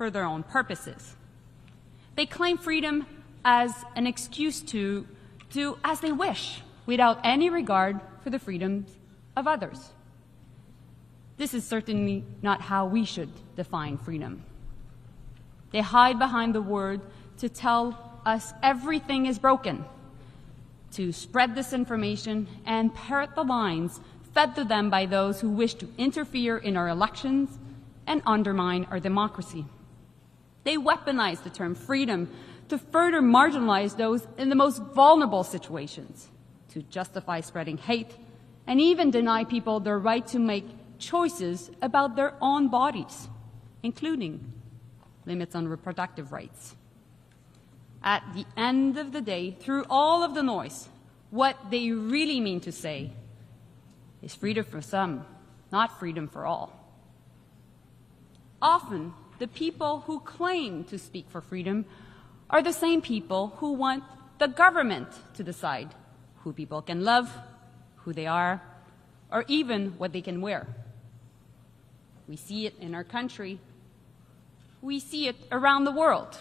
for their own purposes. They claim freedom as an excuse to do as they wish without any regard for the freedoms of others. This is certainly not how we should define freedom. They hide behind the word to tell us everything is broken, to spread disinformation and parrot the lines fed to them by those who wish to interfere in our elections and undermine our democracy. They weaponize the term freedom to further marginalize those in the most vulnerable situations, to justify spreading hate, and even deny people their right to make choices about their own bodies, including limits on reproductive rights. At the end of the day, through all of the noise, what they really mean to say is freedom for some, not freedom for all. Often, the people who claim to speak for freedom are the same people who want the government to decide who people can love, who they are, or even what they can wear. We see it in our country. We see it around the world.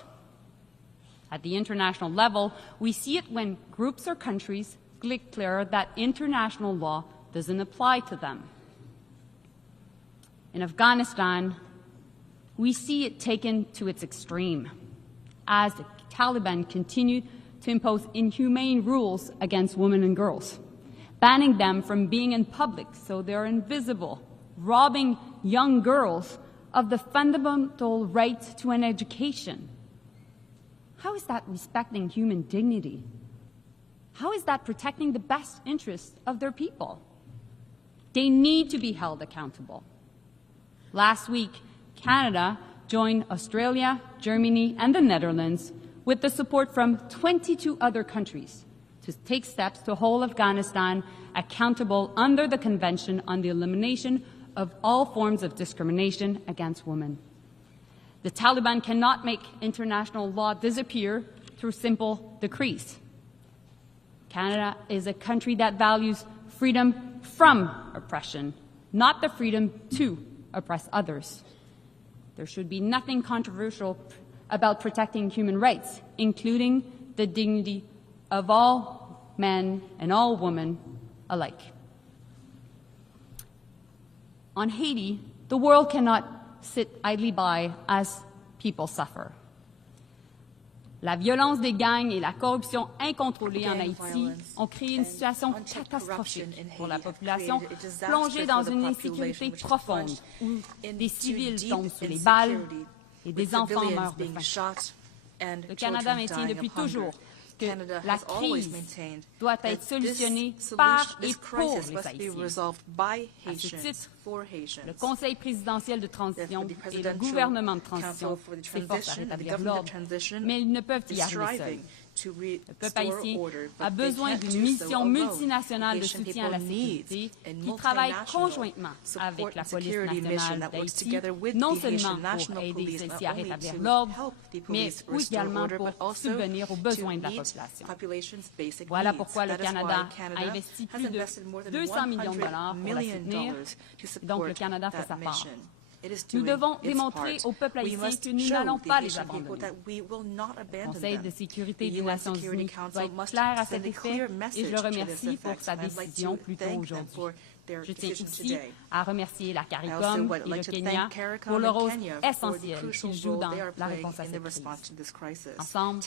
At the international level, we see it when groups or countries declare that international law doesn't apply to them. In Afghanistan, we see it taken to its extreme as the Taliban continue to impose inhumane rules against women and girls, banning them from being in public so they are invisible, robbing young girls of the fundamental right to an education. How is that respecting human dignity? How is that protecting the best interests of their people? They need to be held accountable. Last week, Canada joined Australia, Germany, and the Netherlands with the support from 22 other countries to take steps to hold Afghanistan accountable under the Convention on the Elimination of All Forms of Discrimination Against Women. The Taliban cannot make international law disappear through simple decrees. Canada is a country that values freedom from oppression, not the freedom to oppress others. There should be nothing controversial about protecting human rights, including the dignity of all men and all women alike. On Haiti, the world cannot sit idly by as people suffer. La violence des gangs et la corruption incontrôlée en Haïti ont créé une situation catastrophique pour la population, plongée dans une insécurité profonde, où des civils tombent sous les balles et des enfants meurent de faim. Le Canada maintient depuis toujours que la crise doit être solutionnée par et pour les Haïtiens. À ce titre, le Conseil présidentiel de transition et le gouvernement de transition s'efforcent à rétablir l'ordre, mais ils ne peuvent y arriver seuls. Le peuple haïtien a besoin d'une mission multinationale de soutien à la sécurité qui travaille conjointement avec la police nationale d'Haïti, non seulement pour aider celle-ci à rétablir l'ordre, mais également pour subvenir aux besoins de la population. Voilà pourquoi le Canada a investi plus de 200 millions de dollars pour la soutenir, donc le Canada fait sa part. Nous devons démontrer au peuple haïtien que nous n'allons pas les abandonner. Le Conseil de sécurité des Nations Unies doit être clair à cet effet et je le remercie pour sa décision plus tôt aujourd'hui. Je tiens aussi à remercier la CARICOM et le Kenya pour le rôle essentiel qu'ils jouent dans la réponse à cette crise. Ensemble,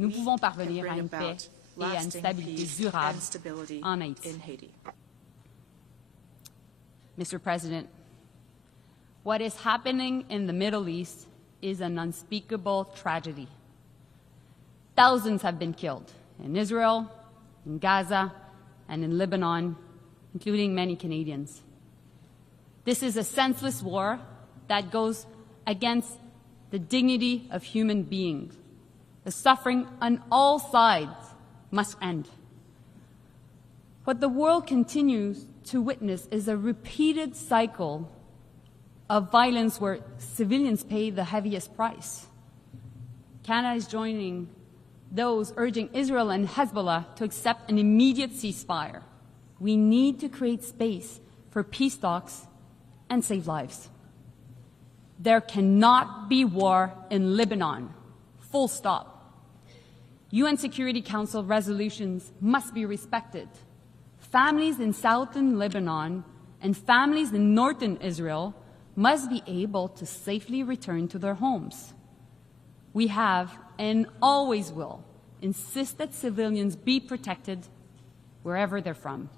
nous pouvons parvenir à une paix et à une stabilité durable en Haïti. Mr. President, what is happening in the Middle East is an unspeakable tragedy. Thousands have been killed in Israel, in Gaza, and in Lebanon, including many Canadians. This is a senseless war that goes against the dignity of human beings. The suffering on all sides must end. What the world continues to witness is a repeated cycle of violence where civilians pay the heaviest price. Canada is joining those urging Israel and Hezbollah to accept an immediate ceasefire. We need to create space for peace talks and save lives. There cannot be war in Lebanon. Full stop. UN Security Council resolutions must be respected. Families in southern Lebanon and families in northern Israel must be able to safely return to their homes. We have and always will insist that civilians be protected wherever they're from.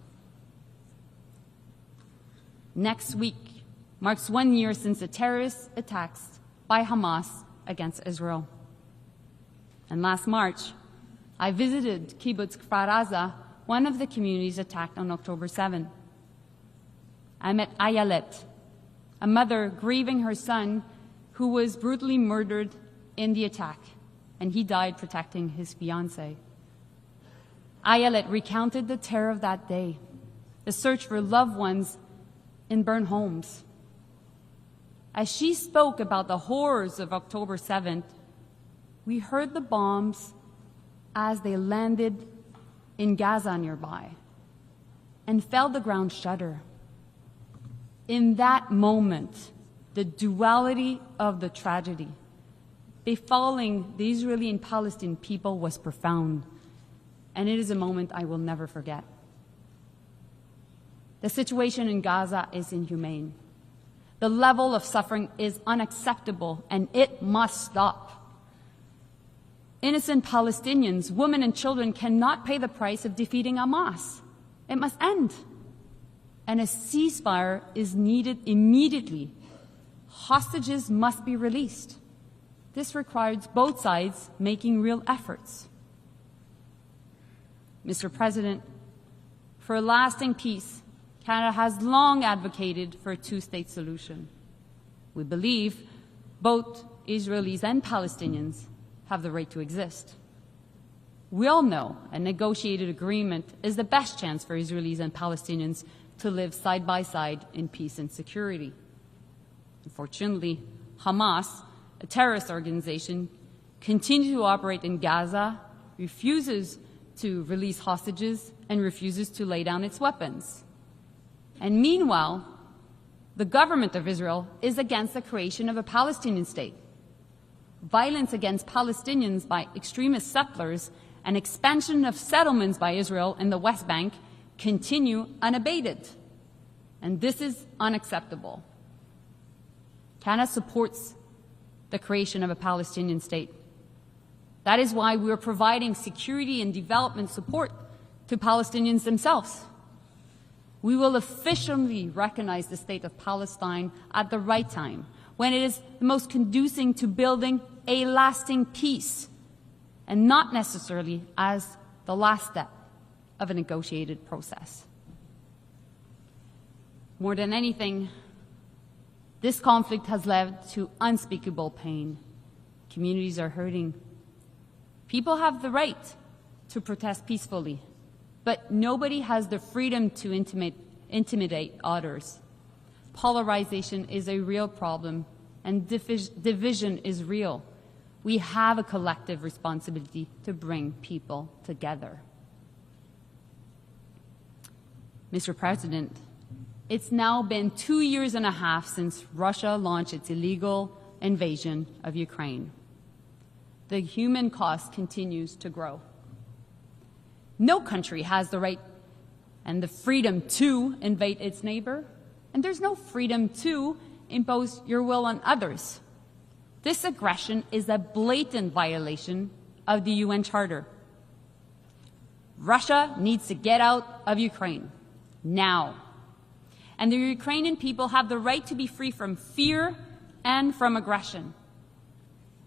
Next week marks 1 year since the terrorist attacks by Hamas against Israel. And last March, I visited Kibbutz Kfar Aza, one of the communities attacked on October 7. I met Ayelet, a mother grieving her son who was brutally murdered in the attack, and he died protecting his fiancée. Ayelet recounted the terror of that day, the search for loved ones in burned homes. As she spoke about the horrors of October 7th, we heard the bombs as they landed in Gaza nearby and felt the ground shudder. In that moment, the duality of the tragedy befalling the Israeli and Palestinian people was profound, and it is a moment I will never forget. The situation in Gaza is inhumane. The level of suffering is unacceptable, and it must stop. Innocent Palestinians, women and children cannot pay the price of defeating Hamas. It must end. And a ceasefire is needed immediately. Hostages must be released. This requires both sides making real efforts. Mr. President, for a lasting peace, Canada has long advocated for a two-state solution. We believe both Israelis and Palestinians have the right to exist. We all know a negotiated agreement is the best chance for Israelis and Palestinians to live side by side in peace and security. Unfortunately, Hamas, a terrorist organization, continues to operate in Gaza, refuses to release hostages, and refuses to lay down its weapons. And meanwhile, the government of Israel is against the creation of a Palestinian state. Violence against Palestinians by extremist settlers and expansion of settlements by Israel in the West Bank continue unabated. And this is unacceptable. Canada supports the creation of a Palestinian state. That is why we are providing security and development support to Palestinians themselves. We will officially recognize the state of Palestine at the right time, when it is the most conducive to building a lasting peace, and not necessarily as the last step of a negotiated process. More than anything, this conflict has led to unspeakable pain. Communities are hurting. People have the right to protest peacefully, but nobody has the freedom to intimidate others. Polarization is a real problem, and division is real. We have a collective responsibility to bring people together. Mr. President, it's now been 2.5 years since Russia launched its illegal invasion of Ukraine. The human cost continues to grow. No country has the right and the freedom to invade its neighbor, and there's no freedom to impose your will on others. This aggression is a blatant violation of the UN Charter. Russia needs to get out of Ukraine now. And the Ukrainian people have the right to be free from fear and from aggression.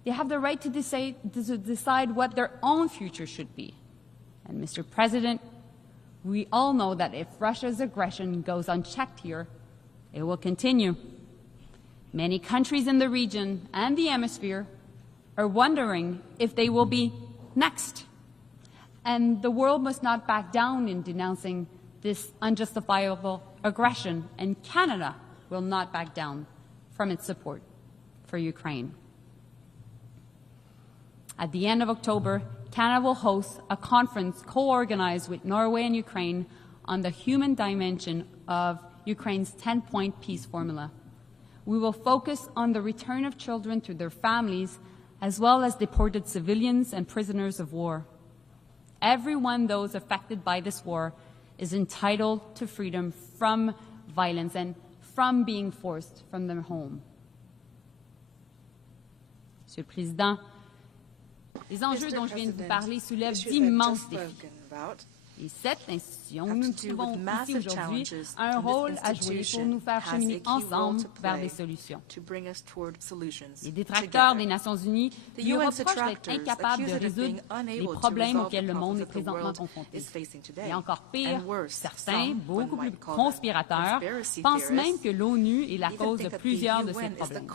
They have the right to decide what their own future should be. And Mr. President, we all know that if Russia's aggression goes unchecked here, it will continue. Many countries in the region and the hemisphere are wondering if they will be next. And the world must not back down in denouncing this unjustifiable aggression, and Canada will not back down from its support for Ukraine. At the end of October, Canada will host a conference co-organized with Norway and Ukraine on the human dimension of Ukraine's 10-point peace formula. we will focus on the return of children to their families, as well as deported civilians and prisoners of war. Everyone, those affected by this war, is entitled to freedom from violence and from being forced from their home. Monsieur le Président, les enjeux dont je viens de vous parler soulèvent d'immenses défis. Et cette institution, où nous nous trouvons ici aujourd'hui, a un rôle à jouer pour nous faire cheminer ensemble vers des solutions. Les détracteurs des Nations Unies lui reprochent d'être incapable de résoudre les problèmes auxquels le monde est présentement confronté. Et encore pire, certains, beaucoup plus conspirateurs, pensent même que l'ONU est la cause de plusieurs de ces problèmes.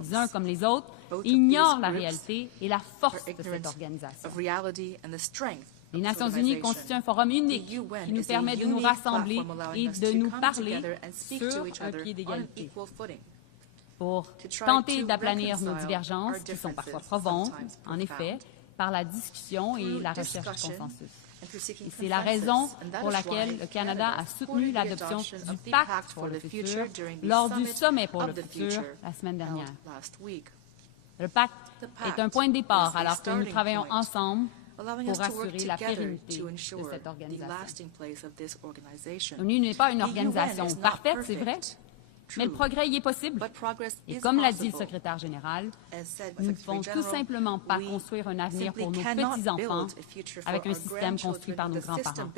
Les uns comme les autres ignorent la réalité et la force de cette organisation. Les Nations Unies constituent un forum unique qui nous permet de nous rassembler et de nous parler sur un pied d'égalité pour tenter d'aplanir nos divergences qui sont parfois profondes, en effet, par la discussion et la recherche du consensus. Et c'est la raison pour laquelle le Canada a soutenu l'adoption du Pacte pour le futur lors du sommet pour le futur la semaine dernière. Le pacte est un point de départ alors que nous travaillons ensemble pour assurer la pérennité de cette organisation. L'ONU n'est pas une organisation parfaite, c'est vrai, mais le progrès y est possible. Et comme l'a dit le secrétaire général, nous ne pouvons tout simplement pas construire un avenir pour nos petits-enfants avec un système construit par nos grands-parents.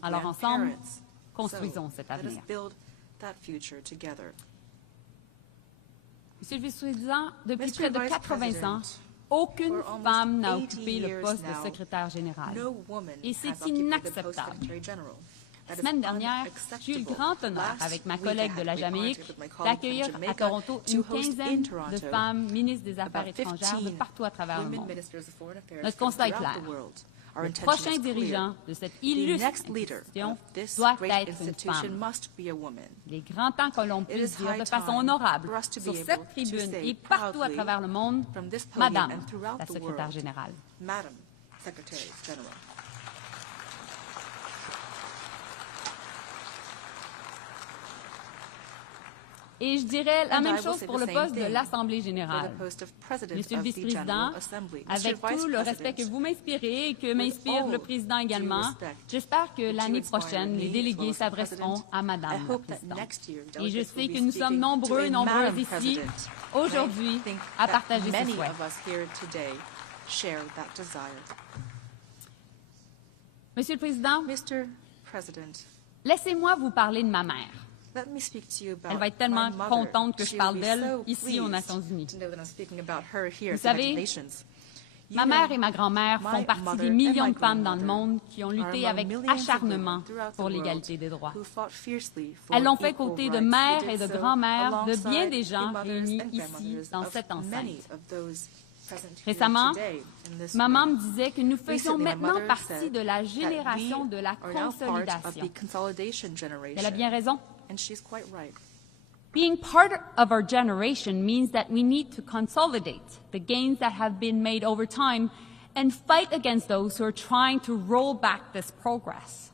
Alors ensemble, construisons cet avenir. Monsieur le Vice-président, depuis près de 80 ans, aucune femme n'a occupé le poste de secrétaire général. Et c'est inacceptable. La semaine dernière, j'ai eu le grand honneur, avec ma collègue de la Jamaïque, d'accueillir à Toronto une quinzaine de femmes ministres des Affaires étrangères de partout à travers le monde. Notre constat est clair. Le prochain dirigeant de cette illustre institution doit être une femme. Il est grand temps que l'on puisse dire de façon honorable sur cette tribune et partout à travers le monde, Madame la secrétaire générale. Et je dirais la même chose pour le poste de l'Assemblée générale. Monsieur le vice-président, avec tout le respect que vous m'inspirez et que m'inspire le président également, j'espère que l'année prochaine, les délégués s'adresseront à Madame la présidente. Et je sais que nous sommes nombreux et nombreuses ici, aujourd'hui, à partager ce souhait. Monsieur le Président, laissez-moi vous parler de ma mère. Elle va être tellement contente que je parle d'elle ici aux Nations Unies. Vous savez, ma mère et ma grand-mère font partie des millions de femmes dans le monde qui ont lutté avec acharnement pour l'égalité des droits. Elles l'ont fait côté de mères et de grands-mères de bien des gens réunis ici dans cette enceinte. Récemment, maman me disait que nous faisions maintenant partie de la génération de la consolidation. Elle a bien raison. Being part of our generation means that we need to consolidate the gains that have been made over time and fight against those who are trying to roll back this progress.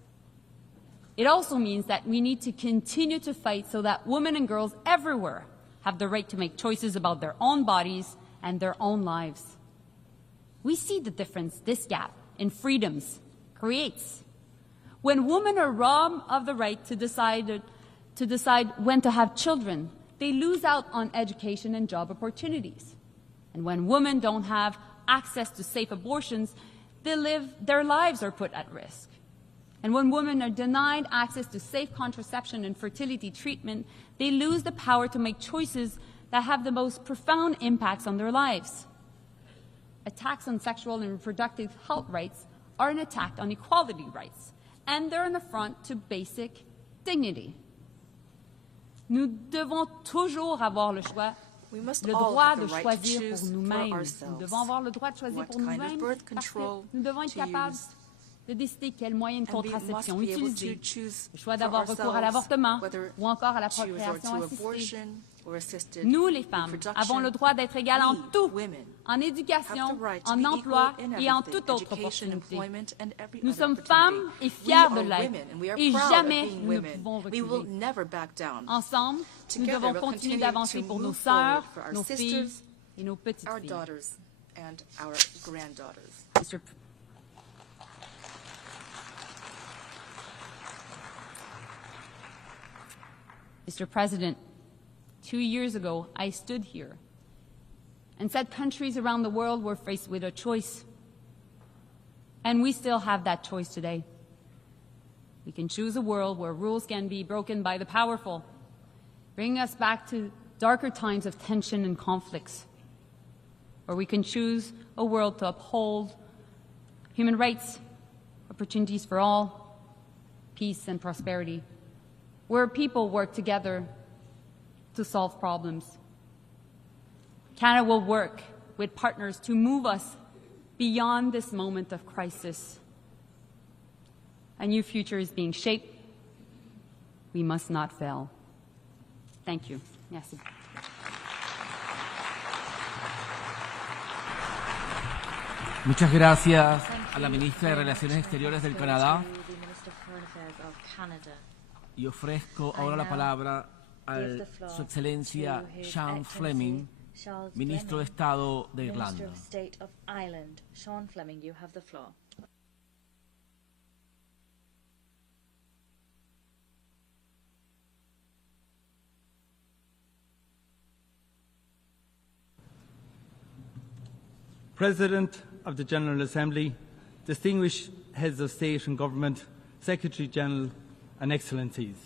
It also means that we need to continue to fight so that women and girls everywhere have the right to make choices about their own bodies and their own lives. We see the difference this gap in freedoms creates. When women are robbed of the right to decide when to have children, they lose out on education and job opportunities. And when women don't have access to safe abortions, their lives are put at risk. And when women are denied access to safe contraception and fertility treatment, they lose the power to make choices that have the most profound impacts on their lives. Attacks on sexual and reproductive health rights are an attack on equality rights, and they're an affront to basic dignity. Nous devons toujours avoir le choix, le droit de choisir pour nous-mêmes. Nous devons avoir le droit de choisir pour nous-mêmes parce que nous devons être capables de décider quel moyen de contraception utiliser, le choix d'avoir recours à l'avortement ou encore à la procréation assistée. Nous, les femmes, avons le droit d'être égales en tout, en éducation, en emploi et en toute autre opportunité. Nous sommes femmes et fiers de l'être, et jamais nous ne pouvons reculer. Ensemble, nous devons continuer d'avancer pour nos sœurs, nos filles et nos petites filles. Mr. President, 2 years ago, I stood here and said countries around the world were faced with a choice. And we still have that choice today. We can choose a world where rules can be broken by the powerful, bringing us back to darker times of tension and conflicts. Or we can choose a world to uphold human rights, opportunities for all, peace and prosperity, where people work together to solve problems. Canada will work with partners to move us beyond this moment of crisis. A new future is being shaped. We must not fail. Thank you. Merci. Muchas gracias a la ministra de Relaciones Exteriores del Canadá. Y ofrezco ahora la palabra a Su Excelencia Sean Fleming, Ministro de Estado de Irlanda. Sean Fleming, you have the floor. President of the General Assembly, distinguished heads of state and government, Secretary General and Excellencies,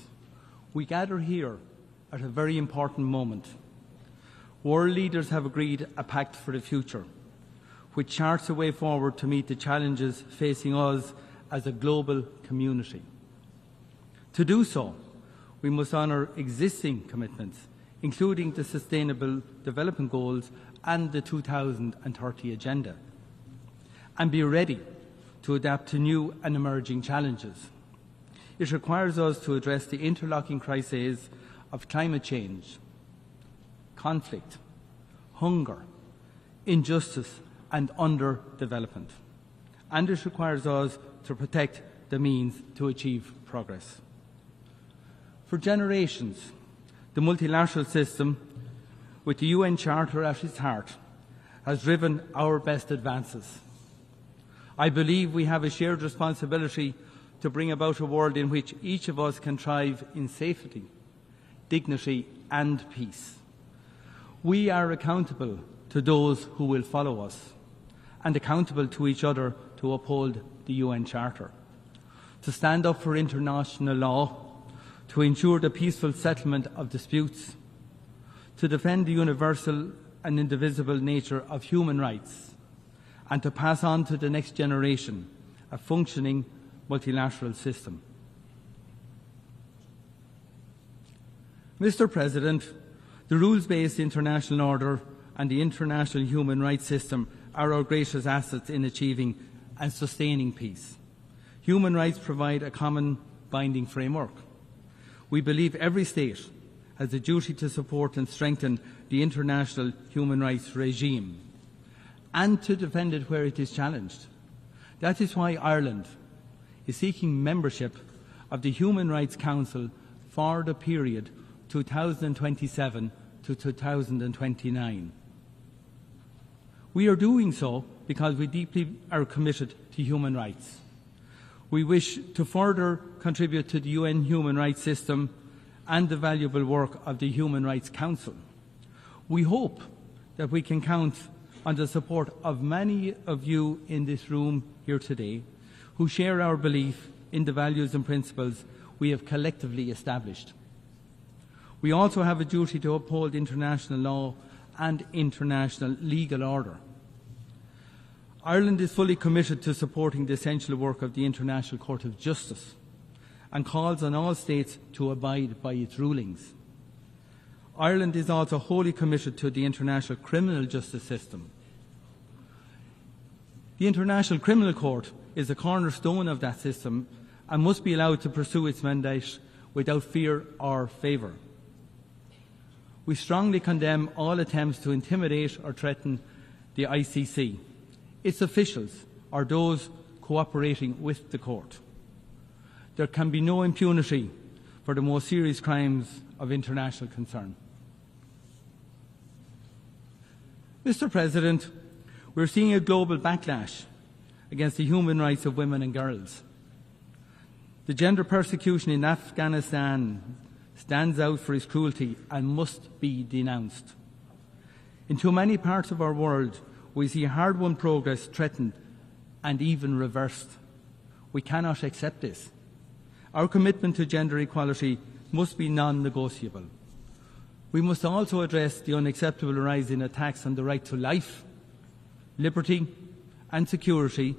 we gather here at a very important moment. World leaders have agreed a pact for the future, which charts a way forward to meet the challenges facing us as a global community. To do so, we must honour existing commitments, including the Sustainable Development Goals and the 2030 Agenda, and be ready to adapt to new and emerging challenges. It requires us to address the interlocking crises of climate change, conflict, hunger, injustice and underdevelopment. And it requires us to protect the means to achieve progress. For generations, the multilateral system, with the UN Charter at its heart, has driven our best advances. I believe we have a shared responsibility to bring about a world in which each of us can thrive in safety, dignity and peace. We are accountable to those who will follow us and accountable to each other to uphold the UN Charter, to stand up for international law, to ensure the peaceful settlement of disputes, to defend the universal and indivisible nature of human rights, and to pass on to the next generation a functioning multilateral system. Mr. President, the rules-based international order and the international human rights system are our greatest assets in achieving and sustaining peace. Human rights provide a common binding framework. We believe every state has a duty to support and strengthen the international human rights regime and to defend it where it is challenged. That is why Ireland is seeking membership of the Human Rights Council for the period 2027 to 2029. We are doing so because we deeply are committed to human rights. We wish to further contribute to the UN human rights system and the valuable work of the Human Rights Council. We hope that we can count on the support of many of you in this room here today who share our belief in the values and principles we have collectively established. We also have a duty to uphold international law and international legal order. Ireland is fully committed to supporting the essential work of the International Court of Justice and calls on all states to abide by its rulings. Ireland is also wholly committed to the international criminal justice system. The International Criminal Court is a cornerstone of that system and must be allowed to pursue its mandate without fear or favour. We strongly condemn all attempts to intimidate or threaten the ICC, its officials, or those cooperating with the court. There can be no impunity for the most serious crimes of international concern. Mr. President, we're seeing a global backlash against the human rights of women and girls. The gender persecution in Afghanistan stands out for its cruelty and must be denounced. In too many parts of our world, we see hard-won progress threatened and even reversed. We cannot accept this. Our commitment to gender equality must be non-negotiable. We must also address the unacceptable rise in attacks on the right to life, liberty and security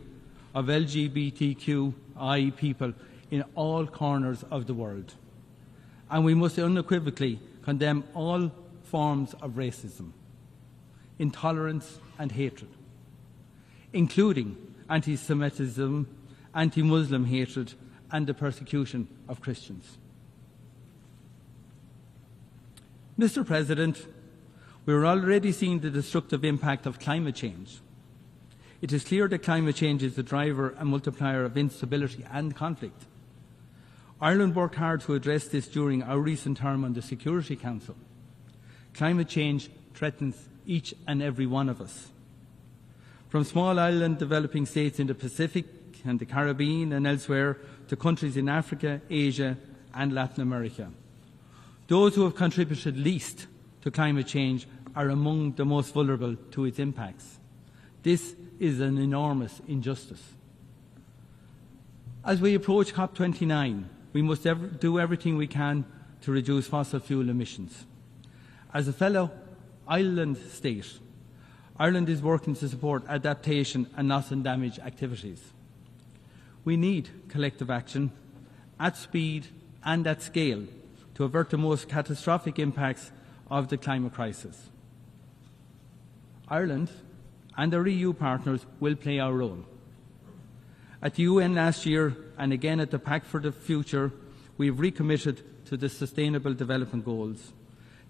of LGBTQI people in all corners of the world. And we must unequivocally condemn all forms of racism, intolerance and hatred, including anti-Semitism, anti-Muslim hatred and the persecution of Christians. Mr. President, we are already seeing the destructive impact of climate change. It is clear that climate change is the driver and multiplier of instability and conflict. Ireland worked hard to address this during our recent term on the Security Council. Climate change threatens each and every one of us. From small island developing states in the Pacific and the Caribbean and elsewhere to countries in Africa, Asia and Latin America. Those who have contributed least to climate change are among the most vulnerable to its impacts. This is an enormous injustice. As we approach COP29, we must do everything we can to reduce fossil fuel emissions. As a fellow island state, Ireland is working to support adaptation and loss and damage activities. We need collective action at speed and at scale to avert the most catastrophic impacts of the climate crisis. Ireland and our EU partners will play our role. At the UN last year and again at the Pact for the Future, we have recommitted to the Sustainable Development Goals.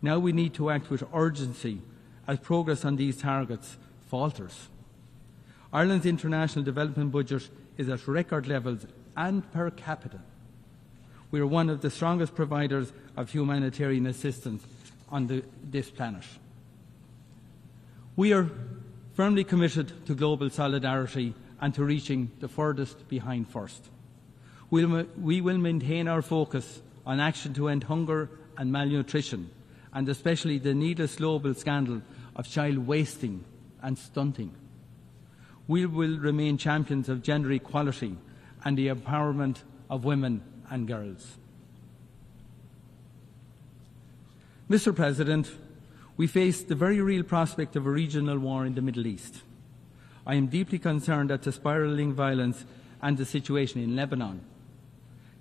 Now we need to act with urgency as progress on these targets falters. Ireland's international development budget is at record levels and per capita. We are one of the strongest providers of humanitarian assistance on this planet. We are firmly committed to global solidarity and to reaching the furthest behind first. We will maintain our focus on action to end hunger and malnutrition, and especially the needless global scandal of child wasting and stunting. We will remain champions of gender equality and the empowerment of women and girls. Mr. President, we face the very real prospect of a regional war in the Middle East. I am deeply concerned at the spiralling violence and the situation in Lebanon.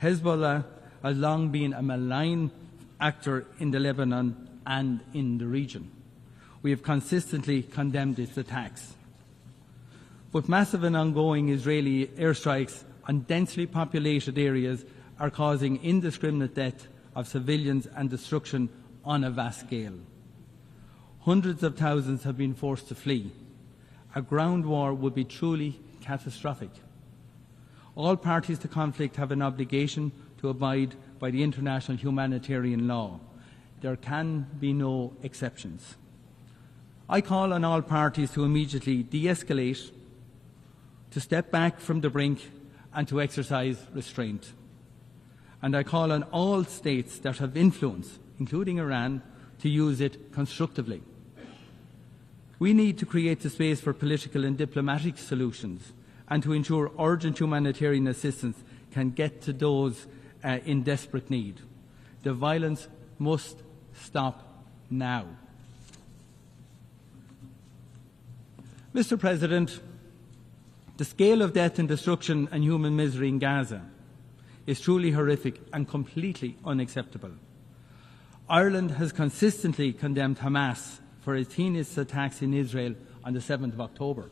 Hezbollah has long been a malign actor in Lebanon and in the region. We have consistently condemned its attacks. But massive and ongoing Israeli airstrikes on densely populated areas are causing indiscriminate death of civilians and destruction on a vast scale. Hundreds of thousands have been forced to flee. A ground war would be truly catastrophic. All parties to conflict have an obligation to abide by the international humanitarian law. There can be no exceptions. I call on all parties to immediately de-escalate, to step back from the brink and to exercise restraint. And I call on all states that have influence, including Iran, to use it constructively. We need to create the space for political and diplomatic solutions and to ensure urgent humanitarian assistance can get to those in desperate need. The violence must stop now. Mr. President, the scale of death and destruction and human misery in Gaza is truly horrific and completely unacceptable. Ireland has consistently condemned Hamas for its heinous attacks in Israel on the 7th of October.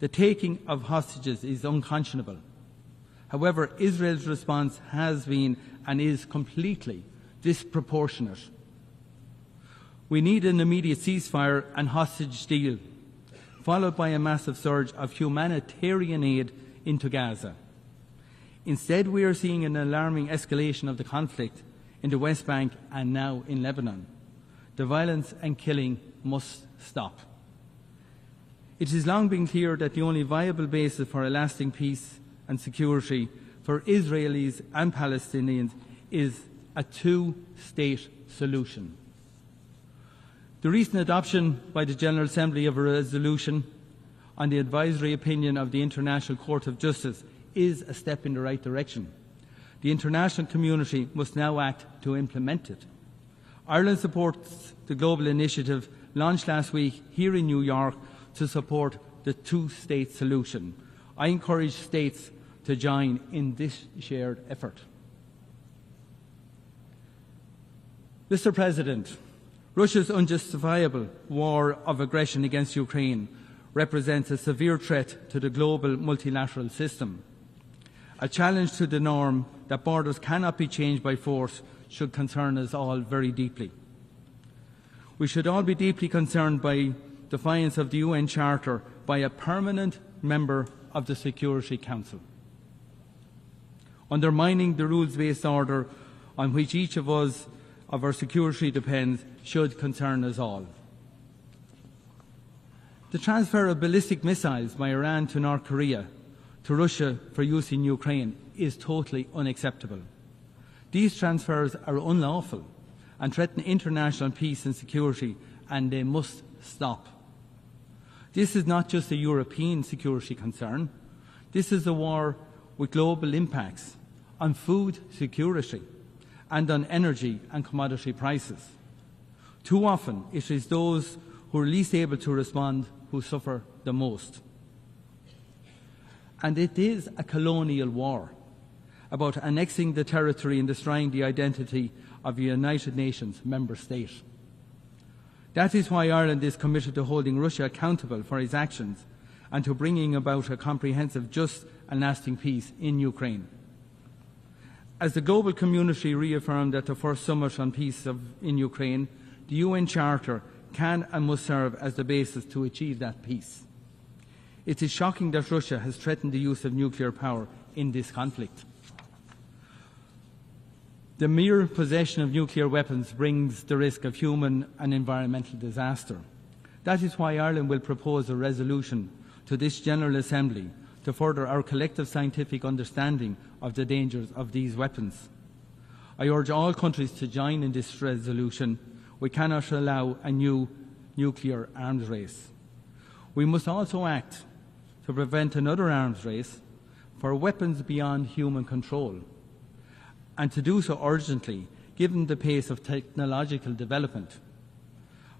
The taking of hostages is unconscionable. However, Israel's response has been and is completely disproportionate. We need an immediate ceasefire and hostage deal, followed by a massive surge of humanitarian aid into Gaza. Instead, we are seeing an alarming escalation of the conflict in the West Bank and now in Lebanon. The violence and killing must stop. It has long been clear that the only viable basis for a lasting peace and security for Israelis and Palestinians is a two-state solution. The recent adoption by the General Assembly of a resolution on the advisory opinion of the International Court of Justice is a step in the right direction. The international community must now act to implement it. Ireland supports the global initiative launched last week here in New York to support the two-state solution. I encourage states to join in this shared effort. Mr. President, Russia's unjustifiable war of aggression against Ukraine represents a severe threat to the global multilateral system. A challenge to the norm that borders cannot be changed by force should concern us all very deeply. We should all be deeply concerned by defiance of the UN Charter by a permanent member of the Security Council. Undermining the rules-based order on which each of us, of our security depends, should concern us all. The transfer of ballistic missiles by Iran to North Korea to Russia for use in Ukraine is totally unacceptable. These transfers are unlawful and threaten international peace and security, and they must stop. This is not just a European security concern. This is a war with global impacts on food security and on energy and commodity prices. Too often, it is those who are least able to respond who suffer the most. And it is a colonial war about annexing the territory and destroying the identity of a United Nations member state. That is why Ireland is committed to holding Russia accountable for its actions and to bringing about a comprehensive, just and lasting peace in Ukraine. As the global community reaffirmed at the first summit on peace in Ukraine, the UN Charter can and must serve as the basis to achieve that peace. It is shocking that Russia has threatened the use of nuclear power in this conflict. The mere possession of nuclear weapons brings the risk of human and environmental disaster. That is why Ireland will propose a resolution to this General Assembly to further our collective scientific understanding of the dangers of these weapons. I urge all countries to join in this resolution. We cannot allow a new nuclear arms race. We must also act to prevent another arms race for weapons beyond human control, and to do so urgently, given the pace of technological development.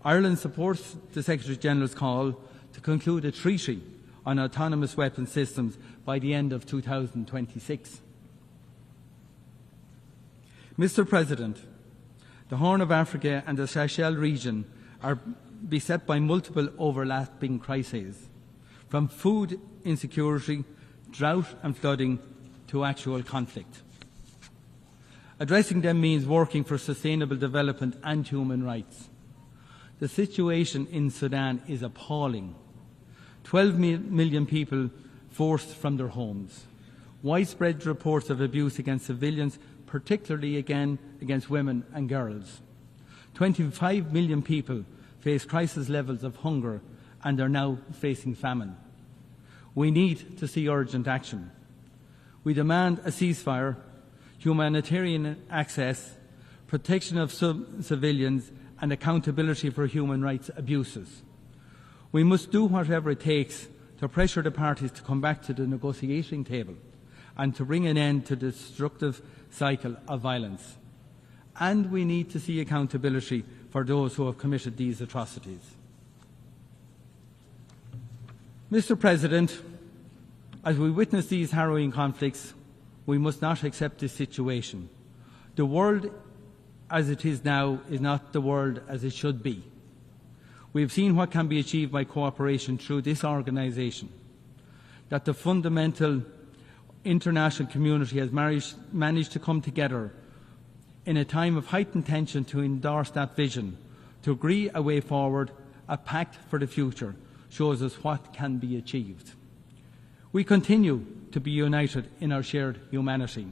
Ireland supports the Secretary-General's call to conclude a treaty on autonomous weapon systems by the end of 2026. Mr. President, the Horn of Africa and the Sahel region are beset by multiple overlapping crises, from food insecurity, drought and flooding to actual conflict. Addressing them means working for sustainable development and human rights. The situation in Sudan is appalling. 12 million people forced from their homes. Widespread reports of abuse against civilians, particularly against women and girls. 25 million people face crisis levels of hunger and are now facing famine. We need to see urgent action. We demand a ceasefire, humanitarian access, protection of civilians, and accountability for human rights abuses. We must do whatever it takes to pressure the parties to come back to the negotiating table and to bring an end to the destructive cycle of violence. And we need to see accountability for those who have committed these atrocities. Mr. President, as we witness these harrowing conflicts, we must not accept this situation. The world as it is now is not the world as it should be. We have seen what can be achieved by cooperation through this organisation. that the fundamental international community has managed to come together in a time of heightened tension to endorse that vision, to agree a way forward, a pact for the future, shows us what can be achieved. We continue to be united in our shared humanity.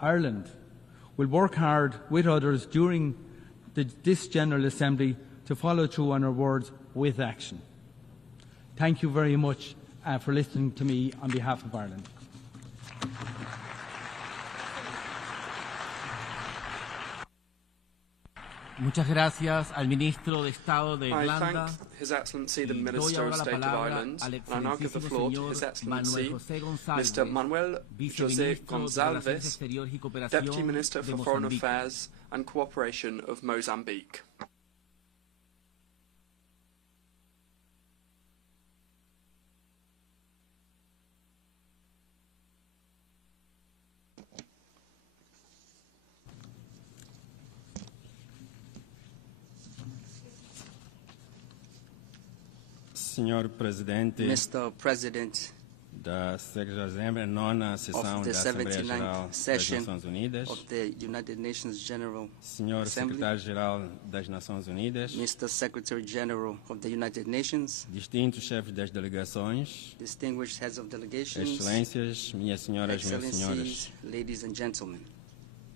Ireland will work hard with others during this General Assembly to follow through on our words with action. Thank you very much for listening to me on behalf of Ireland. Muchas gracias al ministro de Estado de I Irlanda. thank His Excellency the Y doy Minister ahora of la State of palabra Ireland, al and I now give the floor to His excelentísimo Excellency señor Manuel José Goncalves, Mr. Manuel José viceministro de Relaciones Goncalves, Exteriores y Cooperación Deputy Minister de for Foreign Mozambique. Affairs and Cooperation of Mozambique. Senhor Presidente Mr. President da 69ª Sessão of the da Asamblea General 79th das session Nações Unidas, of the United Nations General Senhor Assembly, Secretário-Geral das Nações Unidas, Mr. Secretary General of the United Nations, distintos chefes das delegações, distinguished heads of delegations, Excelências, minhas senhoras, meus Excellencies, senhores. ladies and gentlemen.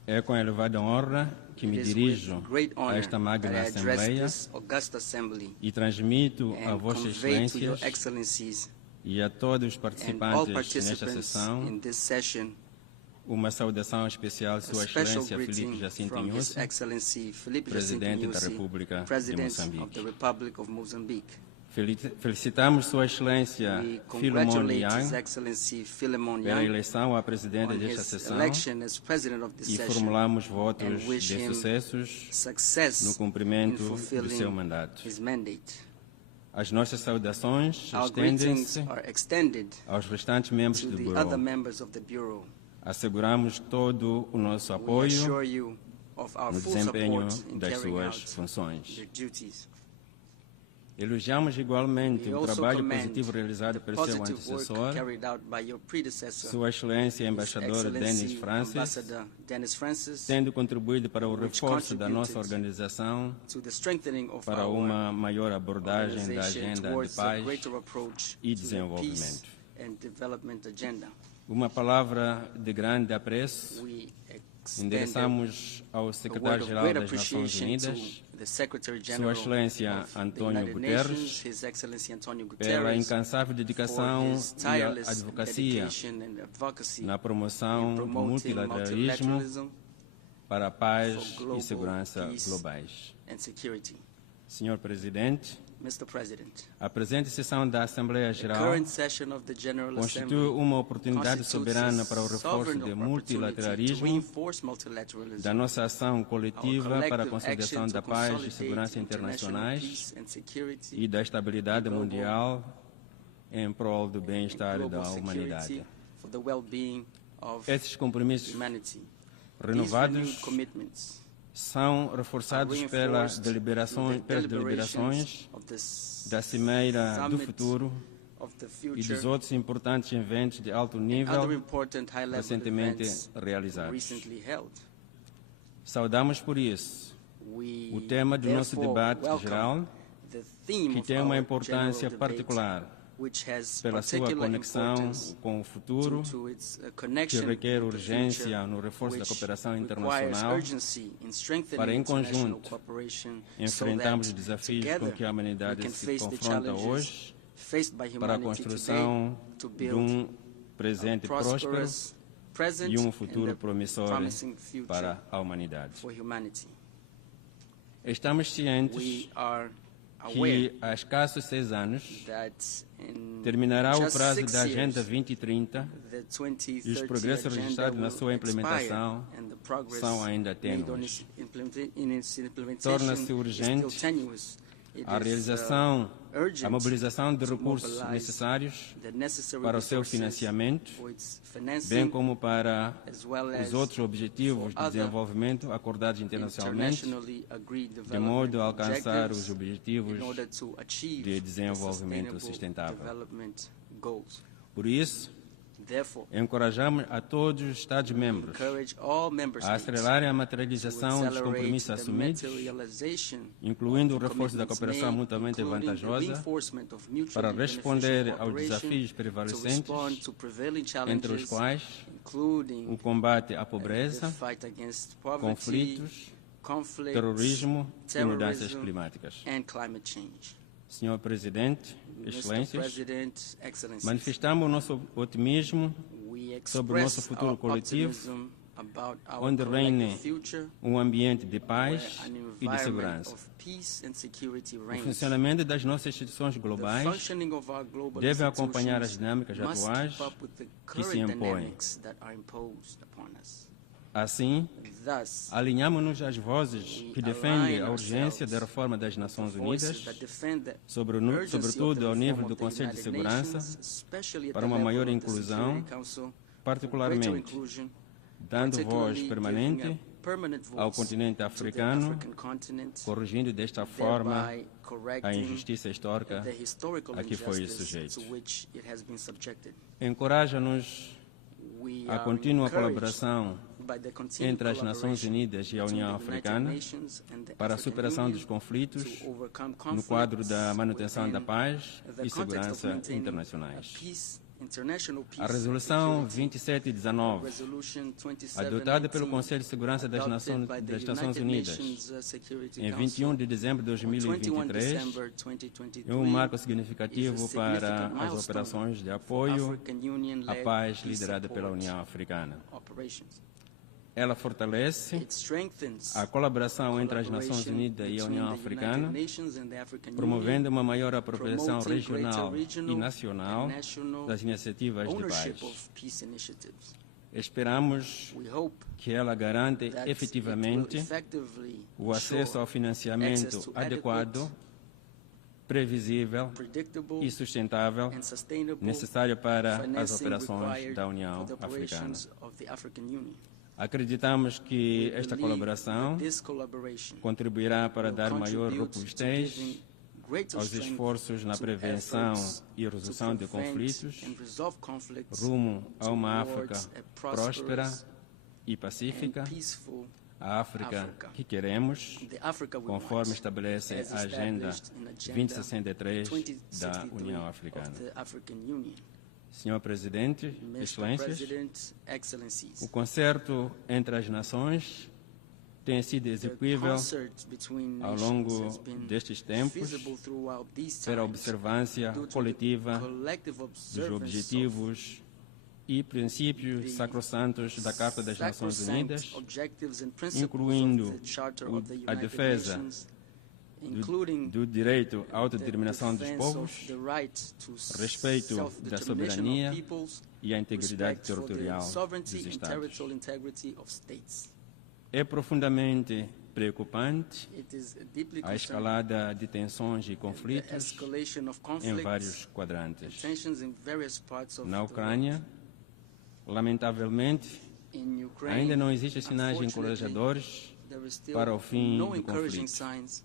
É com elevada honra que me It is dirijo with great a honor esta that magna I address Assembleia this august assembly e transmito a and Vossas convey to your Excelências excellencies e a todos os and all participantes nesta participants sessão in this session uma saudação especial de a Sua special Excelência Filipe greeting Jacinto from His Inhosse, Excellency Filipe Jacinto Presidente da Inhosse, República de President of the Moçambique. Republic of Mozambique. Felicitamos Sua Excelência We Philemon congratulate His Liang Excellency Philemon pela Liang eleição a presidente on desta his sessão election as president of this e session formulamos votos and wish de him sucessos success no in cumprimento do seu fulfilling mandato. his mandate. As nossas saudações Our greetings estendem-se are extended aos restantes membros to do the other Bureau. members of the Bureau. Asseguramos todo o nosso We apoio assure you of our no full desempenho support in das carrying suas out funções. their duties. Elogiamos igualmente We o also trabalho commend positivo realizado the pelo seu positive work antecessor, carried out by your predecessor, Sua Excelência His Embaixador Denis Excellency Francis, Ambassador Dennis Francis, tendo contribuído para o which reforço da nossa contributed organização to the strengthening of para our uma maior abordagem da organization agenda de towards a paz greater approach e to the peace desenvolvimento. and development agenda. Uma palavra de grande apreço We extend a endereçamos ao word of Secretário-Geral great das Nações appreciation Unidas to the Secretary Sua General Excelência of the António United Guterres, Nations, His Excellency Antonio pela Guterres, incansável for dedicação his e tireless advocacia dedication and advocacy na promoção in do promoting multilateralismo multilateralism para a paz for global e segurança peace globais. and security. Senhor Presidente, Mr. President, a presente sessão da Assembleia the Geral current session of the General constitui Assembly uma oportunidade constitutes soberana a para o reforço sovereign do opportunity to multilateralismo, reinforce multilateralism, da nossa ação coletiva para a collective consolidação action da to paz e consolidate segurança international internacionais peace and security, e da estabilidade global mundial em prol do bem-estar global da humanidade. security for the well-being of Esses compromissos humanity. These renovados renewed commitments são reforçados are pelas reinforced deliberações of the da Cimeira do Summit Futuro of the e dos Future outros importantes eventos de alto and nível other important high-level recentemente events realizados. recently held. Saudamos por isso We o tema do nosso therefore debate welcome geral, the theme que of tem uma our importância general debate, particular which has pela sua particular conexão importance com o futuro, due to its que connection requer with the urgência future, no reforço da which cooperação requires internacional, urgency in strengthening para, em international conjunto, cooperation enfrentarmos so os that desafios together com que a humanidade we can se face the confronta challenges hoje faced by para a humanity construção today to de build presente a próspero prosperous present e and futuro a promissor promising future para a humanidade. for humanity. Estamos cientes We are aware que há escassos 6 anos that in terminará o just prazo 6 da Agenda years, 2030 the e os 2030 progressos agenda registrados na will sua expire, implementação and the progress são ainda made on tênues. its implementation Torna-se is still urgente tenuous. It a is, realização, urgent a mobilização de to recursos mobilize necessários the necessary para o seu resources financiamento, for its financing, bem como para as well os as outros objetivos for de other desenvolvimento acordados internacionalmente, internationally agreed de development modo a alcançar os objectives objetivos in order to achieve de the desenvolvimento sustainable sustentável. development goals. Por isso, Therefore, encorajamos a todos os Estados-membros encourage all member a states acelerarem a to materialização dos accelerate compromissos the assumidos, materialization incluindo o of reforço da commitments cooperação made, mutuamente including the vantajosa, reinforcement of mutually para responder beneficial aos cooperation desafios to prevalecentes, respond to prevailing entre os challenges, quais including o combate à the pobreza, fight against poverty, conflitos, conflicts, terrorismo e mudanças terrorism, climáticas. and climate change. Senhor Presidente, Mr. Excelências, President, Excellencies, manifestamos o nosso otimismo we sobre o nosso express futuro our coletivo, optimism about our onde reine collective future, um ambiente de where paz an e de environment segurança. of peace and security O reigns. funcionamento das nossas instituições The globais functioning of our global deve acompanhar as institutions dinâmicas must atuais keep up with the que se current impõem. dynamics that are imposed upon us. Assim, Thus, alinhamos-nos às vozes que defendem a urgência da reforma das Nações voices Unidas, that defend the urgency sobretudo of the ao nível reform do of the Conselho de United Segurança, Nations, especially at para the uma level maior of the inclusão, Security Council, for greater particularmente inclusion, dando voz particularly permanente giving a permanent ao voice continente to the africano, African continent, corrigindo desta forma thereby a correcting injustiça histórica the historical a que foi injustice sujeito. to which it has been subjected. Encoraja-nos We a are contínua encouraged colaboração by the continued entre as Nações collaboration Unidas e a between União the United Africana Nations and the para a African superação Union dos conflitos to overcome no quadro conflicts da manutenção da within paz the e context of segurança maintaining internacionais. a peace, international peace A and resolução security. 2719, Resolution adotada pelo 2719, Conselho de Segurança das adopted Nações, by the das Nações United Unidas, Nations, Security em Council 21 de dezembro de on 21 2023, December 2023, é um marco significativo is a para significant as milestone operações de for apoio African Union-led à paz peace liderada pela support União Africana. operations. Ela fortalece It strengthens a colaboração entre as Nações collaboration Unidas e a between União the Africana, United Nations and the African promovendo Union, uma maior apropriação promoting regional greater regional e nacional and national das iniciativas de ownership paz. of peace initiatives. Esperamos We hope que ela garante that efetivamente it will effectively o acesso ao ensure financiamento access to adequado, previsível predictable e sustentável and sustainable necessário para as financing operações required da for União the Africana. operations of the African Union. Acreditamos que We esta believe colaboração that this collaboration contribuirá para will dar maior contribute to robustez giving greater aos strength esforços na to prevenção efforts e resolução to de prevent conflitos and resolve conflicts rumo a uma África towards a próspera prosperous e and pacífica, peaceful a África Africa. que queremos, the Africa we conforme want, estabelece as a Agenda established in Agenda 2063 da 2063 União of Africana. the African Union. Senhor Presidente, Mr. Excelências, President, Excellencies, o concerto entre as nações tem sido the execuível concert between ao nations longo has been destes tempos feasible throughout these pela times observância due to the coletiva collective dos observance objetivos e princípios the sacrossantos da Carta das Nações sacrosanct Unidas, objectives and principles incluindo of the Charter o- of the a United defesa Nations, including do direito à the autodeterminação dos defense povos, of the right to respeito da self-determination soberania of peoples, e a integridade respect for the territorial sovereignty dos and Estados. territorial integrity of states. É profundamente preocupante It is deeply a concerning escalada de tensões e the conflitos escalation of em conflicts vários and quadrantes. tensions in various parts of Na the Ucrânia, lamentavelmente, world. In Ukraine, ainda não existem sinais unfortunately, encorajadores there is still para o fim no do encouraging conflito. signs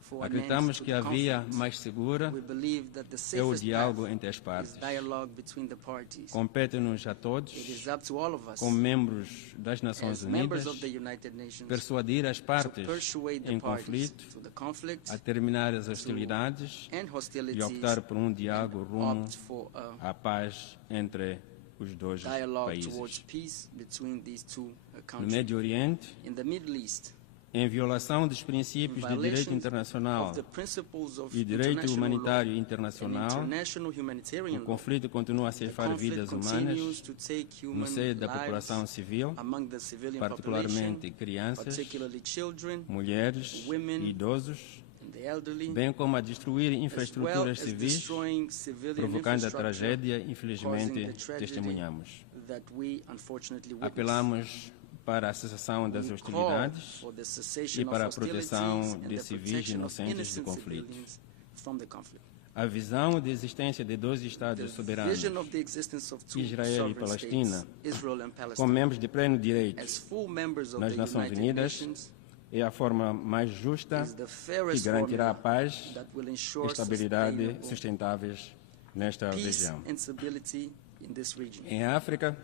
for an end Acreditamos to que the a via conflict. mais segura We believe that the é o safest diálogo path entre as is partes. dialogue between the parties. Compete-nos a todos, It is up to all of us, como membros das Nações as members Unidas, of the United Nations, persuadir as to partes persuade the em parties conflito to the conflict a terminar as hostilidades and e hostilities, optar por um diálogo rumo opt for a à paz entre os dois dialogue towards países. peace between these two No countries. Médio Oriente, In the Middle East, em violação dos princípios de direito violations internacional of the principles of e direito international humanitário law and internacional, international humanitarian o law, conflito continua a the ceifar conflict vidas continues humanas to take no human seio da lives população civil, among the civilian particularmente population, crianças, particularly children mulheres women, e idosos, and the elderly, bem como a destruir as well infraestruturas as civis, destroying civilian provocando a infrastructure, tragédia, causing infelizmente, the tragedy testemunhamos. that we unfortunately witness. Apelamos para a cessação das We call hostilidades for the cessation e para a of hostilities proteção and de the civis protection of inocentes de innocent conflitos. civilians from the conflict. A visão de existência de dois Estados The soberanos, vision of the existence of two Israel e sovereign Palestina, states, Israel and com Palestine, membros de pleno direito as full members of nas the Nações United Unidas, Nations, é a forma mais justa is the que fairest garantirá a formula paz that will e ensure estabilidade sustainable sustentáveis nesta peace região. and stability in this region. Em África,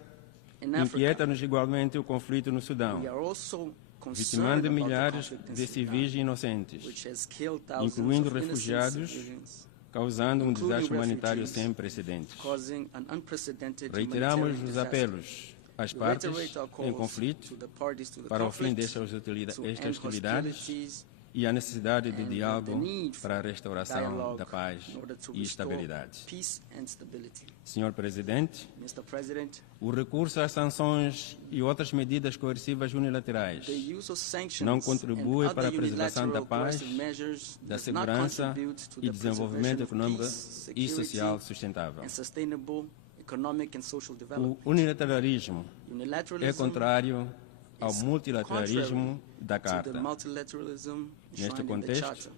In Africa, inquieta-nos igualmente o conflito no Sudão, we are also concerned vitimando about the milhares conflict in de Sudan, civis inocentes, which has killed thousands incluindo of innocent refugiados, civilians, causando um including desastre humanitário refugees, sem precedentes. causing an unprecedented Reiteramos humanitarian os disaster. apelos às We partes reiterate our em calls conflito to the parties to the para o fim conflict, destas to end hostilidades hostilities, e a necessidade de and the diálogo need for para a restauração dialogue da paz in order to e restore estabilidade. peace and stability. Senhor Presidente, Mr. President, o recurso às sanções e outras medidas coercivas unilaterais the use of sanctions não contribui and para a other preservação da unilateral paz, coercive measures da does not segurança contribute to e the desenvolvimento preservation of econômico peace, e security, social sustentável. and sustainable economic and social O development. unilateralismo é Unilateralism contrário ao is multilateralismo da contrary to the Carta. multilateralism Neste enshrined in the contexto, Charter.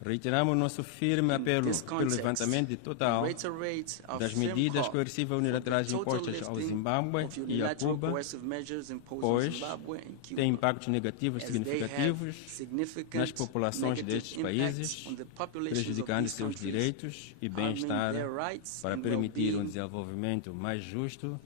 reiteramos nosso firme In apelo this pelo context, levantamento total we reiterate our das firm medidas call coercivas for unilaterais the total impostas ao lifting Zimbábue of e a unilateral Cuba, coercive measures imposed on pois Zimbabwe and Cuba, tem impactos negativos as they have significativos significant nas populações negative destes impacts países, on the populations of prejudicando these seus countries, direitos e harming bem-estar their rights para and permitir um well-being, desenvolvimento mais justo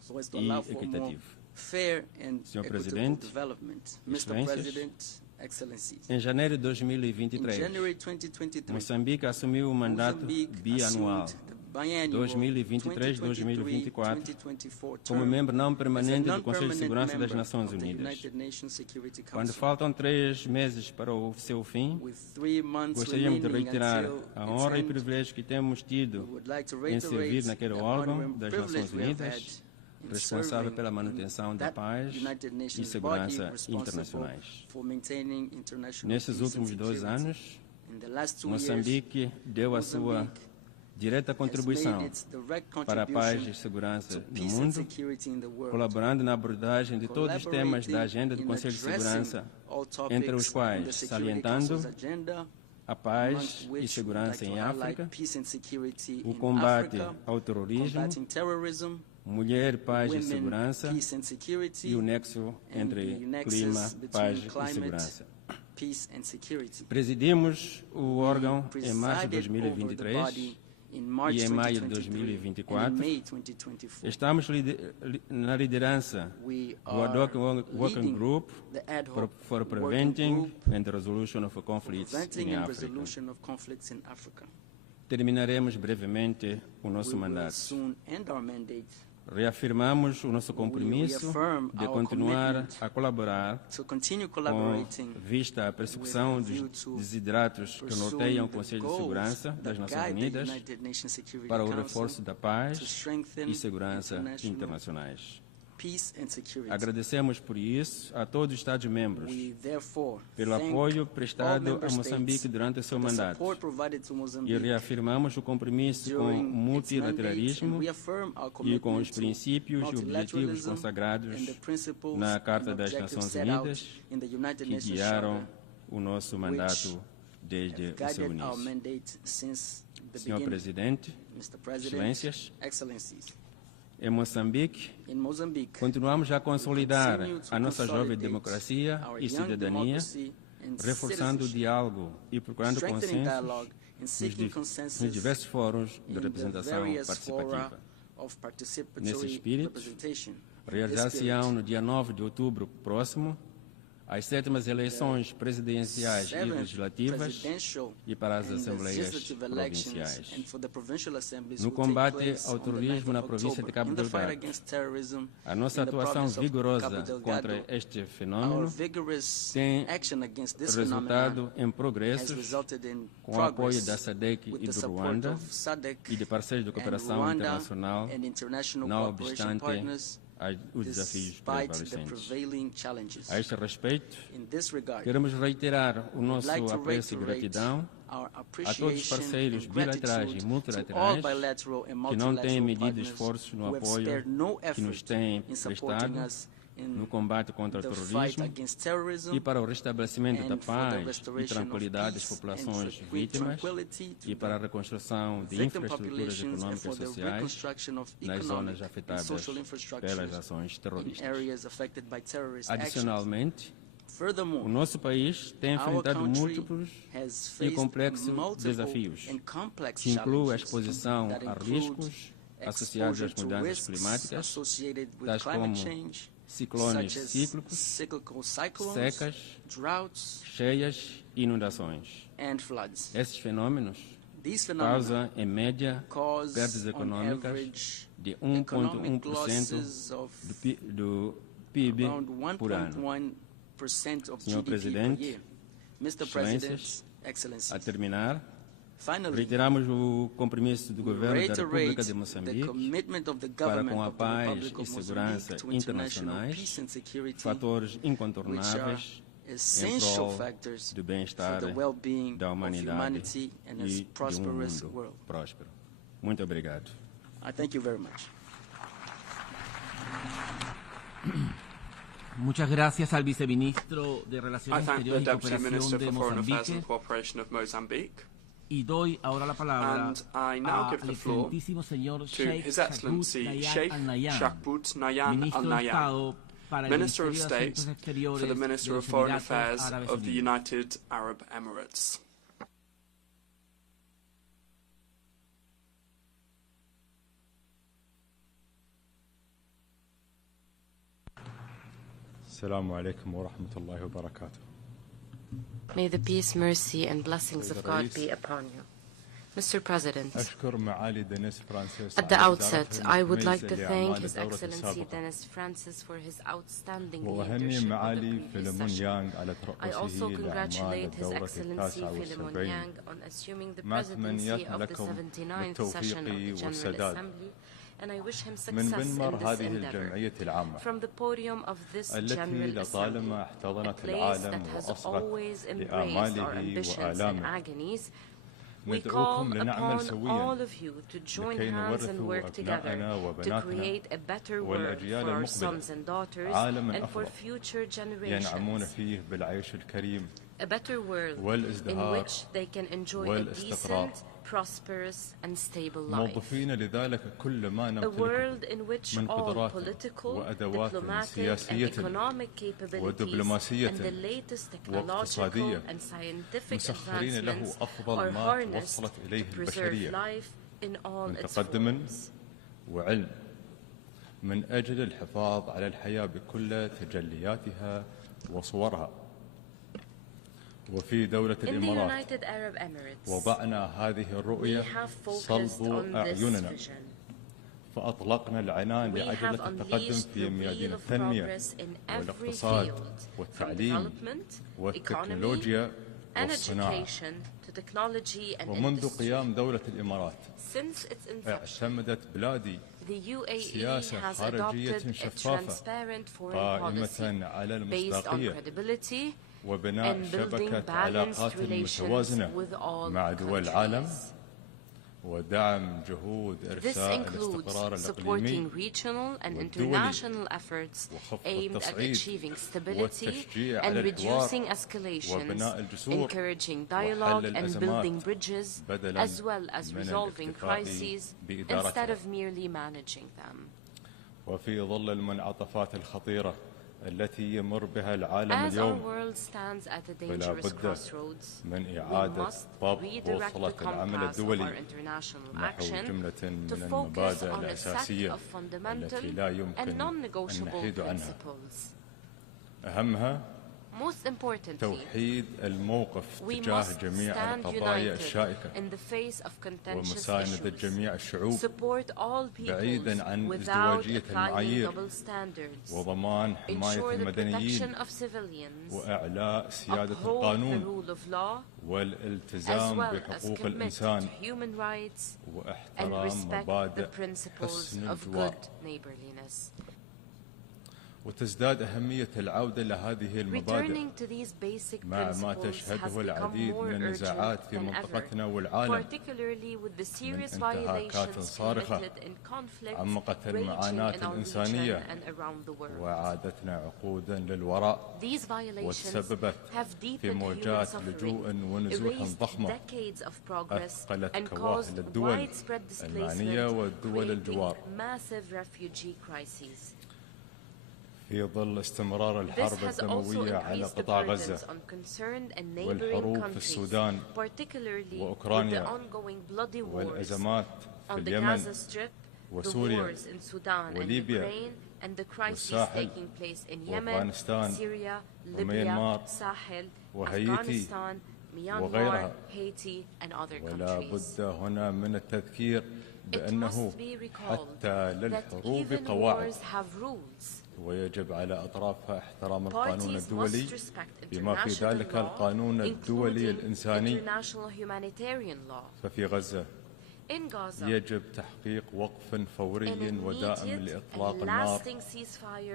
so as to e allow for more equitativo. fair and Senhor equitable Presidente, development. Mr. Excelências, President, Excellencies, Em janeiro de in 2023, January 2023, Moçambique assumiu o mandato Mozambique bianual assumed the biannual 2023-2024 2023-2024 como term membro não as a permanente do Conselho de non-permanent Segurança das member Nações of the Unidas. United Nations Security Quando Council. faltam 3 meses para o seu fim, With 3 months gostaríamos de remaining reiterar until a its honra e end, privilégio que temos we tido would like to em servir reiterate naquele the órgão honor and das privilege Nações we have had Unidas, in responsável serving pela in manutenção da that paz United e Nations segurança body responsible internacionais. for maintaining international Nesses peace and últimos 2 security. anos, In the last 2 years, Moçambique deu a sua Mozambique direta has contribuição made its direct para a paz contribution e segurança to no peace and mundo, security in the world, colaborando na abordagem de todos os temas da agenda do in Conselho de addressing Segurança, all topics entre os on quais the Security salientando Council's agenda, a paz amongst e which we segurança like em to highlight África, peace and security o in combate Africa, ao terrorismo, combating terrorism, mulher, paz e women, segurança peace and security, e o nexo and entre the nexus clima, between paz e climate, segurança. peace and security. Presidimos o órgão em março de Presided over the 2023 body in March e em maio de 2023 and 2024. in May 2024. Estamos na liderança We do Ad hoc are Working leading Group the ad hoc for working Preventing group and the Resolution of Conflicts preventing in and Africa. resolution of conflicts in Africa. Terminaremos brevemente o nosso We will mandato. soon end our mandate Reafirmamos o nosso compromisso reaffirm de our continuar commitment a colaborar to continue com collaborating vista à persecução with a view dos to desidratos que pursuing norteiam o the Conselho de goals Segurança that das Nações guide the Unidas United Nations Security para o Council reforço da to paz strengthen e segurança international internacionais. peace and security. Agradecemos por isso a todos os Estados-membros We therefore pelo thank apoio all prestado member a Moçambique states durante o seu for the mandato support provided to e Mozambique reafirmamos o compromisso com o during its mandate, and multilateralismo reaffirm our e com commitment os to princípios e objetivos multilateralism consagrados and the principles na Carta and das objectives Nações set out Unidas in the United que Nations guiaram Charter, o nosso mandato desde o seu guided our início. mandate since the Senhor beginning. Presidente, Mr. President, Excelências, Excellencies, em Moçambique, in Mozambique, continuamos a consolidar continue to a nossa jovem consolidate democracia our e young cidadania, democracy and reforçando o citizenship, diálogo e procurando strengthening consensos dialogue and nos seeking consensus nos diversos fóruns de in the representação various participativa. fora of Nesse participatory espírito, representation. realizar-se-ão no dia 9 de outubro próximo as 7ª eleições presidenciais e legislativas e para as assembleias provinciais. No combate ao terrorismo na província de Cabo Delgado, a nossa atuação vigorosa contra este fenômeno tem resultado em progressos com o apoio da SADC e do Ruanda e de parceiros de cooperação internacional, não obstante os desafios prevalecentes. A este respeito, queremos reiterar o nosso apreço e gratidão a todos os parceiros bilaterais e multilaterais que não têm medido esforços no apoio que nos têm prestado no combate contra o terrorismo e para o restabelecimento da paz e tranquilidade das populações vítimas e para a reconstrução de infraestruturas econômicas e sociais nas zonas afetadas pelas ações terroristas. Adicionalmente, O nosso país tem enfrentado múltiplos e complexos desafios, que incluem a exposição a riscos associados às mudanças climáticas, tais como ciclones cíclicos, secas, cheias e inundações. Esses fenômenos causam, em média, perdas econômicas de 1,1% do PIB por ano. Senhor Presidente, Excelências, a terminar, reiteramos o compromisso do governo da República de Moçambique para com a paz e segurança internacionais, fatores incontornáveis em prol do bem-estar da humanidade e de um mundo próspero. Muito obrigado. Muchas gracias al viceministro de I Relaciones thank the Exteriores y Deputy Minister Cooperación de for Foreign Affairs and Mozambique Cooperation of Mozambique, y doy ahora la palabra and I now give al the floor excelentísimo señor to Sheikh His Shakhboot Excellency Nahyan Sheikh Al-Nahyan, Shakhboot Nahyan Ministro de Al-Nahyan, Estado para el Minister of Ministerio de State Asuntos Exteriores for the de Minister los of Foreign Emiratos Affairs Árabes of the Unidos. United Arab Emirates. السلام عليكم ورحمة الله وبركاته. May the peace, mercy, and blessings of God be upon you. Mr. President, at the outset, I would like to thank His Excellency Dennis Francis for his outstanding leadership of the previous session. I also congratulate His Excellency Philemon Yang on assuming the presidency of the 79th session of the General Assembly, and I wish him success in this endeavor. From the podium of this General Assembly, a place that has always embraced our ambitions and agonies, we call upon all of you to join hands and work together to create a better world for our sons and daughters and for future generations. A better world in which they can enjoy a decent, prosperous and stable life. A world in which all political, diplomatic and economic capabilities and the latest technological and scientific advancements are harnessed to preserve life in all its forms. من أجل الحفاظ على الحياة بكل تجلياتها وصورها. وفي دولة الإمارات وضعنا هذه الرؤية صلب أعيننا فأطلقنا العنان لعجلة التقدم في ميادين التنمية والاقتصاد والتعليم والتكنولوجيا والصناعة. ومنذ قيام دولة الإمارات اعتمدت بلادي سياسة خارجية شفافة قائمة على المصداقية وبناء شبكة علاقات متوازنة مع دول العالم ودعم جهود إرساء الاستقرار الإقليمي والدولي وخفض التصعيد والتشجيع على الحوار وبناء الجسور وحل الأزمات بدلاً من الاكتفاء بإدارتها. وفي ظل المنعطفات الخطيرة التي يمر بها العالم اليوم فلا بد من إعادة ضبط بوصلة العمل الدولي نحو جملة من المبادئ الأساسية التي لا يمكن أن نحيد عنها. أهمها توحيد الموقف تجاه جميع القضايا الشائكة ومساندة جميع الشعوب بعيدا عن ازدواجية المعايير وضمان حماية المدنيين وإعلاء سيادة القانون والالتزام بحقوق الإنسان واحترام مبادئ حسن الجوار. وتزداد أهمية العودة لهذه المبادئ مع ما تشهده العديد من النزاعات في منطقتنا والعالم من انتهاكات صارخة عمقت المعاناة الإنسانية وعادتنا عقودا للوراء وتسببت في موجات لجوء ونزوح ضخمة أثقلت كواهل الدول المعنية والدول الجوار. في ظل استمرار الحرب الدموية على قطاع غزة والحروب في السودان وأوكرانيا والأزمات في اليمن وسوريا وليبيا والساحل وأفغانستان وميانمار وهايتي وغيرها. ولا بد هنا من التذكير بأنه حتى للحروب قواعد، ويجب على أطرافها احترام القانون الدولي بما في ذلك القانون الدولي الإنساني. ففي غزة يجب تحقيق وقف فوري ودائم لإطلاق النار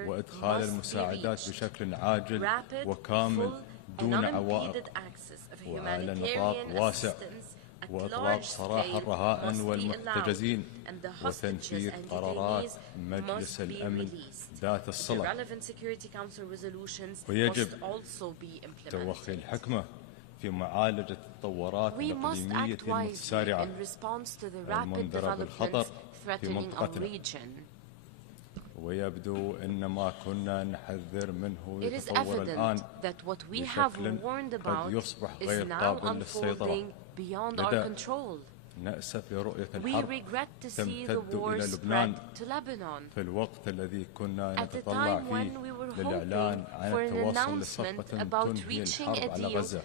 وإدخال المساعدات بشكل عاجل وكامل دون عوائق وعلى نطاق واسع، وإطلاق سراح الرهائن والمحتجزين وتنفيذ قرارات مجلس الأمن ذات الصلة. ويجب توخي الحكمة في معالجة التطورات الإقليمية المتسارعة المنذرة بالخطر في منطقتنا، ويبدو أن ما كنا نحذر منه يتطور الآن بشكل قد يصبح غير قابل للسيطرة. لذا نأسف لرؤية الحرب تمتد إلى لبنان في الوقت الذي كنا نتطلع فيه للإعلان عن التوصل لصفقة تنهي الحرب على غزة.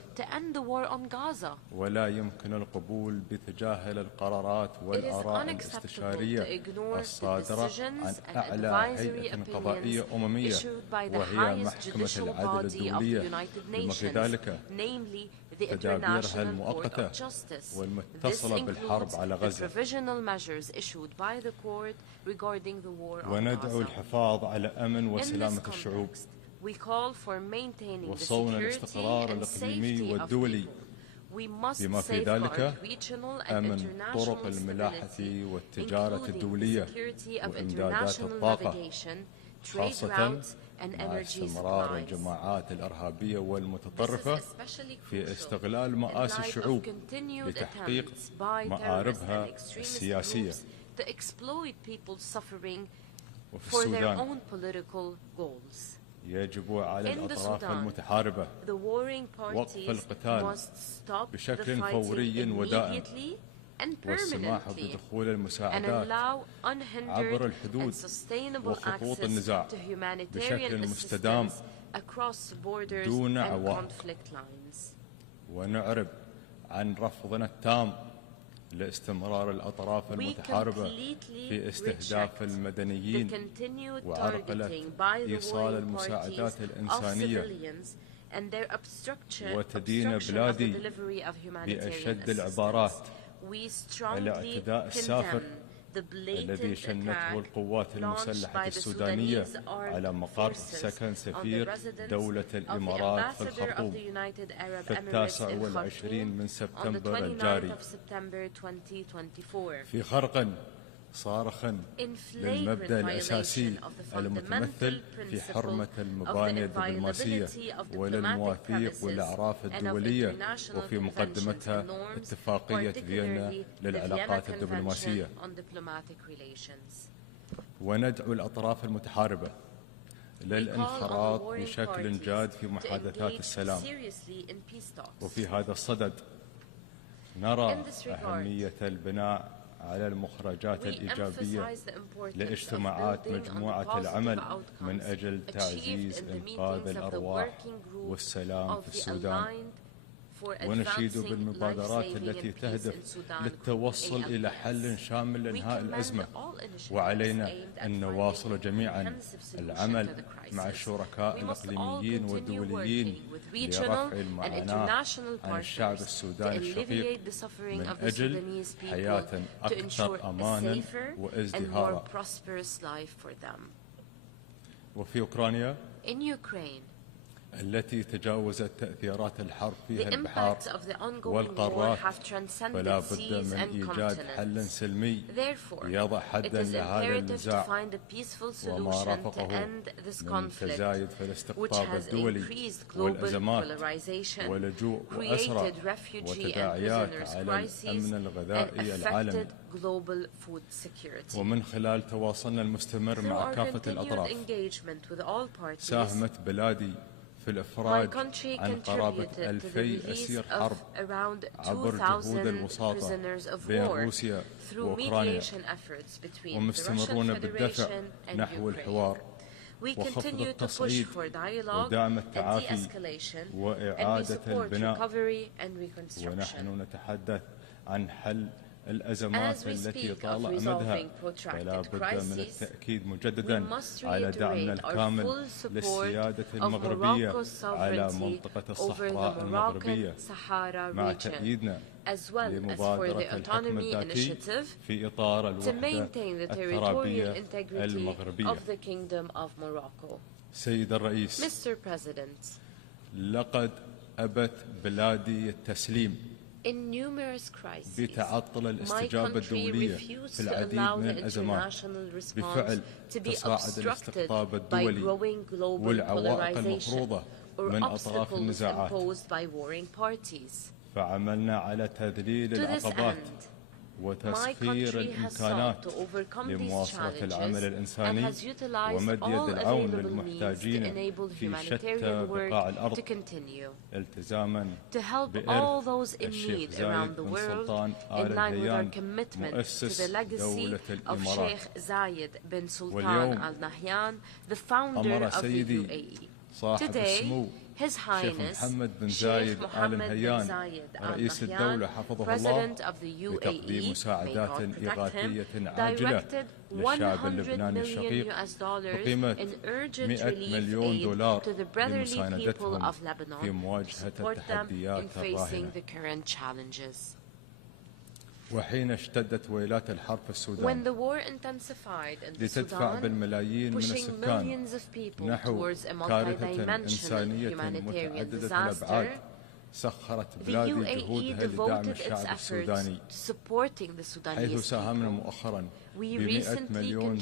ولا يمكن القبول بتجاهل القرارات والآراء الاستشارية الصادرة عن أعلى هيئة قضائية أممية وهي محكمة العدل الدولية، بما في ذلك تدابيرها المؤقتة والمتصلة بالحرب على غزة. وندعو الحفاظ على أمن وسلامة الشعوب وصون الاستقرار الإقليمي والدولي، بما في ذلك أمن طرق الملاحة والتجارة الدولية وإمدادات الطاقة، خاصة مع استمرار الجماعات الإرهابية والمتطرفة في استغلال مآسي الشعوب لتحقيق مآربها السياسية. وفي السودان يجب على الأطراف المتحاربة وقف القتال بشكل فوري ودائم والسماح بدخول المساعدات عبر الحدود وخطوط النزاع بشكل مستدام دون عوائق. ونعرب عن رفضنا التام لاستمرار الأطراف المتحاربة في استهداف المدنيين وعرقلة إيصال المساعدات الإنسانية وتدين بلادي بأشد العبارات الاعتداء السافر الذي شنته القوات المسلحة السودانية على مقر سكن سفير دولة الإمارات في الخرطوم في 29 سبتمبر الجاري في خرق صارخ للمبدأ الأساسي المتمثل في حرمة المباني الدبلوماسية وللمواثيق والأعراف الدولية، وفي مقدمتها اتفاقية فيينا للعلاقات الدبلوماسية. وندعو الأطراف المتحاربة للانخراط بشكل جاد في محادثات السلام. وفي هذا الصدد نرى أهمية البناء على المخرجات الإيجابية لاجتماعات مجموعة العمل من أجل تعزيز إنقاذ الأرواح والسلام في السودان. ونشيد بالمبادرات التي تهدف للتوصل إلى حل شامل لإنهاء الأزمة، وعلينا أن نواصل جميعا العمل مع الشركاء الإقليميين والدوليين لرفع المعاناة عن الشعب السوداني الشقيق من أجل حياة أكثر أمانا وازدهارا. وفي أوكرانيا التي تجاوزت تأثيرات الحرب فيها البحار والقارات، فلا بد من إيجاد حل سلمي يضع حدا لهذا النزاع وما رافقه من تزايد في الاستقطاب الدولي والأزمات ولجوء وأسرى وتداعيات على الأمن الغذائي العالمي. ومن خلال تواصلنا المستمر مع كافة الأطراف ساهمت بلادي في الإفراج عن قرابة 2000 أسير حرب عبر جهود الوساطة بين روسيا وأوكرانيا، ومستمرون بالدفع نحو الحوار وخفض التصعيد ودعم التعافي وإعادة البناء. ونحن نتحدث عن حل الأزمات التي طال أمدها، فلا بد من التأكيد مجددا على دعمنا الكامل للسيادة المغربية على منطقة الصحراء المغربية، مع تأييدنا لمبادرة الحكم الذاتي في إطار الوحدة الترابية المغربية. سيد الرئيس، لقد أبت بلادي التسليم بتعطل الاستجابة الدولية في العديد من الأزمات بفعل تصاعد الاستقطاب الدولي والعوائق المفروضة من أطراف النزاعات، فعملنا على تذليل العقبات وتسخير الإمكانات لمواصلة العمل الإنساني ومد يد العون للمحتاجين في شتى بقاع الأرض، التزاما بإرث الشيخ زايد بن سلطان آل نهيان مؤسس دولة الإمارات. واليوم أمر سيدي صاحب السمو الشيخ محمد بن زايد آل نهيان رئيس الدولة حفظه الله بتقديم مساعدات إغاثية عاجلة للشعب اللبناني الشقيق بقيمة $100 مليون لمساندتهم في مواجهة التحديات الراهنة. وحين اشتدت ويلات الحرب في السودان لتدفع بالملايين من السكان نحو كارثة إنسانية متعددة الأبعاد، سخرت بلادي جهودها لدعم الشعب السوداني، حيث ساهمنا مؤخرا ب$100 مليون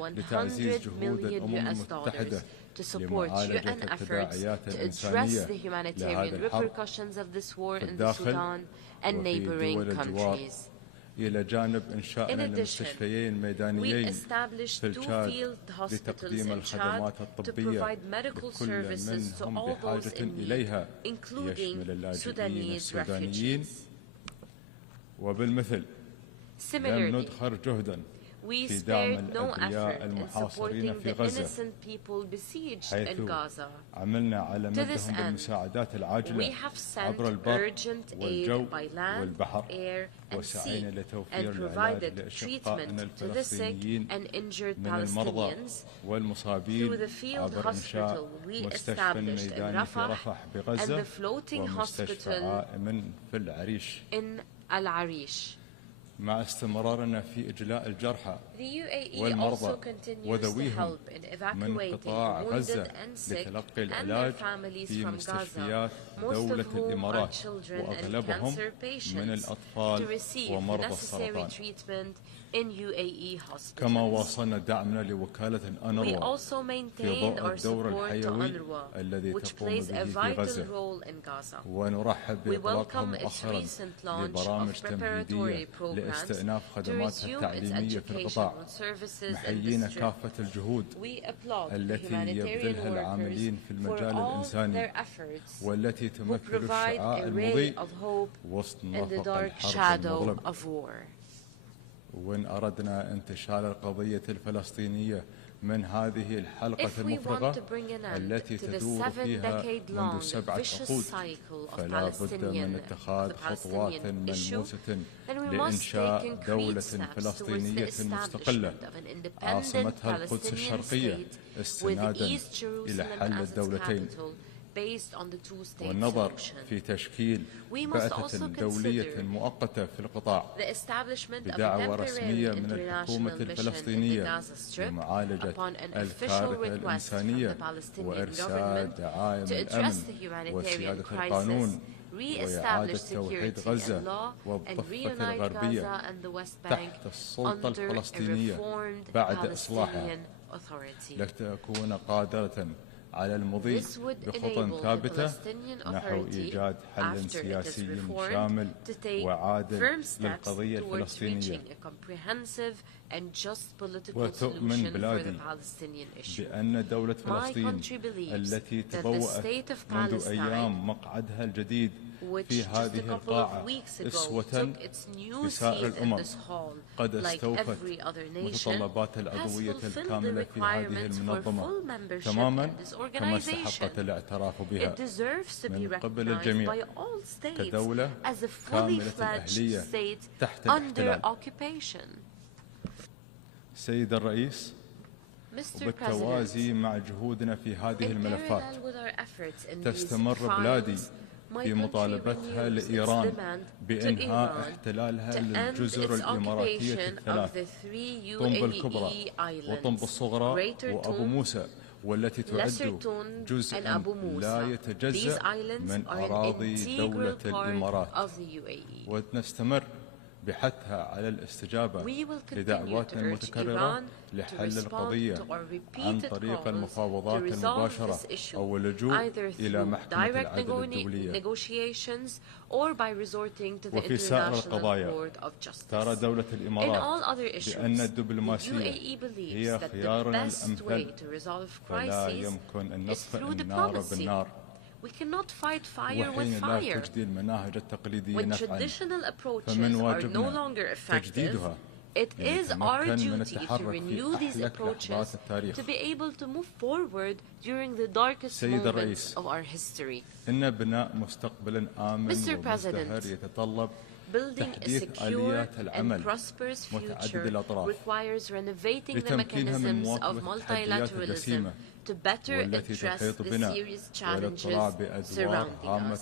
لتعزيز جهود الأمم المتحدة لمعالجة التداعيات الإنسانية لهذا الحرب في الداخل وفي دول الجوار، إلى جانب إنشائنا لمستشفيين ميدانيين في التشاد لتقديم الخدمات الطبية لكل منهم بحاجة إليها، يشمل اللاجئين السودانيين. وبالمثل لم ندخر جهدا في دعم الأبرياء المحاصرين في غزة، حيث عملنا على مدهم بالمساعدات العاجلة عبر البر والجو والبحر، وسعينا لتوفير العلاج لأشقائنا الفلسطينيين من المرضى والمصابين عبر إنشاء مستشفى ميداني في رفح بغزة ومستشفى عائم في العريش، مع استمرارنا في إجلاء الجرحى والمرضى وذويهم من قطاع غزة لتلقي العلاج في مستشفيات دولة الإمارات، وأغلبهم من الأطفال ومرضى السرطان. كما واصلنا دعمنا لوكالة أنروا في ضوء الدور الحيوي الذي تقوم به في غزة، ونرحب بإطلاقها مؤخرا لبرامج تمهيدية لاستئناف خدماتها التعليمية في القطاع، محيين كافة الجهود التي يبذلها العاملين في المجال الإنساني والتي تمثل الشعاع المضيء وسط نفق الحرب المظلم. وإن أردنا انتشال القضية الفلسطينية من هذه الحلقة المفرغة التي تدور فيها منذ 7 عقود، فلا بد من اتخاذ خطوات ملموسة لإنشاء دولة فلسطينية مستقلة عاصمتها القدس الشرقية، استنادا إلى حل الدولتين based on the two-state والنظر solution. في تشكيل We must بعثة also دولية consider مؤقتة في القطاع the establishment of a بدعوى temporary رسمية من الحكومة international mission in the الفلسطينية Gaza Strip لمعالجة upon an official الكارثة request from the الإنسانية Palestinian وإرسال government دعائم to address الأمن the humanitarian وسيادة crisis, القانون re-establish وإعادة توحيد security and غزة law, and والضفة reunite الغربية Gaza and the West Bank تحت السلطة under a الفلسطينية reformed بعد إصلاحها Palestinian authority. لتكون قادرة على المضي This would بخطى enable the ثابتة Palestinian نحو Authority, إيجاد حل after it is سياسي reformed, شامل to take وعادل firm steps للقضية towards الفلسطينية. reaching a comprehensive and just political وتؤمن solution for the بلادي Palestinian issue. بأن دولة My فلسطين country believes التي that the تبوأت state of منذ Palestine, أيام مقعدها الجديد which في just a هذه couple of القاعة weeks ago أسوة took its new بسائر seat in الأمم this hall, قد like استوفت every other nation, متطلبات has العضوية fulfilled the الكاملة في هذه requirements for المنظمة full membership تماما in this كما استحقت organization. الاعتراف بها It deserves to be من قبل recognized الجميع by all states كدولة as a fully كاملة fledged الأهلية state تحت under الاحتلال. occupation. سيد الرئيس، Mr. وبالتوازي President, مع جهودنا في هذه in الملفات parallel with our efforts in these تستمر بلادي files, my في country مطالبتها renews its لإيران demand to بإنهاء Iran احتلالها to end للجزر its الإماراتية occupation of الثلاث the three طنب الكبرى UAE islands, وطنب الصغرى Greater وأبو Tun, موسى والتي Lesser تعد Tun, and جزءا Abu Musa. لا These يتجزأ islands من are an أراضي integral دولة part الإمارات of the UAE. ونستمر بحثها على الاستجابة We will continue لدعواتنا to urge المتكررة Iran to لحل respond القضية to our repeated عن طريق calls المفاوضات to resolve المباشرة this issue أو اللجوء either إلى through محكمة direct العدل الدولية. negotiations or by resorting to the وفي سائر International القضايا Court of Justice. ترى دولة In الإمارات all other issues, بأن the الدبلوماسية UAE believes هي that the خيارنا best way الأمثل to resolve فلا crises يمكن أن is نطفئ through النار diplomacy. بالنار We cannot fight fire with وحين لا fire. تجدي المناهج التقليدية When نفعا traditional approaches فمن are no واجبنا longer effective, تجديدها it is our لنتمكن من duty to التحرك renew في these أحلك approaches لحظات التاريخ. to be able to move forward during the darkest سيد moments الرئيس، of our history. إن بناء مستقبل آمن Mr. ومزدهر President, يتطلب Building a تحديث secure آليات and العمل prosperous متعدد future الأطراف requires renovating the لتمكينها من mechanisms of مواجهة التحديات multilateralism الجسيمة to better والتي address تحيط the بنا serious والاطلاع challenges بأدوار surrounding us. هامة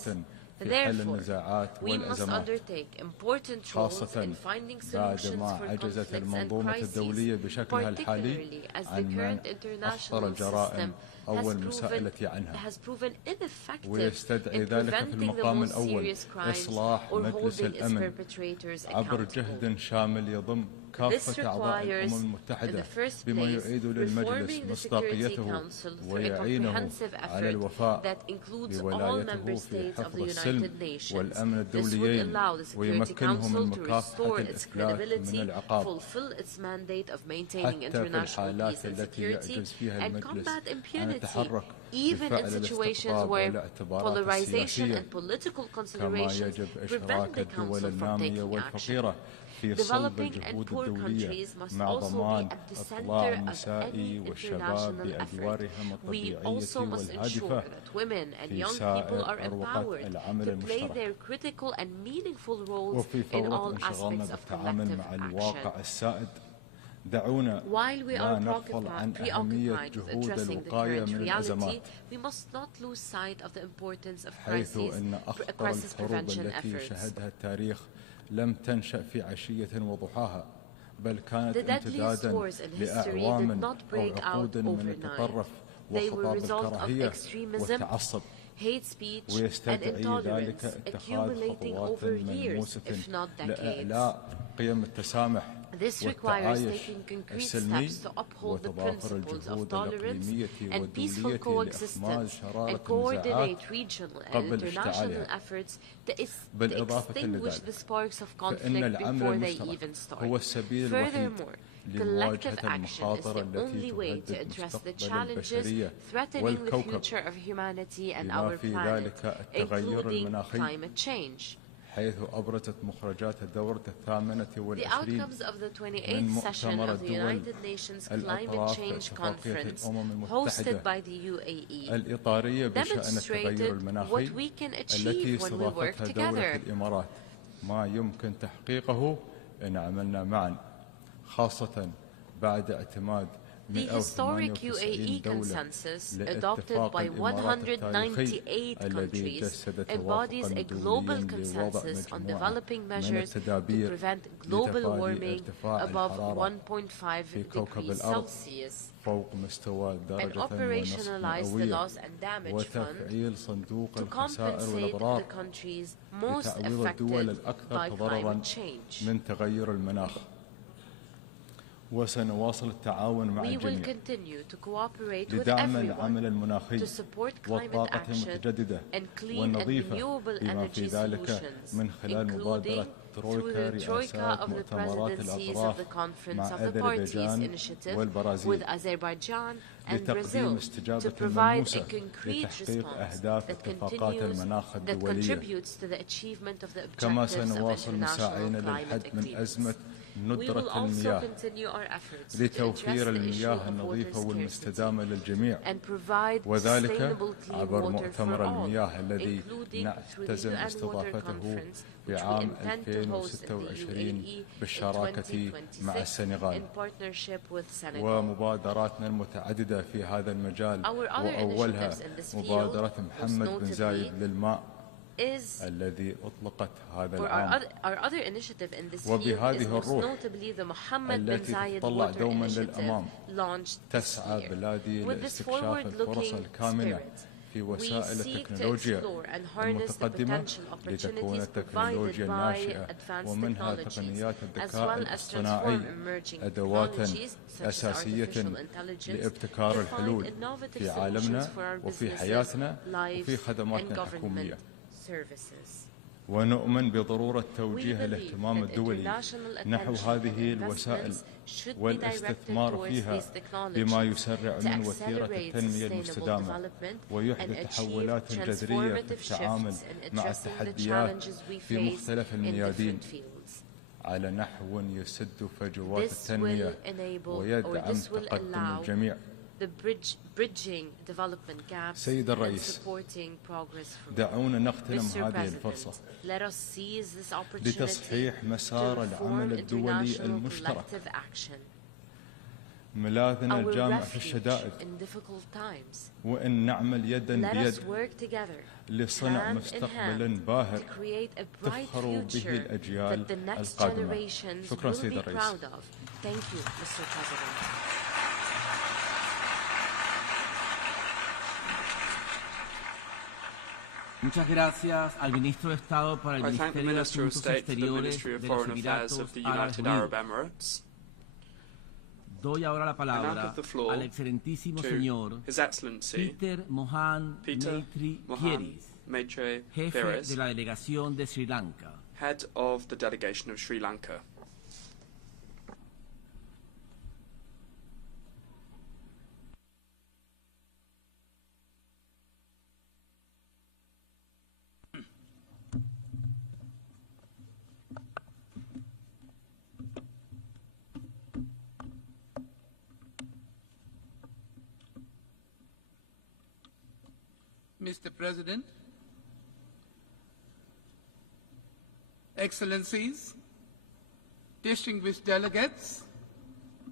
في حل Therefore, النزاعات we must والأزمات undertake important roles خاصة in finding بعد solutions ما for عجزت conflicts and المنظومة الدولية crises, بشكلها الحالي particularly as the عن منع current أخطر international الجرائم system أو المساءلة عنها has proven ineffective ويستدعي in ذلك في preventing the المقام most الأول serious crimes إصلاح or مجلس holding its الأمن perpetrators عبر accountable. جهد شامل يضم This كافة أعضاء requires, الأمم in المتحدة the first بما place, يعيد للمجلس reforming the Security مصداقيته Council through a ويعينه comprehensive على effort الوفاء that includes all بولايته member في states of حفظ the السلم United Nations. والأمن This would الدوليين allow the Security ويمكنه من Council to مكافحة restore its الإفلات من credibility, العقاب fulfill its mandate of maintaining حتى في international الحالات peace and التي security, يعجز فيها and المجلس combat عن impunity, التحرك even in بفعل situations الاستقطاب where والاعتبارات polarization السياسية and political كما considerations يجب prevent إشراك the الدول Council from النامية taking action. والفقيرة في صلب Developing and الجهود poor الدولية countries must مع also ضمان be at the إطلاع center of النساء any والشباب international effort. بأدوارهم We الطبيعية also must ensure والهادفة that women and في young people سائر are أروقة empowered العمل to play المشترك their critical and meaningful roles وفي in all فورة انشغالنا aspects of بالتعامل collective مع action. الواقع السائد دعونا While we لا are نغفل عن أهمية preoccupied with جهود addressing the الوقاية current من الأزمات reality, we must not lose sight of the importance of حيث أن أخطر crisis الحروب prevention التي efforts. شهدها التاريخ لم تنشأ في عشية وضحاها بل كانت The deadliest امتدادا wars in history لأعوام did not أو break out عقود من overnight. التطرف They were a وخطاب result of الكراهية extremism, والتعصب hate speech, and ويستدعي ذلك intolerance اتخاذ accumulating خطوات over years, ملموسة if not decades. لإعلاء قيم التسامح This requires والتعايش taking concrete السلمي steps to uphold the وتضافر principles of الجهود tolerance الإقليمية and peaceful والدولية لإخماد coexistence شرارة and النزاعات coordinate regional and قبل international اشتعالها. efforts to بالإضافة extinguish لذلك the sparks of فإن conflict العمل before they المشترك even start. هو السبيل الوحيد Furthermore, collective لمواجهة action is المخاطر the only التي way to تهدد address the مستقبل challenges البشرية threatening the والكوكب future of humanity and بما our في planet, ذلك التغير including المناخي climate change. حيث أبرزت مخرجات الدورة الثامنة The والعشرين outcomes of the من 28th session مؤتمر of the الدول United Nations Climate الأطراف Change اتفاقية Conference الأمم hosted المتحدة by the UAE الإطارية بشأن التغير demonstrated المناخي what we can التي achieve when we work استضافتها دولة together. الإمارات ما يمكن تحقيقه إن عملنا معا خاصة بعد اعتماد The historic UAE consensus, adopted by 198 countries, embodies a global consensus on developing measures to prevent global warming above 1.5 degrees Celsius, and operationalize the loss and damage fund to compensate the countries most affected by climate change. وسنواصل التعاون مع We will الجميع continue to cooperate with لدعم العمل everyone المناخي to support climate والطاقة action المتجددة and clean and والنظيفة renewable بما في energy ذلك solutions, من خلال مبادرة including through the troika رئاسات of the مؤتمرات presidencies of الأطراف the Conference مع of the Parties أذربيجان initiative والبرازيل with Azerbaijan and لتقديم Brazil to استجابة provide a ملموسة concrete لتحقيق response أهداف اتفاقات المناخ that الدولية contributes to the achievement of the كما objectives of سنواصل international مساعينا climate للحد من agreements. أزمة We will ندرة also المياه continue our efforts to address لتوفير the issue المياه of water النظيفة scarcity والمستدامة للجميع and provide وذلك sustainable clean عبر water for مؤتمر all, المياه الذي including through the نعتزم UN Water استضافته Conference, في which we عام intend to host in the 2026 UAE بالشراكة in مع 2026 السنغال in partnership with Senegal. ومبادراتنا المتعددة في هذا المجال Our other وأولها initiatives in this field, مبادرة most محمد بن زايد notably, للماء is الذي أطلقت هذا or العام our other initiative in this field وبهذه is most الروح notably the Mohammed bin التي Zayed تتطلع Water دوما Initiative للأمام launched this تسعى year. بلادي With this لاستكشاف الفرص forward-looking الكامنة spirit, في we وسائل seek to التكنولوجيا explore and harness the المتقدمة potential لتكون opportunities التكنولوجيا provided by الناشئة advanced ومنها technologies, تقنيات as الذكاء well as الاصطناعي transform emerging أدوات technologies such as أساسية artificial intelligence لابتكار to find الحلول innovative في solutions عالمنا for our وفي businesses, حياتنا وفي lives, and خدماتنا government الحكومية services. ونؤمن بضرورة توجيه We believe الاهتمام that الدولي international نحو attention هذه and الوسائل investments should be والاستثمار directed towards فيها these technologies بما يسرع to من وتيرة accelerate التنمية sustainable المستدامة development and ويحدث achieve تحولات جذرية في transformative التعامل shifts in مع addressing the التحديات challenges we في face مختلف in الميادين different fields. على نحو يسد فجوات This التنمية will enable or ويدعم this will تقدم allow الجميع. the bridging development gaps سيد and الرئيس، supporting progress for all. دعونا نغتنم Mr. هذه President, الفرصة let us seize this opportunity لتصحيح مسار to العمل reform الدولي international المشترك. collective action. ملاذنا Our الجامع في refuge الشدائد in difficult times. وإن نعمل يدا Let us بيد work together, لصنع hand in مستقبل hand, باهر to create a bright تفخر به future الأجيال that the next القادمة. generations شكرا will سيد be الرئيس. proud of. Thank you, Mr. President. Muchas gracias al ministro de Estado para el I thank the Ministerio de Minister of Asuntos State for the Exteriores Ministry of de los Foreign Affairs Emiratos of the Árabes United Arab Unidos. Emirates. Doy ahora la I now palabra give the floor al excelentísimo to señor His Excellency Peter Mohan Peter Maitri Mohan Pieris, Maitri jefe Pieris, de la delegación de Sri Lanka. Head of the Delegation of Sri Lanka. Mr. President, Excellencies, distinguished delegates,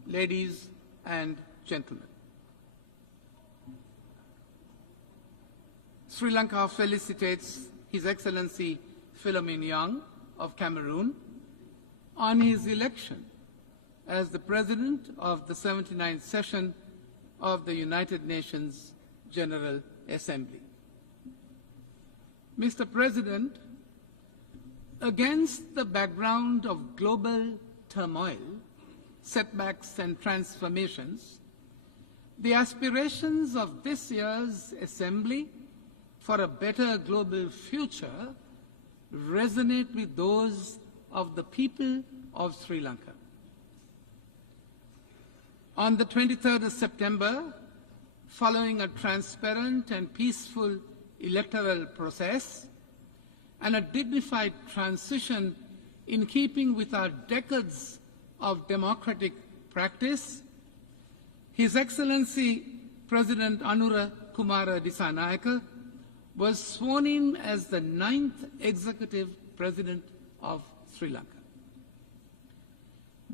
ladies and gentlemen. Sri Lanka felicitates His Excellency Philomene Young of Cameroon on his election as the President of the 79th session of the United Nations General Assembly. Mr. President, against the background of global turmoil, setbacks and transformations, the aspirations of this year's Assembly for a better global future resonate with those of the people of Sri Lanka. On the 23rd of September, following a transparent and peaceful electoral process and a dignified transition in keeping with our decades of democratic practice, His Excellency President Anura Kumara Dissanayake was sworn in as the 9th Executive President of Sri Lanka.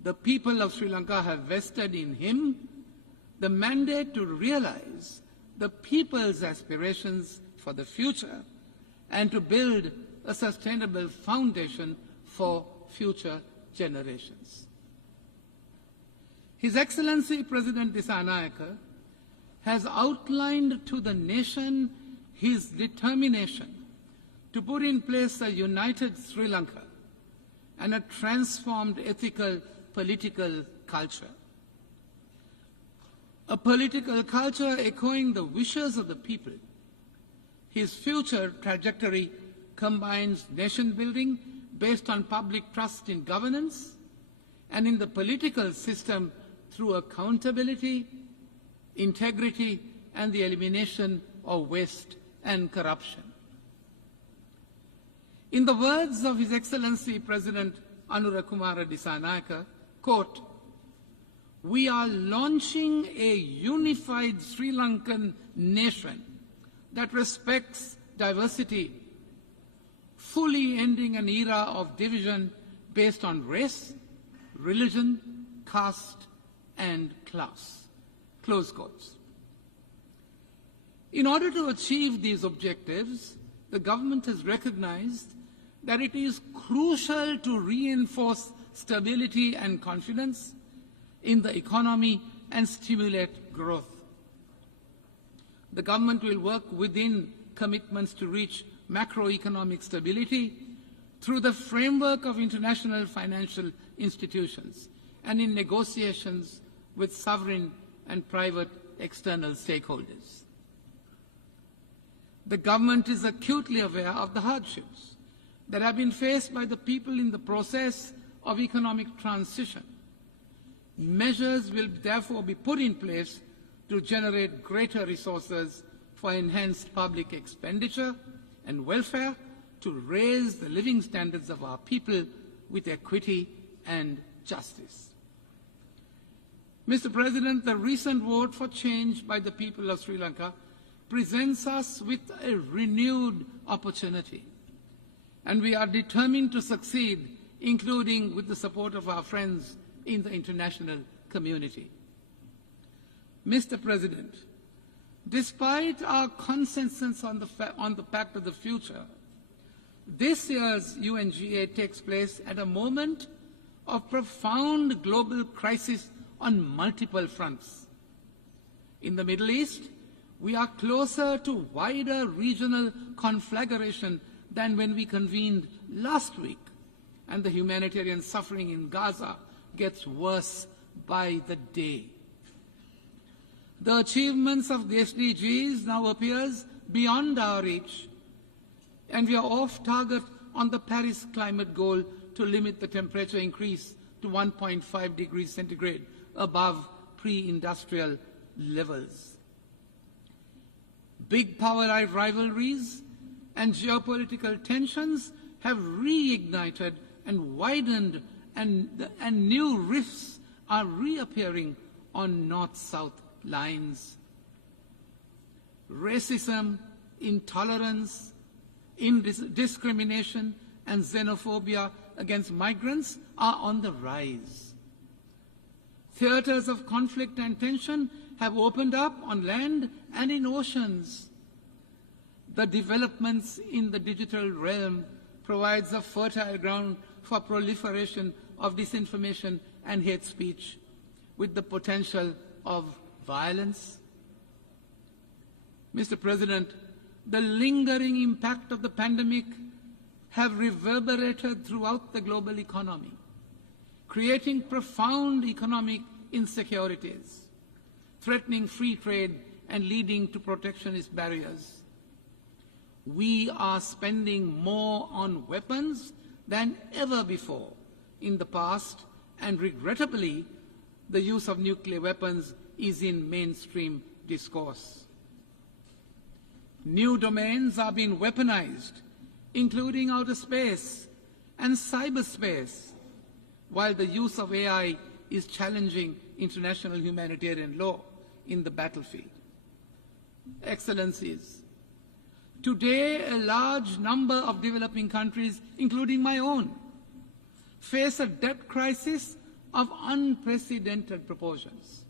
The people of Sri Lanka have vested in him the mandate to realize the people's aspirations for the future and to build a sustainable foundation for future generations. His Excellency President Dissanayake has outlined to the nation his determination to put in place a united Sri Lanka and a transformed ethical political culture. A political culture echoing the wishes of the people. His future trajectory combines nation building based on public trust in governance and in the political system through accountability, integrity, and the elimination of waste and corruption. In the words of His Excellency President Anurakumara Dissanayake, quote, "We are launching a unified Sri Lankan nation that respects diversity, fully ending an era of division based on race, religion, caste, and class." Close quotes. In order to achieve these objectives, the government has recognized that it is crucial to reinforce stability and confidence in the economy and stimulate growth. The government will work within commitments to reach macroeconomic stability through the framework of international financial institutions and in negotiations with sovereign and private external stakeholders. The government is acutely aware of the hardships that have been faced by the people in the process of economic transition. Measures will therefore be put in place to generate greater resources for enhanced public expenditure and welfare to raise the living standards of our people with equity and justice. Mr. President, the recent vote for change by the people of Sri Lanka presents us with a renewed opportunity, and we are determined to succeed, including with the support of our friends in the international community. Mr. President, despite our consensus on the Pact of the Future, this year's UNGA takes place at a moment of profound global crisis on multiple fronts. In the Middle East, we are closer to wider regional conflagration than when we convened last week, and the humanitarian suffering in Gaza gets worse by the day. The achievements of the SDGs now appears beyond our reach, and we are off target on the Paris climate goal to limit the temperature increase to 1.5 degrees centigrade above pre-industrial levels. Big power rivalries and geopolitical tensions have reignited and widened, and new rifts are reappearing on north-south lines. Racism, intolerance, discrimination, and xenophobia against migrants are on the rise. Theaters of conflict and tension have opened up on land and in oceans. The developments in the digital realm provides a fertile ground for proliferation of disinformation and hate speech, with the potential of violence. Mr. President, the lingering impact of the pandemic have reverberated throughout the global economy, creating profound economic insecurities, threatening free trade and leading to protectionist barriers. We are spending more on weapons than ever before in the past, and regrettably, the use of nuclear weapons is in mainstream discourse. New domains are being weaponized, including outer space and cyberspace, while the use of AI is challenging international humanitarian law in the battlefield. Excellencies, today a large number of developing countries, including my own, face a debt crisis of unprecedented proportions.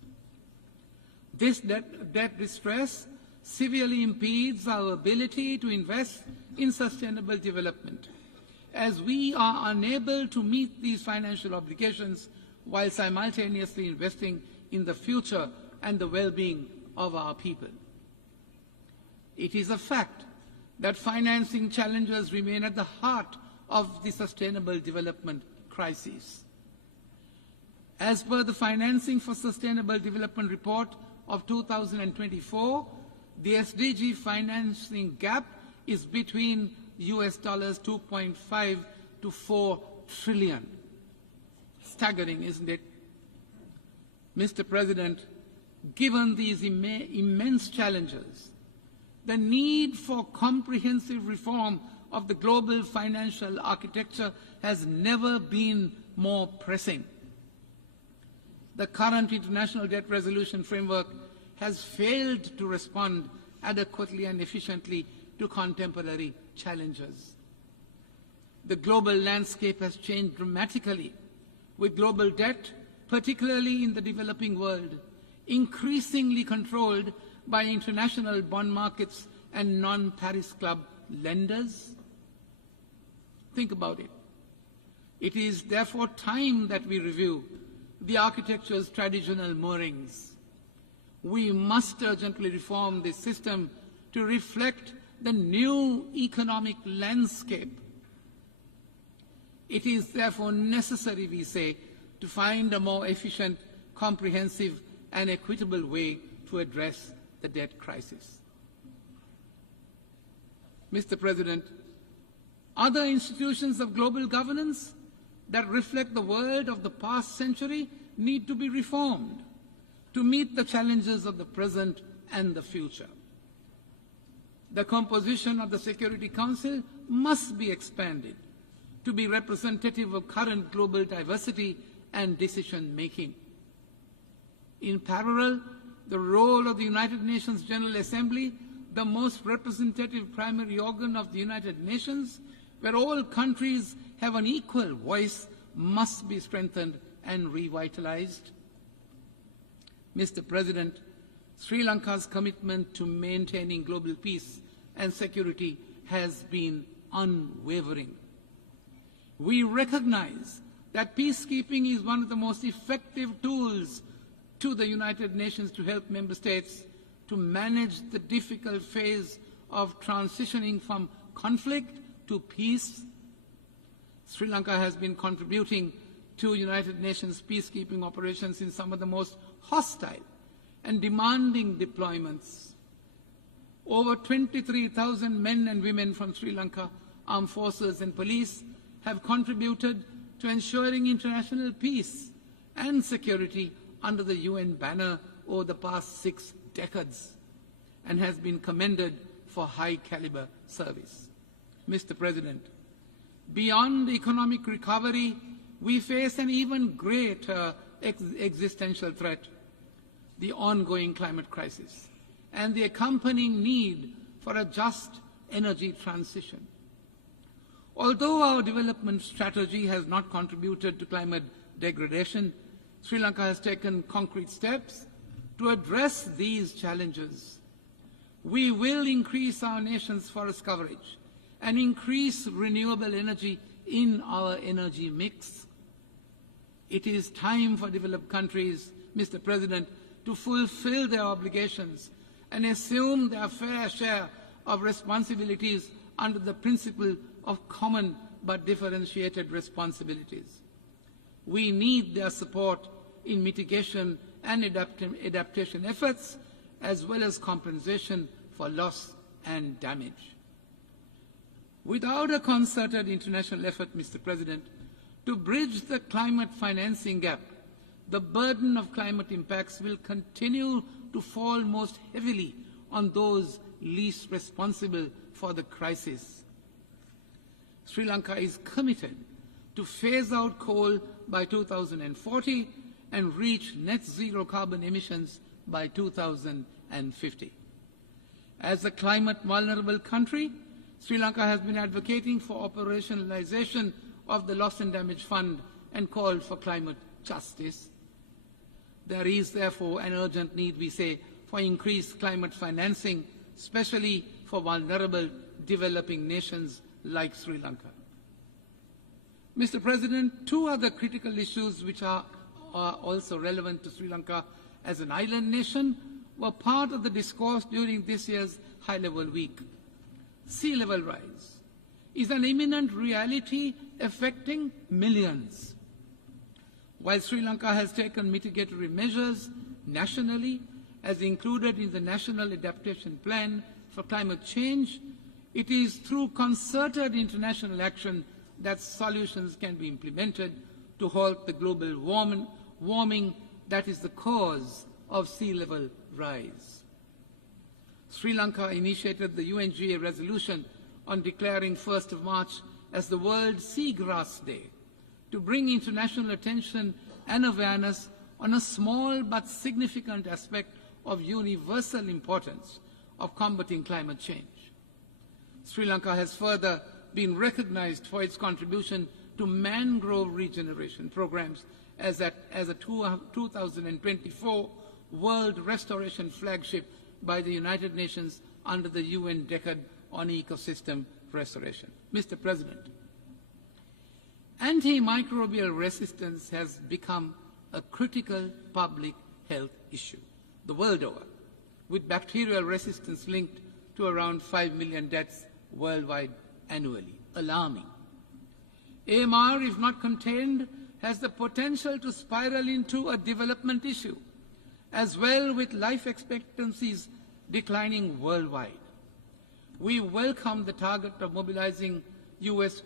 This debt distress severely impedes our ability to invest in sustainable development, as we are unable to meet these financial obligations while simultaneously investing in the future and the well-being of our people. It is a fact that financing challenges remain at the heart of the sustainable development crisis. As per the Financing for Sustainable Development Report of 2024, the SDG financing gap is between US dollars 2.5 to 4 trillion. Staggering, isn't it? Mr. President, given these immense challenges, the need for comprehensive reform of the global financial architecture has never been more pressing. The current international debt resolution framework has failed to respond adequately and efficiently to contemporary challenges. The global landscape has changed dramatically, with global debt, particularly in the developing world, increasingly controlled by international bond markets and non-Paris Club lenders. Think about it. It is therefore time that we review the architecture's traditional moorings. We must urgently reform this system to reflect the new economic landscape. It is therefore necessary, we say, to find a more efficient, comprehensive, and equitable way to address the debt crisis. Mr. President, other institutions of global governance that reflect the world of the past century need to be reformed to meet the challenges of the present and the future. The composition of the Security Council must be expanded to be representative of current global diversity and decision-making. In parallel, the role of the United Nations General Assembly, the most representative primary organ of the United Nations, where all countries have an equal voice, must be strengthened and revitalized. Mr. President, Sri Lanka's commitment to maintaining global peace and security has been unwavering. We recognize that peacekeeping is one of the most effective tools to the United Nations to help member states to manage the difficult phase of transitioning from conflict to peace. Sri Lanka has been contributing to United Nations peacekeeping operations in some of the most hostile and demanding deployments. Over 23,000 men and women from Sri Lanka, armed forces and police have contributed to ensuring international peace and security under the UN banner over the past 6 decades and has been commended for high-caliber service. Mr. President, beyond economic recovery, we face an even greater existential threat, the ongoing climate crisis, and the accompanying need for a just energy transition. Although our development strategy has not contributed to climate degradation, Sri Lanka has taken concrete steps to address these challenges. We will increase our nation's forest coverage and increase renewable energy in our energy mix. It is time for developed countries, Mr. President, to fulfill their obligations and assume their fair share of responsibilities under the principle of common but differentiated responsibilities. We need their support in mitigation and adaptation efforts, as well as compensation for loss and damage. Without a concerted international effort, Mr. President, to bridge the climate financing gap, the burden of climate impacts will continue to fall most heavily on those least responsible for the crisis. Sri Lanka is committed to phase out coal by 2040 and reach net zero carbon emissions by 2050. As a climate vulnerable country, Sri Lanka has been advocating for operationalization of the Loss and Damage Fund and called for climate justice. There is therefore an urgent need, we say, for increased climate financing, especially for vulnerable developing nations like Sri Lanka. Mr. President, two other critical issues which are also relevant to Sri Lanka as an island nation were part of the discourse during this year's high-level week. Sea level rise is an imminent reality affecting millions. While Sri Lanka has taken mitigatory measures nationally, as included in the National Adaptation Plan for Climate Change, it is through concerted international action that solutions can be implemented to halt the global warming that is the cause of sea level rise. Sri Lanka initiated the UNGA resolution on declaring 1st of March as the World Seagrass Day to bring international attention and awareness on a small but significant aspect of universal importance of combating climate change. Sri Lanka has further been recognized for its contribution to mangrove regeneration programs as a 2024 World Restoration Flagship by the United Nations under the UN Decade on Ecosystem Restoration. Mr. President, antimicrobial resistance has become a critical public health issue the world over, with bacterial resistance linked to around 5 million deaths worldwide annually. Alarming. AMR, if not contained, has the potential to spiral into a development issue, as well with life expectancies declining worldwide. We welcome the target of mobilizing US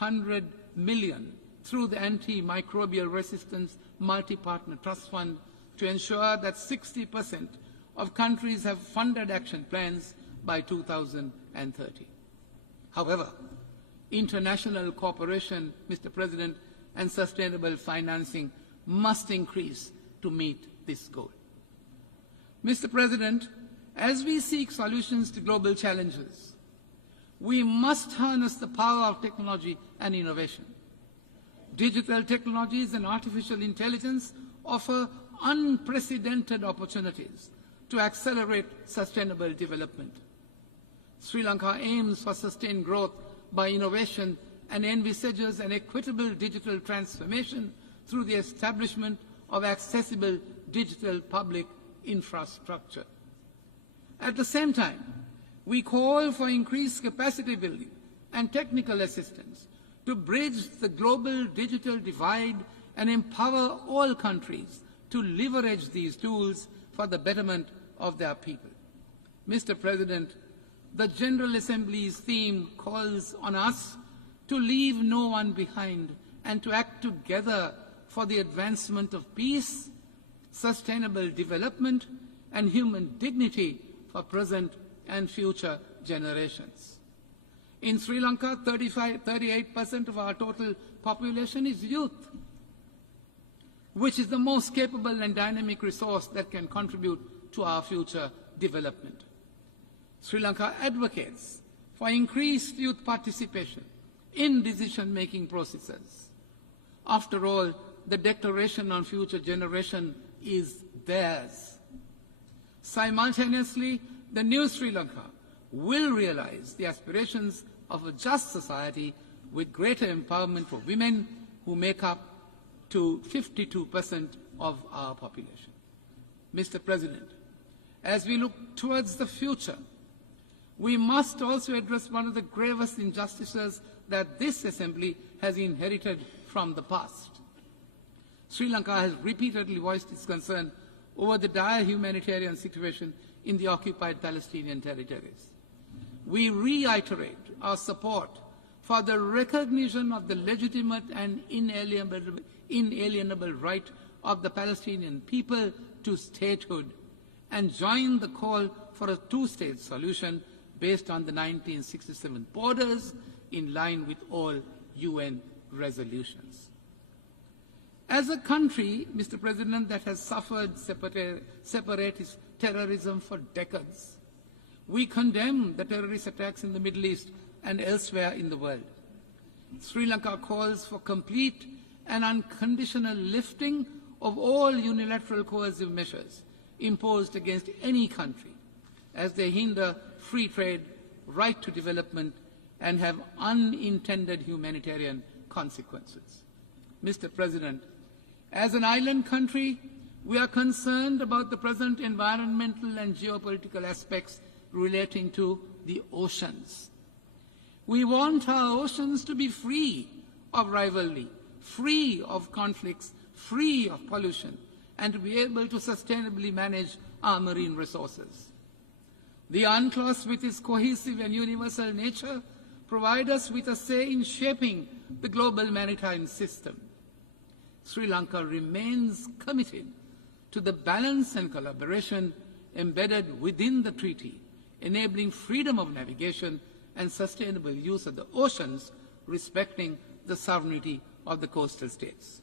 $100 million through the Antimicrobial Resistance Multi-Partner Trust Fund to ensure that 60% of countries have funded action plans by 2030. However, international cooperation, Mr. President, and sustainable financing must increase to meet this goal. Mr. President, as we seek solutions to global challenges, we must harness the power of technology and innovation. Digital technologies and artificial intelligence offer unprecedented opportunities to accelerate sustainable development. Sri Lanka aims for sustained growth by innovation and envisages an equitable digital transformation through the establishment of accessible digital public infrastructure. At the same time, we call for increased capacity building and technical assistance to bridge the global digital divide and empower all countries to leverage these tools for the betterment of their people. Mr. President, the General Assembly's theme calls on us to leave no one behind and to act together for the advancement of peace, sustainable development, and human dignity for present and future generations. In Sri Lanka, 38% of our total population is youth, which is the most capable and dynamic resource that can contribute to our future development. Sri Lanka advocates for increased youth participation in decision-making processes. After all, the Declaration on Future Generation is theirs. Simultaneously, the new Sri Lanka will realize the aspirations of a just society with greater empowerment for women, who make up to 52% of our population. Mr. President, as we look towards the future, we must also address one of the gravest injustices that this Assembly has inherited from the past. Sri Lanka has repeatedly voiced its concern over the dire humanitarian situation in the occupied Palestinian territories. We reiterate our support for the recognition of the legitimate and inalienable right of the Palestinian people to statehood and join the call for a two-state solution based on the 1967 borders in line with all UN resolutions. As a country, Mr. President, that has suffered separatist terrorism for decades, we condemn the terrorist attacks in the Middle East and elsewhere in the world. Sri Lanka calls for complete and unconditional lifting of all unilateral coercive measures imposed against any country, as they hinder free trade, right to development, and have unintended humanitarian consequences. Mr. President, as an island country, we are concerned about the present environmental and geopolitical aspects relating to the oceans. We want our oceans to be free of rivalry, free of conflicts, free of pollution, and to be able to sustainably manage our marine resources. The UNCLOS, with its cohesive and universal nature, provide us with a say in shaping the global maritime system. Sri Lanka remains committed to the balance and collaboration embedded within the treaty, enabling freedom of navigation and sustainable use of the oceans, respecting the sovereignty of the coastal states.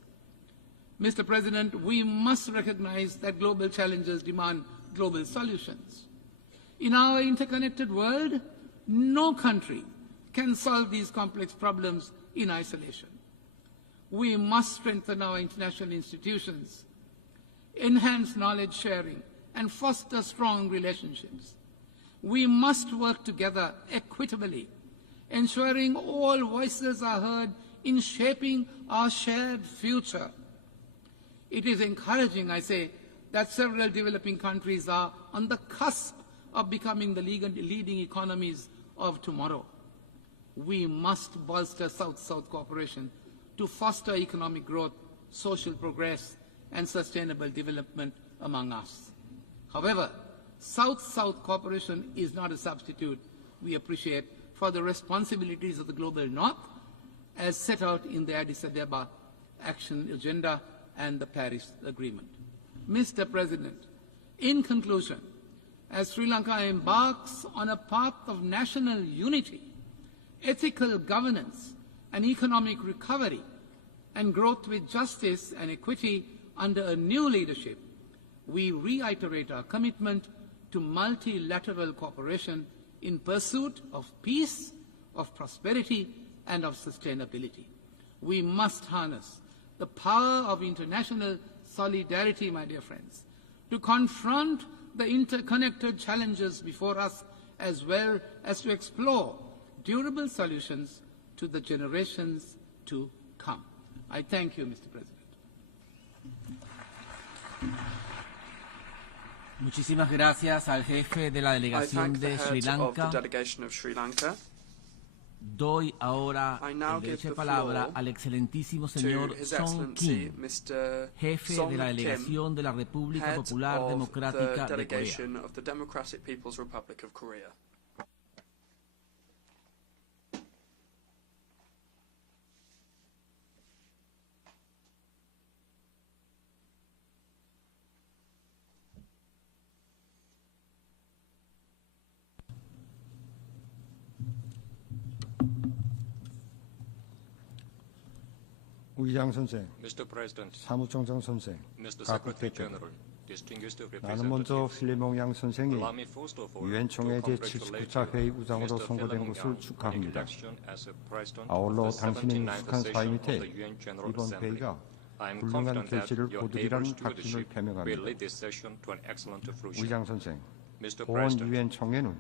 Mr. President, we must recognize that global challenges demand global solutions. In our interconnected world, no country can solve these complex problems in isolation. We must strengthen our international institutions, enhance knowledge sharing, and foster strong relationships. We must work together equitably, ensuring all voices are heard in shaping our shared future. It is encouraging, I say, that several developing countries are on the cusp of becoming the leading economies of tomorrow. We must bolster South-South cooperation to foster economic growth, social progress, and sustainable development among us. However, South-South cooperation is not a substitute, we appreciate, for the responsibilities of the Global North as set out in the Addis Ababa Action Agenda and the Paris Agreement. Mr. President, in conclusion, as Sri Lanka embarks on a path of national unity, ethical governance, and economic recovery, and growth with justice and equity under a new leadership, we reiterate our commitment to multilateral cooperation in pursuit of peace, of prosperity, and of sustainability. We must harness the power of international solidarity, my dear friends, to confront the interconnected challenges before us, as well as to explore durable solutions to the generations to come. I thank you, Mr. President. Muchísimas gracias al jefe de la delegación de Sri Lanka. Doy ahora el derecho de palabra al excelentísimo señor Song Kim, jefe de la delegación de la República Popular Democrática de Corea. 의장 선생, President, 사무총장 선생, 각 대표, 나는 먼저 필리몽양 선생이 유엔 총회 제79차 회의 우장으로 선거된 것을 축하합니다. 아울러 당신의 익숙한 사회 밑에 이번 회의가 훌륭한 결실을 거두리라는 확신을 표명합니다. 의장 선생, 본 유엔 총회는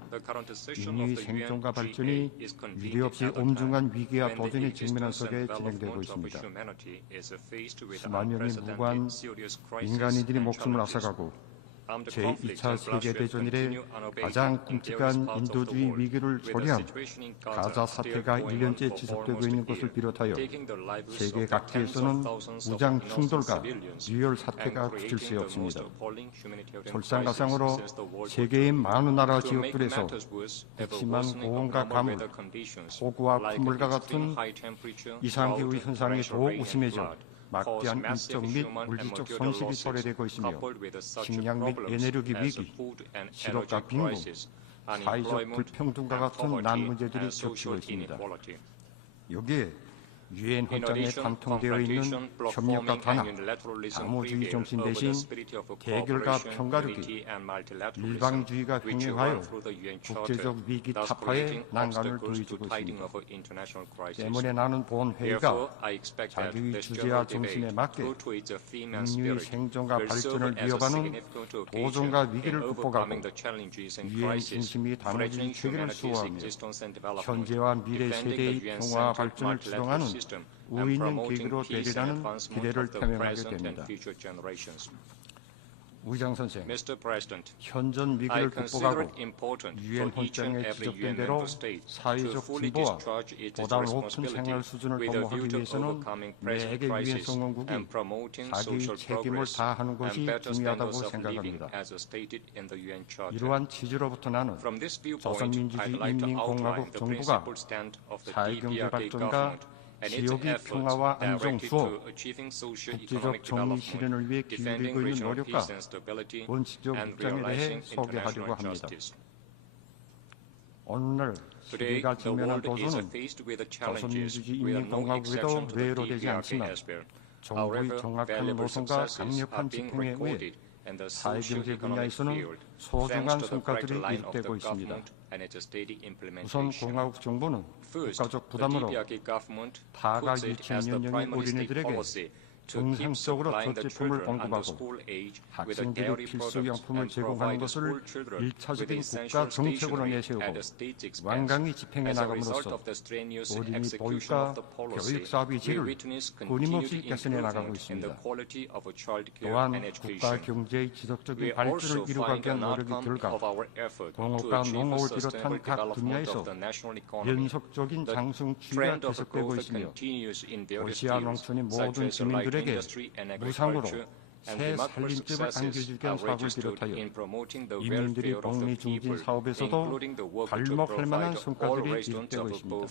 인류의 생존과 발전이 유례 없이 엄중한 위기와 도전에 직면한 속에 진행되고 있습니다. 수만 명의 무고한 인간이들이 목숨을 앗아가고 제2차 세계대전 이래 가장 끔찍한 인도주의 위기를 초래한 가자 사태가 1년째 지속되고 있는 것을 비롯하여 세계 각지에서는 무장 충돌과 유혈 사태가 그칠 수 없습니다. 설상가상으로 세계의 많은 나라 지역들에서 극심한 고온과 가뭄, 폭우와 풍물과 같은 이상기후 현상이 더욱 우심해져 막대한 인적 및 물질적 손실이 초래되고 있으며 식량 및 에너지 위기, 실업과 빈곤, 사회적 불평등과 같은 난 문제들이 겹치고 있습니다. 여기에 유엔 헌장에 관통되어 있는 협력과 단합, 다모주의 정신 대신 개결과 평가르기, 일방주의가 횡행하여 국제적 위기 타파에 난간을 더해주고 있습니다. 때문에 나는 본 회의가 자기의 주제와 정신에 맞게 인류의 생존과 발전을 이어가는 도전과 위기를 극복하고 유엔 중심의 다모주의 체계를 수호하며 현재와 미래 세대의 평화와 발전을 주동하는 우위 있는 계기로 되리라는 기대를 표명하게 됩니다. 의장 선생, 현존 위기를 극복하고 유엔 헌장에 지적된 대로 사회적 진보와 보다 높은 생활 수준을 도모하기 위해서는 매개 유엔 성원국이 자기의 책임을 다하는 것이 중요하다고 생각합니다. 이러한 취지로부터 나는 조선민주주의 인민공화국 정부가 사회경제 발전과 지역의 평화와 안정 수호, 국제적 정의 실현을 위해 기울이고 있는 노력과 원칙적 입장에 대해 소개하려고 합니다. 오늘날 세계가 직면한 도전은 조선민주주의 인민공화국에도 외로되지 않지만 정부의 정확한 노선과 강력한 집행에 의해 사회경제 분야에서는 소중한 성과들이 이룩되고 있습니다. 우선 공화국 정부는 국가적 부담으로 타가 2000년형의 어린이들에게 정상적으로 첫제품을 공급하고 학생들이 필수용품을 제공하는 것을 1차적인 국가 정책으로 내세우고 완강히 집행해 나감으로써 어린이 보육과 교육 사업의 질을 끊임없이 개선해 나가고 있습니다. 또한 국가 경제의 지속적인 발전을 이루기 위한 노력의 결과 공업과 농업을 비롯한 각 분야에서 연속적인 상승 추이가 계속되고 있으며 러시아 농촌의 모든 주민들에게 무상으로 새 살림집을 안겨주기 위한 사업을 비롯하여 이민들이 복리 중진 사업에서도 발목할 만한 성과들이 이룩되고 있습니다.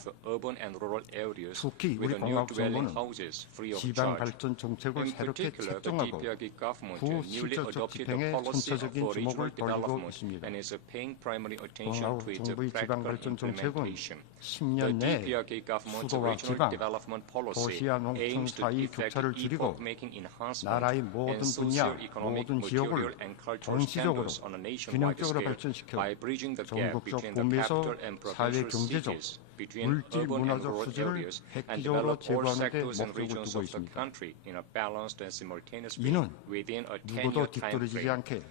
특히 우리 공화국 정부는 지방 발전 정책을 새롭게 책정하고 그 실질적 집행에 선체적인 주목을 돌리고 있습니다. 공화국 정부의 지방 발전 정책은 10년 내에 수도와 지방, 도시와 농촌 사이 격차를 줄이고 나라의 모든 분야, 모든 지역을 동시적으로 균형적으로 발전시켜 전국적 범위에서 사회 경제적, 물질 문화적 수준을 획기적으로 제고하는 데 목적을 두고 있습니다. 이는 누구도 뒤떨어지지 않게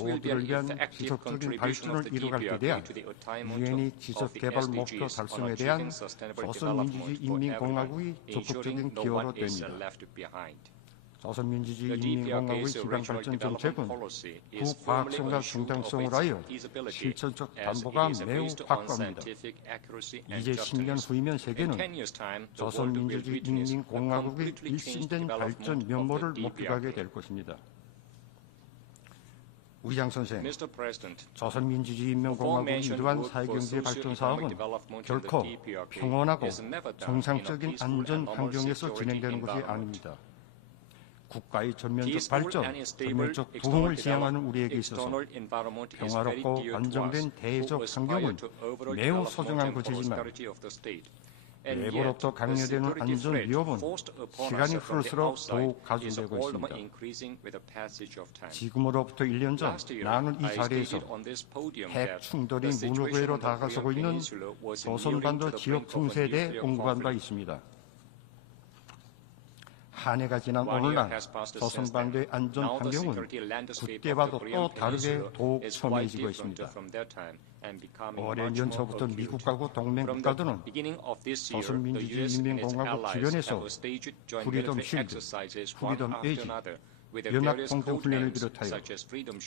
모두를 위한 지속적인 발전을 이뤄갈 때 대한 유엔의 지속개발 목표 달성에 대한 조선민주주의 인민공화국의 적극적인 기여로 됩니다. 조선민주주의 인민공화국의 지방발전 정책은 그 과학성과 정당성을 하여 실천적 담보가 매우 확고합니다. 이제 10년 후이면 세계는 조선민주주의 인민공화국의 일신된 발전 면모를 목격하게 될 것입니다. 의장 선생, 조선민주주의 인민공화국의 이러한 사회경제 발전 사업은 결코 평온하고 정상적인 안전 환경에서 진행되는 것이 아닙니다. 국가의 전면적 발전, 전면적 부흥을 지향하는 우리에게 있어서 평화롭고 안정된 대외적 환경은 매우 소중한 것이지만 외부로부터 강요되는 안전 위협은 시간이 흐를수록 더욱 가중되고 있습니다. 지금으로부터 1년 전 나는 이 자리에서 핵 충돌이 문호구회로 다가서고 있는 조선반도 지역 증세에 대해 언급한 바 있습니다. 한 해가 지난 오늘날 조선반도의 안전 환경은 그때와도 또 다르게 더욱 첨예해지고 있습니다. 올해 연초부터 미국하고 동맹 국가들은 조선민주주의 인민공화국 주변에서 프리덤 실드, 프리덤 에이지, 연합공동훈련을 비롯하여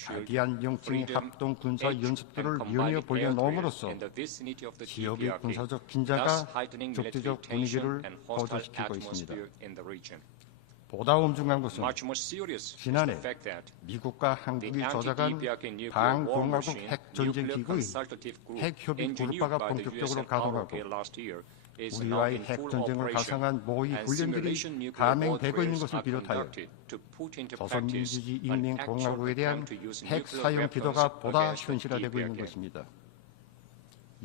다기한 명칭의 합동 군사 연습들을 연이어 벌여놓음으로써 지역의 군사적 긴장과 적대적 분위기를 고조시키고 있습니다. 보다 엄중한 것은 지난해 미국과 한국이 조작한 반공화국 핵전쟁기구의 핵협의 그룹화가 본격적으로 가동하고 우리와의 핵전쟁을 가상한 모의 훈련들이 감행되고 있는 것을 비롯하여 조선민주주의 인민공화국에 대한 핵 사용 기도가 보다 현실화되고 있는 것입니다.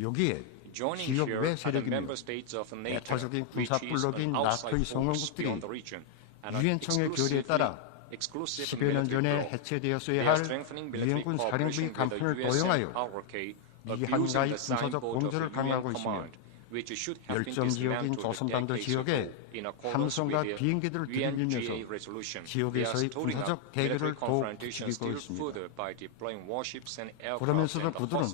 여기에 지역 외 세력이며 대표적인 군사 블록인 나토의 성원국들이 유엔총회 결의에 따라 10여 년 전에 해체되었어야 할 유엔군 사령부의 간판을 도용하여 미한과의 군사적 공조를 강화하고 있으며 열점 지역인 조선반도 지역에 함선과 비행기들을 들이밀면서 지역에서의 군사적 대결을 더욱 부추기고 있습니다. 그러면서도 그들은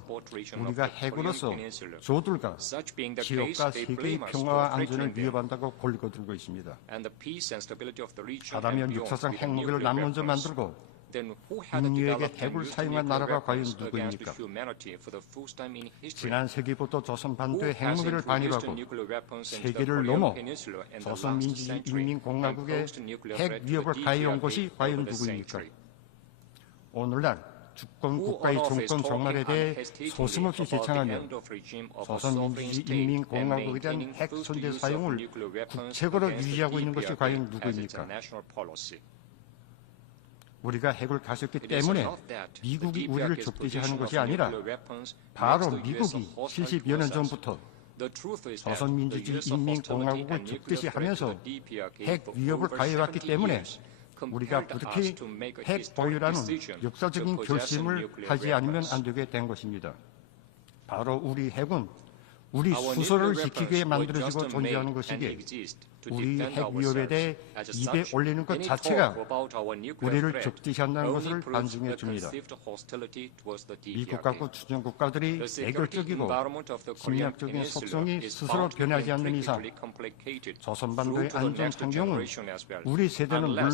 우리가 핵으로서 저들과 지역과 세계의 평화와 안전을 위협한다고 골거들고 있습니다. 하다면 역사상 핵무기를 남 먼저 만들고 인류에게 핵을 사용한 나라가 과연 누구입니까? 지난 세기부터 조선 반도의 핵무기를 반입하고 세계를 넘어 조선민주주의인민공화국의 핵 위협을 가해온 것이 과연 누구입니까? 오늘날 주권 국가의 정권 종말에 대해 소슴없이 제창하며 조선민주주의인민공화국에 대한 핵 선제 사용을 국책으로 유지하고 있는 것이 과연 누구입니까? 우리가 핵을 가졌기 때문에 미국이 우리를 적대시하는 것이 아니라 바로 미국이 70여 년 전부터 조선민주주의인민공화국을 적대시하면서 핵 위협을 가해왔기 때문에 우리가 부득이 핵 보유라는 역사적인 결심을 하지 않으면 안 되게 된 것입니다. 바로 우리 핵은 우리 수소를 지키기 위해 만들어지고 존재하는 것이기에 우리 핵 위협에 대해 입에 올리는 것 자체가 우리를 적대시한다는 것을 반증해 줍니다. 미국과 주변 국가들이 애결적이고 침략적인 속성이 스스로 변하지 않는 이상 조선반도의 안전 환경은 우리 세대는 물론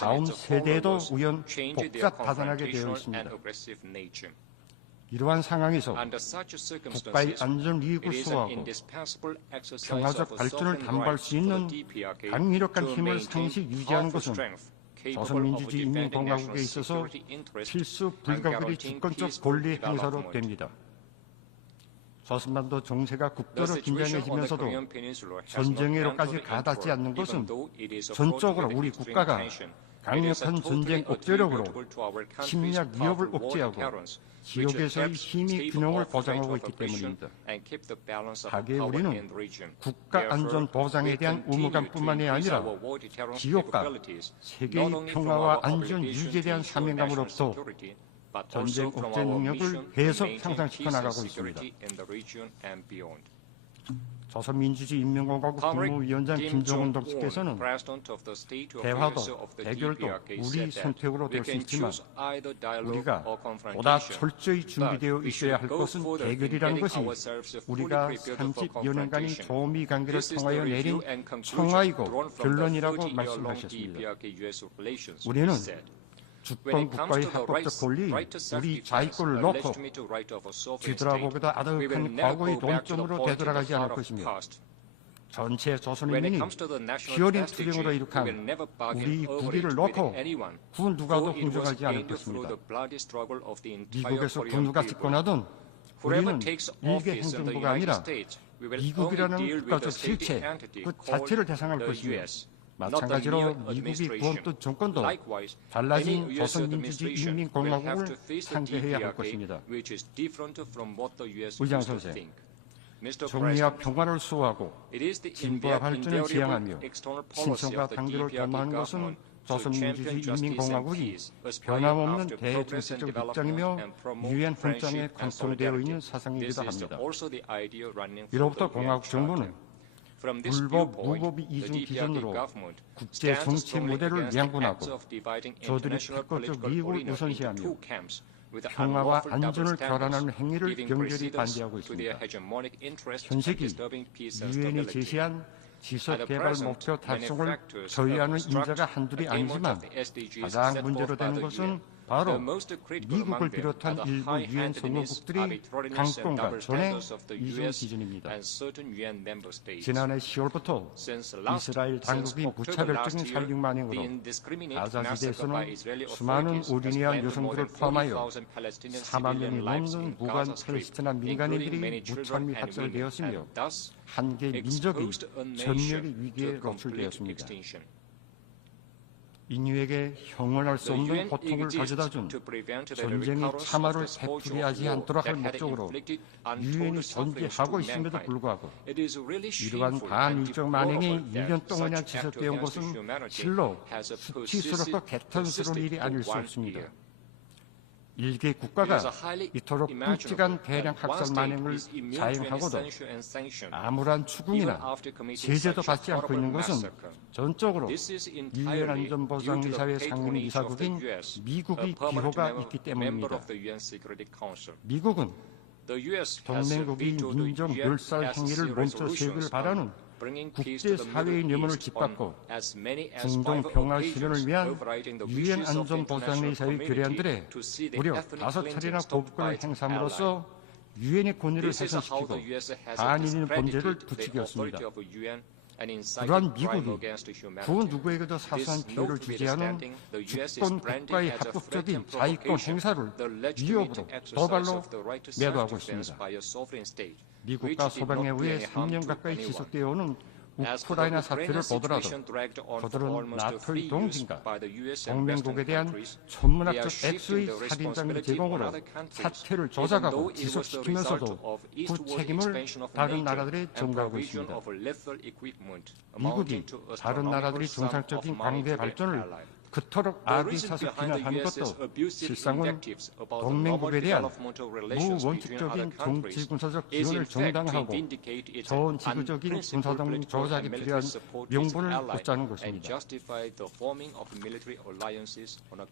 다음 세대에도 우연 복잡 다단하게 되어 있습니다. 이러한 상황에서 국가의 안전 이익을 수호하고 평화적 발전을 담보할 수 있는 강력한 힘을 상시 유지하는 것은 조선민주주의인민공화국에 있어서 필수 불가결의 주권적 권리 행사로 됩니다. 조선반도 정세가 국도로 긴장해지면서도 전쟁으로까지 가닿지 않는 것은 전적으로 우리 국가가 강력한 전쟁 억제력으로 침략 위협을 억제하고 지역에서의 힘의 균형을 보장하고 있기 때문입니다. 하기에 우리는 국가 안전 보장에 대한 의무감뿐만이 아니라 지역과 세계의 평화와 안전 유지에 대한 사명감으로부터 전쟁 억제 능력을 계속 향상시켜 나가고 있습니다. 조선민주주의인민공화국 국무위원장 김정은 동지께서는 대화도 대결도 우리 선택으로 될 수 있지만 우리가 보다 철저히 준비되어 있어야 할 것은 대결이라는 것이 우리가 30여 년간의 조미 관계를 통하여 내린 청하이고 결론이라고 말씀하셨습니다. 우리는 주권 국가의 합법적 권리, 우리 자위권을 놓고 뒤돌아보기도 아득한 과거의 논점으로 되돌아가지 않을 것이며 전체 조선인민이 피어린 투쟁으로 이룩한 우리 국위를 놓고 그 누가도 흥정하지 않을 것입니다. 미국에서 그 누가 집권하든 우리는 일개 행정부가 아니라 미국이라는 국가적 실체 그 자체를 대상할 것이며 마찬가지로 미국이 구원던 정권도 달라진 조선민주주의인민공화국을 상대해야 할 것입니다. 의장 선생, 정의와 평화를 수호하고 진보와 발전을 지향하며 신성과 단결을 도모하는 것은 조선민주주의인민공화국이 변함없는 대중시적 입장이며 유엔 헌장에 관통되어 있는 사상이기도 합니다. 이로부터 공화국 정부는 불법, 무법의 이중 기준으로 국제 정치 모델을 양분하고 저들의 패권적 이익을 우선시하며 평화와 안전을 결란하는 행위를 경결히 반대하고 있습니다. 현재기 유엔이 제시한 지속개발 목표 달성을 저해하는 인자가 한둘이 아니지만 가장 문제로 되는 것은 바로 미국을 비롯한 일부 유엔 성원국들이 강권과 전행 이중 기준입니다. 지난해 10월부터 이스라엘 당국이 무차별적인 살림 만행으로 가자 지대에서는 수많은 어린이와 여성들을 포함하여 4만 명이 넘는 무관 팔레스티나 민간인들이 무참히 학살되었으며 한 개 민족이 전멸의 위기에 노출되었습니다. 인류에게 형언할 수 없는 고통을 가져다준 전쟁이 참화를 되풀이 하지 않도록 할 목적으로 유엔이 존재하고 있음에도 불구하고 이러한 반인적 만행이 2년 동안이나 지속되어 온 것은 실로 수치스럽고 개탄스러운 일이 아닐 수 없습니다. 일개 국가가 이토록 끔찍한 대량 학살 만행을 자행하고도 아무런 추궁이나 제재도 받지 않고 있는 것은 전적으로 유엔 안전보장이사회 상임이사국인 미국의 기호가 있기 때문입니다. 미국은 동맹국이 민족 멸살 행위를 멈춰 세우기를 바라는 국제사회의 염원을 짓밟고 중동 평화 실현을 위한 유엔 안전보장이사회 결의안들에 무려 5차례나 거부권을 행사함으로써 유엔의 권위를 훼손시키고 반인인 범죄를 부추겼습니다. 그러한 미국이 그 누구에게도 사소한 피해를 주지 않은 주권 국가의 합법적인 자위권 행사를 위협으로 도발로 매도하고 있습니다. 미국과 소방에 의해 3년 가까이 지속되어 오는 우크라이나 사태를 보더라도 그들은 나토의 동지인가 동맹국에 대한 천문학적 액수의 살인장의 제공으로 사태를 조작하고 지속시키면서도 그 책임을 다른 나라들에 전가하고 있습니다. 미국이 다른 나라들이 정상적인 강대 발전을 그토록 아비사서 비난하는 것도 실상은 동맹국에 대한 무원칙적인 정치군사적 지원을 정당화하고 좋은 지구적인 군사동 조작이 필요한 명분을 붙자는 것입니다.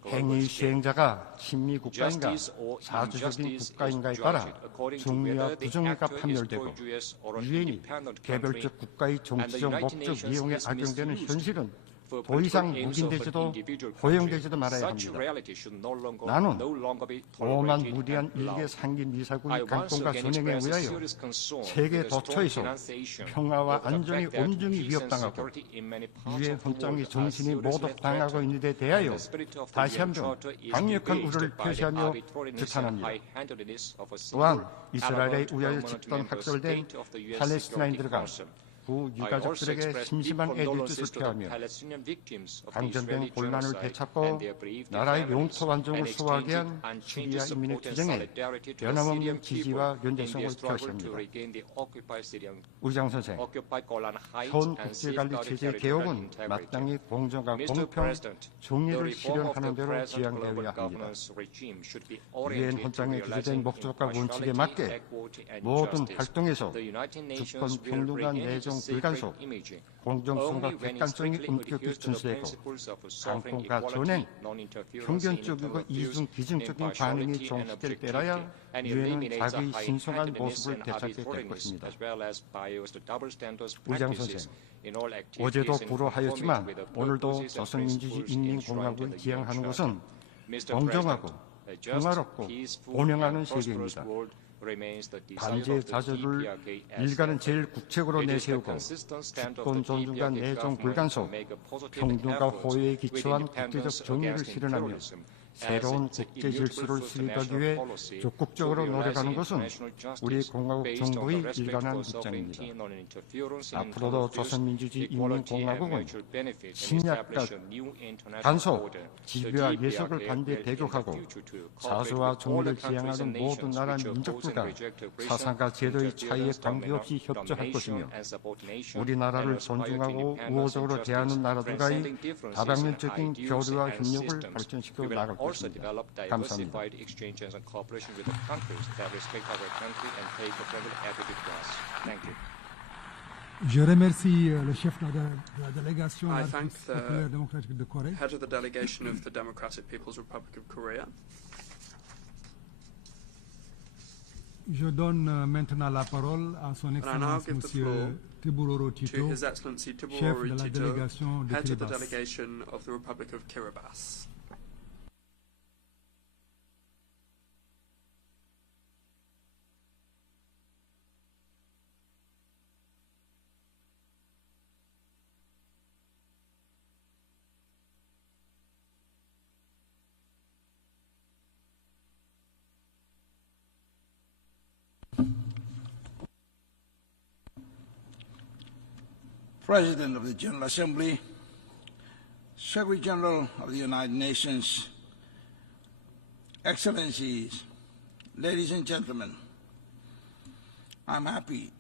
행위 시행자가 친미 국가인가 사주적인 국가인가에 따라 중미와 부정미가 판별되고 유엔이 개별적 국가의 정치적 목적 이용에 악용되는 현실은 더 이상 묵인되지도 허용되지도 말아야 합니다. 나는 오만 무리한 일개 상기 미사국의 강권과 전쟁에 의하여 세계 도처에서 평화와 안정이 온전히 위협당하고 유엔 헌장의 정신이 모독당하고 있는 데 대하여 다시 한번 강력한 우려를 표시하며 규탄합니다. 또한 이스라엘에 의하여 집단 학살된 팔레스타인들과 그 유가족들에게 심심한 애들뜻을 표하며 강전된 혼란을 되찾고 나라의 영토 완전을 소화하게 한 시리아 인민의 투쟁에 변함없는 지지와 연대성을 표시합니다. 의장 선생, 현 국제관리 체제 개혁은 마땅히 공정과 공평, 정의를 실현하는 대로 지향되어야 합니다. 유엔 헌장에 기재된 목적과 원칙에 맞게 모든 활동에서 주권 평등과 내정 불간섭, 공정성과 객관성이 엄격히 준수되고 강권과 전행, 편견적이고 이중 기준적인 반응이 종식될 때라야 유엔은 자기의 신성한 모습을 되찾게 될 것입니다. 의장 선생, 어제도 불허하였지만 오늘도 조선민주주의인민공화국을 지향하는 것은 공정하고 평화롭고 번영하는 세계입니다. 반제 자절을 일가는 제일 국책으로 내세우고 주권 존중과 내정 불간섭, 평등과 호의에 기초한 국제적 정의를 실현하며 새로운 국제 질서를 수립하기 위해 적극적으로 노력하는 것은 우리 공화국 정부의 일관한 입장입니다. 앞으로도 조선민주주의인민공화국은 침략과 간섭, 지배와 예속을 반대 대격하고 자주와 정의를 지향하는 모든 나라 민족들과 사상과 제도의 차이에 관계없이 협조할 것이며 우리나라를 존중하고 우호적으로 대하는 나라들과의 다방면적인 교류와 협력을 발전시켜 나갈 것입니다. 감사합니다. Je remercie le chef de la délégation populaire démocratique de Corée. Head of the delegation of the Democratic People's Republic of Korea. Je donne maintenant la parole à son Excellence Monsieur Tiburoro Tito, chef de la délégation de head of the Kiribati. delegation of the Republic of Kiribati. President of the General Assembly, Secretary General of the United Nations, Excellencies, ladies and gentlemen, I'm happy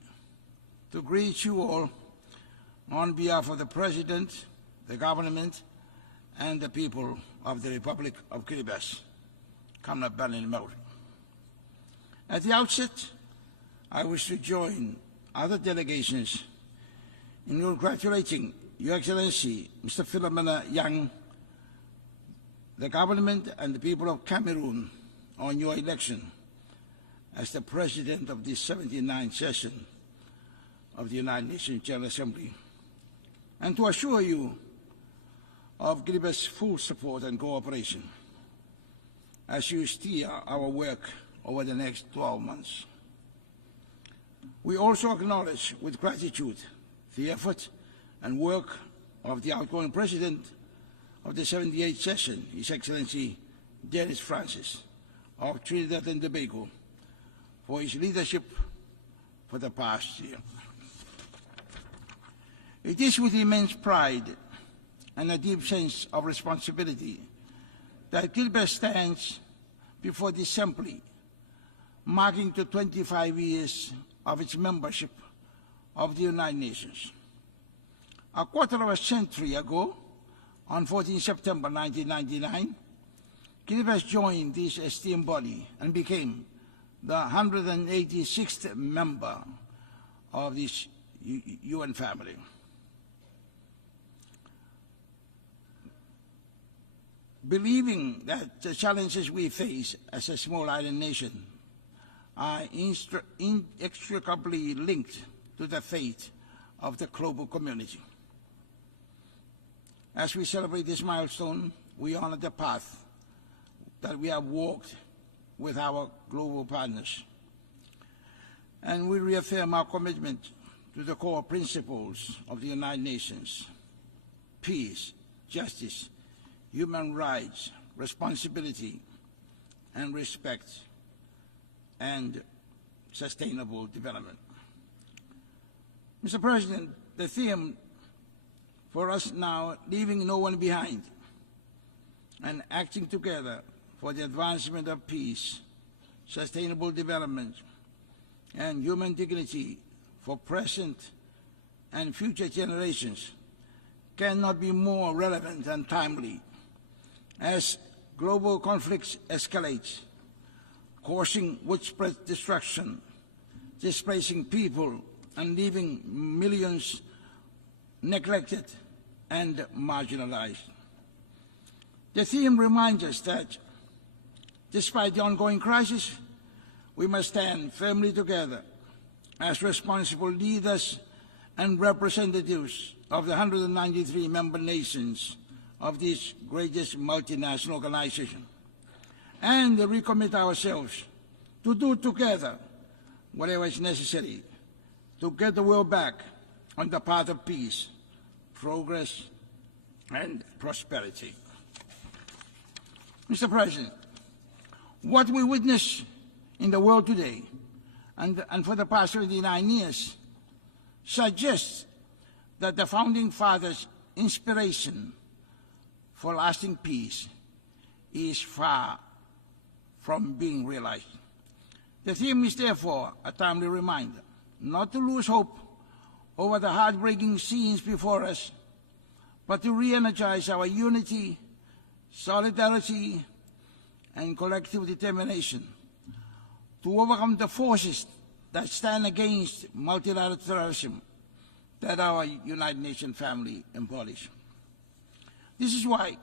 to greet you all on behalf of the President, the government, and the people of the Republic of Kiribati. At the outset, I wish to join other delegations in congratulating Your Excellency, Mr. Philomena Yang, the government and the people of Cameroon on your election as the President of this 79th session of the United Nations General Assembly, and to assure you of Kiribati's full support and cooperation as you steer our work over the next 12 months. We also acknowledge with gratitude the effort and work of the outgoing President of the 78th session, His Excellency Dennis Francis of Trinidad and Tobago, for his leadership for the past year. It is with immense pride and a deep sense of responsibility that Kiribati stands before this assembly, marking the 25 years of its membership of the United Nations. A quarter of a century ago, on 14 September 1999, Kiribati joined this esteemed body and became the 186th member of this UN family. Believing that the challenges we face as a small island nation are inextricably linked to the fate of the global community. As we celebrate this milestone, we honor the path that we have walked with our global partners, and we reaffirm our commitment to the core principles of the United Nations: peace, justice, human rights, responsibility, and respect, and sustainable development. Mr. President, the theme for us now, leaving no one behind and acting together for the advancement of peace, sustainable development, and human dignity for present and future generations, cannot be more relevant and timely as global conflicts escalate, causing widespread destruction, displacing people, and leaving millions neglected and marginalized. The theme reminds us that despite the ongoing crisis, we must stand firmly together as responsible leaders and representatives of the 193 member nations of this greatest multinational organization, and recommit ourselves to do together whatever is necessary to get the world back on the path of peace, progress, and prosperity. Mr. President, what we witness in the world today and for the past 29 years suggests that the Founding Fathers' inspiration for lasting peace is far from being realized. The theme is therefore a timely reminder not to lose hope over the heartbreaking scenes before us, but to re-energize our unity, solidarity, and collective determination to overcome the forces that stand against multilateralism that our United Nations family embodies. This is why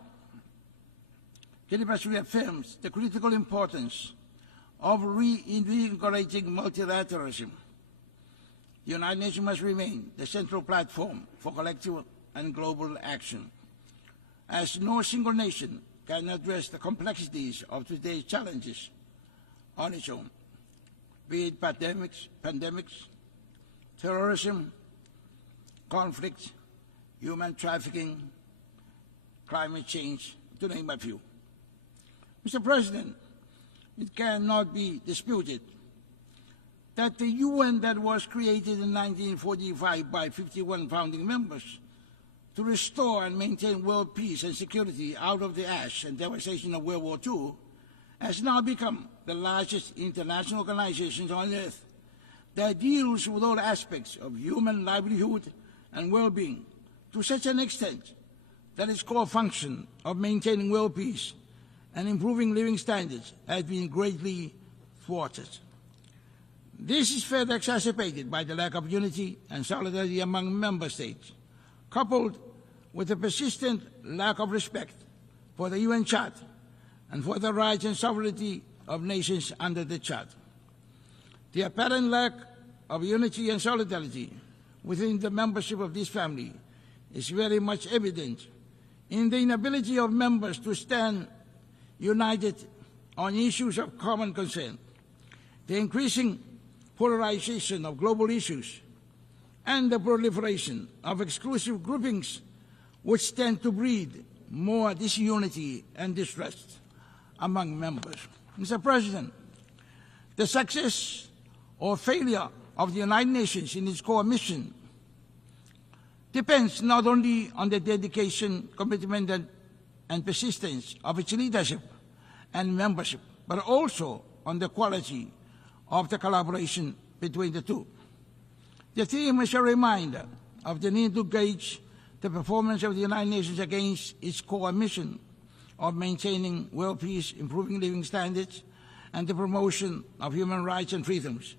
Kiribati reaffirms the critical importance of reinvigorating multilateralism. The United Nations must remain the central platform for collective and global action, as no single nation can address the complexities of today's challenges on its own, be it pandemics, terrorism, conflict, human trafficking, climate change, to name a few. Mr. President, it cannot be disputed that the UN that was created in 1945 by 51 founding members to restore and maintain world peace and security out of the ash and devastation of World War II, has now become the largest international organization on earth that deals with all aspects of human livelihood and well-being to such an extent that its core function of maintaining world peace and improving living standards has been greatly thwarted. This is further exacerbated by the lack of unity and solidarity among member states, coupled with the persistent lack of respect for the UN Charter and for the rights and sovereignty of nations under the Charter. The apparent lack of unity and solidarity within the membership of this family is very much evident in the inability of members to stand united on issues of common concern, the increasing polarization of global issues, and the proliferation of exclusive groupings which tend to breed more disunity and distrust among members. Mr. President, the success or failure of the United Nations in its core mission depends not only on the dedication, commitment, and persistence of its leadership and membership, but also on the quality of the collaboration between the two. The theme is a reminder of the need to gauge the performance of the United Nations against its core mission of maintaining world peace, improving living standards, and the promotion of human rights and freedoms.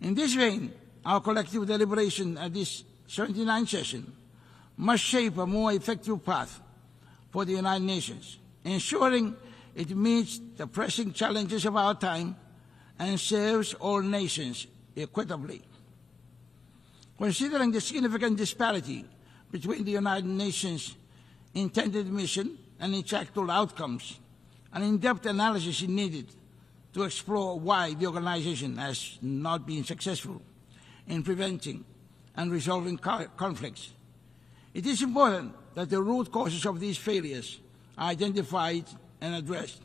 In this vein, our collective deliberation at this 79th session must shape a more effective path for the United Nations, ensuring it meets the pressing challenges of our time and serves all nations equitably. Considering the significant disparity between the United Nations' intended mission and its actual outcomes, an in-depth analysis is needed to explore why the organization has not been successful in preventing and resolving conflicts. It is important that the root causes of these failures are identified and addressed.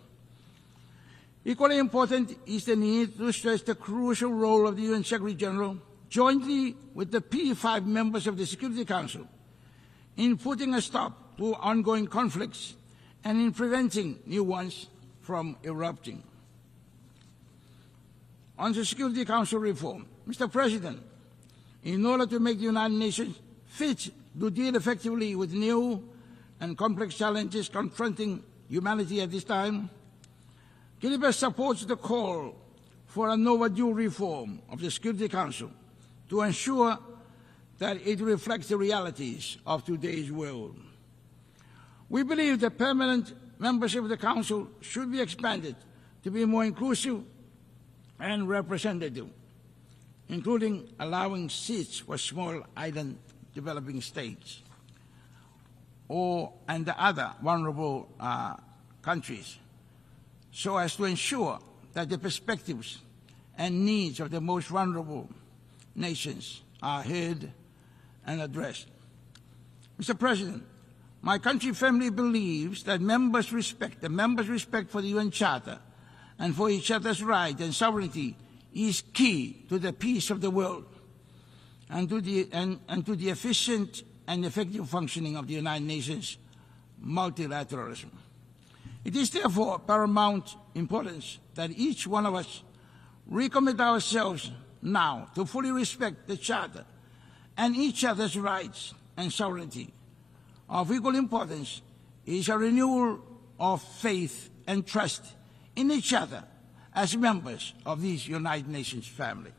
Equally important is the need to stress the crucial role of the UN Secretary General, jointly with the P5 members of the Security Council, in putting a stop to ongoing conflicts and in preventing new ones from erupting. On the Security Council reform, Mr. President, in order to make the United Nations fit to deal effectively with new and complex challenges confronting humanity at this time, Kiribati supports the call for an overdue reform of the Security Council to ensure that it reflects the realities of today's world. We believe that permanent membership of the Council should be expanded to be more inclusive and representative, including allowing seats for small island developing states and the other vulnerable countries, so as to ensure that the perspectives and needs of the most vulnerable nations are heard and addressed. Mr. President, my country firmly believes that members' respect for the UN Charter and for each other's right and sovereignty is key to the peace of the world and to the efficient and effective functioning of the United Nations multilateralism. It is therefore paramount importance that each one of us recommit ourselves now to fully respect the Charter and each other's rights and sovereignty. Of equal importance is a renewal of faith and trust in each other as members of this United Nations family.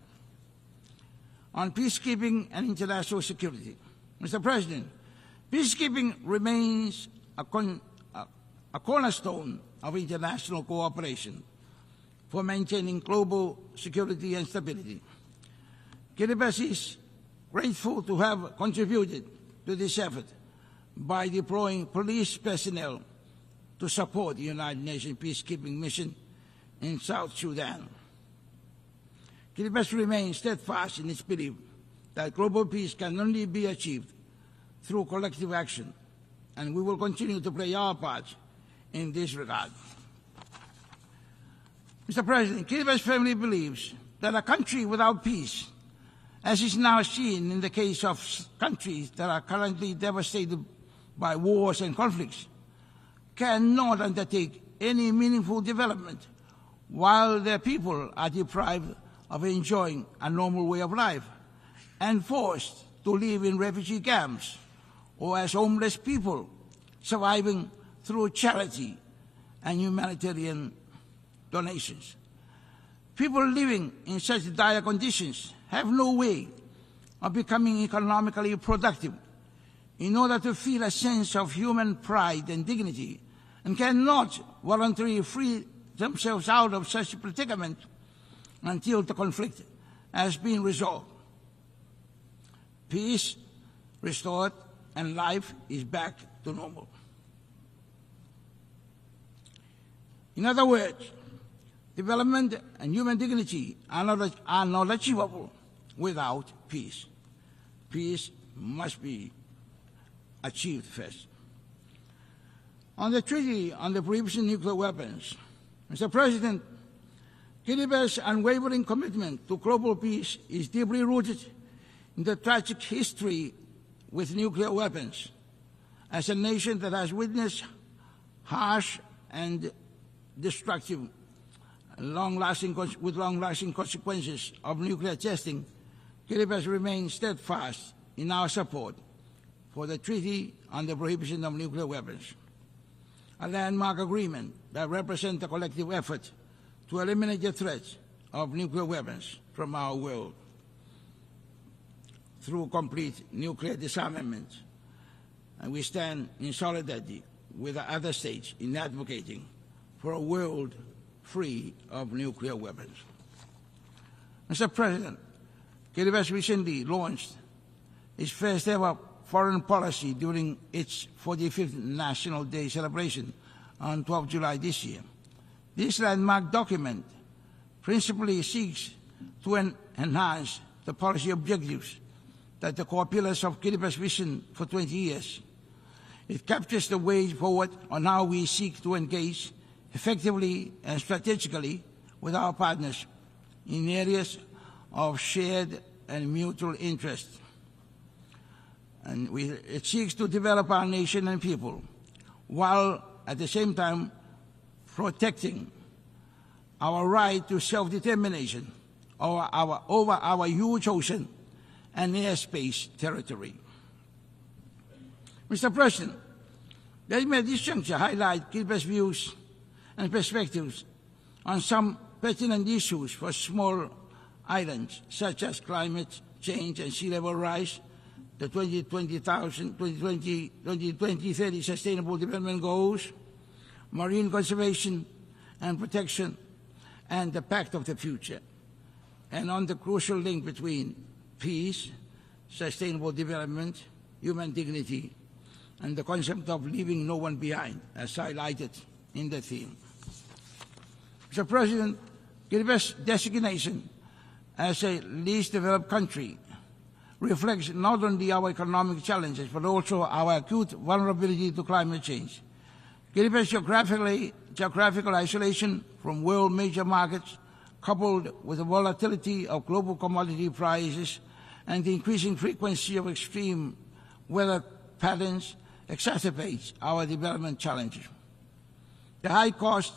On peacekeeping and international security, Mr. President, peacekeeping remains a cornerstone of international cooperation for maintaining global security and stability. Kiribati is grateful to have contributed to this effort by deploying police personnel to support the United Nations peacekeeping mission in South Sudan. Kiribati remains steadfast in its belief that global peace can only be achieved through collective action, and we will continue to play our part in this regard. Mr. President, Kiribati firmly believes that a country without peace as is now seen in the case of countries that are currently devastated by wars and conflicts, cannot undertake any meaningful development while their people are deprived of enjoying a normal way of life and forced to live in refugee camps or as homeless people surviving through charity and humanitarian donations. People living in such dire conditions have no way of becoming economically productive in order to feel a sense of human pride and dignity, and cannot voluntarily free themselves out of such a predicament until the conflict has been resolved, peace restored, and life is back to normal. In other words, development and human dignity are not achievable without peace. Peace must be achieved first. On the Treaty on the Prohibition of Nuclear Weapons, Mr. President, Kiriba's unwavering commitment to global peace is deeply rooted in the tragic history with nuclear weapons. As a nation that has witnessed harsh and destructive, long-lasting consequences of nuclear testing, Kiribati remains steadfast in our support for the Treaty on the Prohibition of Nuclear Weapons, a landmark agreement that represents a collective effort to eliminate the threat of nuclear weapons from our world through complete nuclear disarmament. And we stand in solidarity with the other states in advocating for a world free of nuclear weapons. Mr. President, Kiribati recently launched its first ever foreign policy during its 45th National Day celebration on 12 July this year. This landmark document principally seeks to enhance the policy objectives that the core pillars of Kiribati's vision for 20 years. It captures the way forward on how we seek to engage effectively and strategically with our partners in areas of shared and mutual interest. And it seeks to develop our nation and people, while at the same time protecting our right to self-determination over our huge ocean and airspace territory. Mr. President, let me at this juncture highlight Kiribati's views and perspectives on some pertinent issues for small islands, such as climate change and sea level rise, the 2030 Sustainable Development Goals, marine conservation and protection, and the Pact of the Future, and on the crucial link between peace, sustainable development, human dignity, and the concept of leaving no one behind, as highlighted in the theme. Mr. President, Kiribati's designation as a least developed country reflects not only our economic challenges, but also our acute vulnerability to climate change. Kiribati's geographical isolation from world major markets, coupled with the volatility of global commodity prices and the increasing frequency of extreme weather patterns, exacerbates our development challenges. The high cost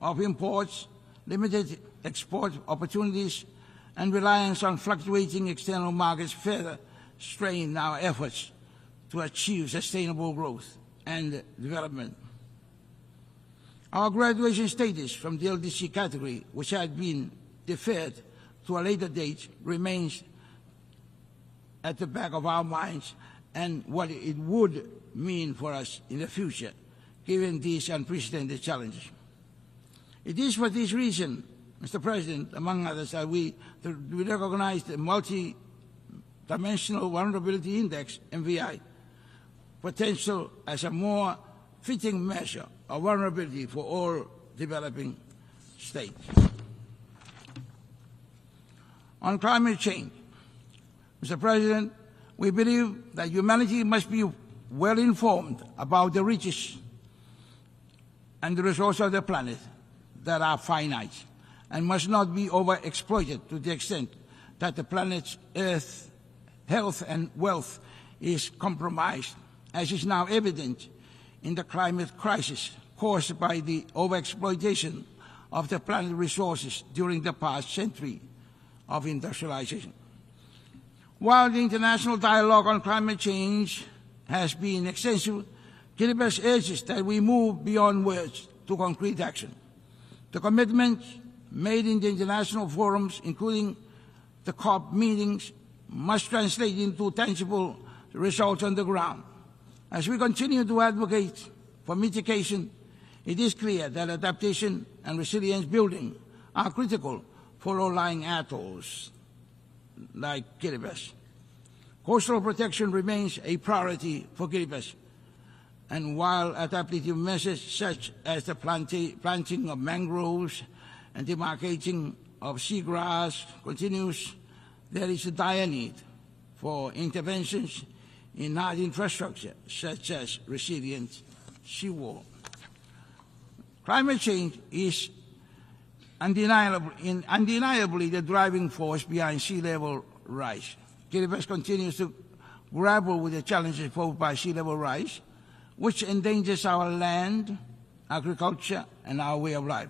of imports, limited export opportunities, and reliance on fluctuating external markets further strain our efforts to achieve sustainable growth and development. Our graduation status from the LDC category, which had been deferred to a later date, remains at the back of our minds and what it would mean for us in the future, given these unprecedented challenges. It is for this reason, Mr. President, among others, that we recognize the Multi-Dimensional Vulnerability Index, MVI, potential as a more fitting measure of vulnerability for all developing states. On climate change, Mr. President, we believe that humanity must be well informed about the riches and the resources of the planet that are finite and must not be overexploited to the extent that the planet's Earth's health and wealth is compromised, as is now evident in the climate crisis caused by the overexploitation of the planet's resources during the past century of industrialization. While the international dialogue on climate change has been extensive, Kiribati urges that we move beyond words to concrete action. The commitments made in the international forums, including the COP meetings, must translate into tangible results on the ground. As we continue to advocate for mitigation, it is clear that adaptation and resilience building are critical for low-lying atolls like Kiribati. Coastal protection remains a priority for Kiribati, and while adaptive measures such as the planting of mangroves and demarcating of seagrass continues, there is a dire need for interventions in hard infrastructure such as resilient seawall. Climate change is undeniably the driving force behind sea level rise. Kiribati continues to grapple with the challenges posed by sea level rise, which endangers our land, agriculture, and our way of life.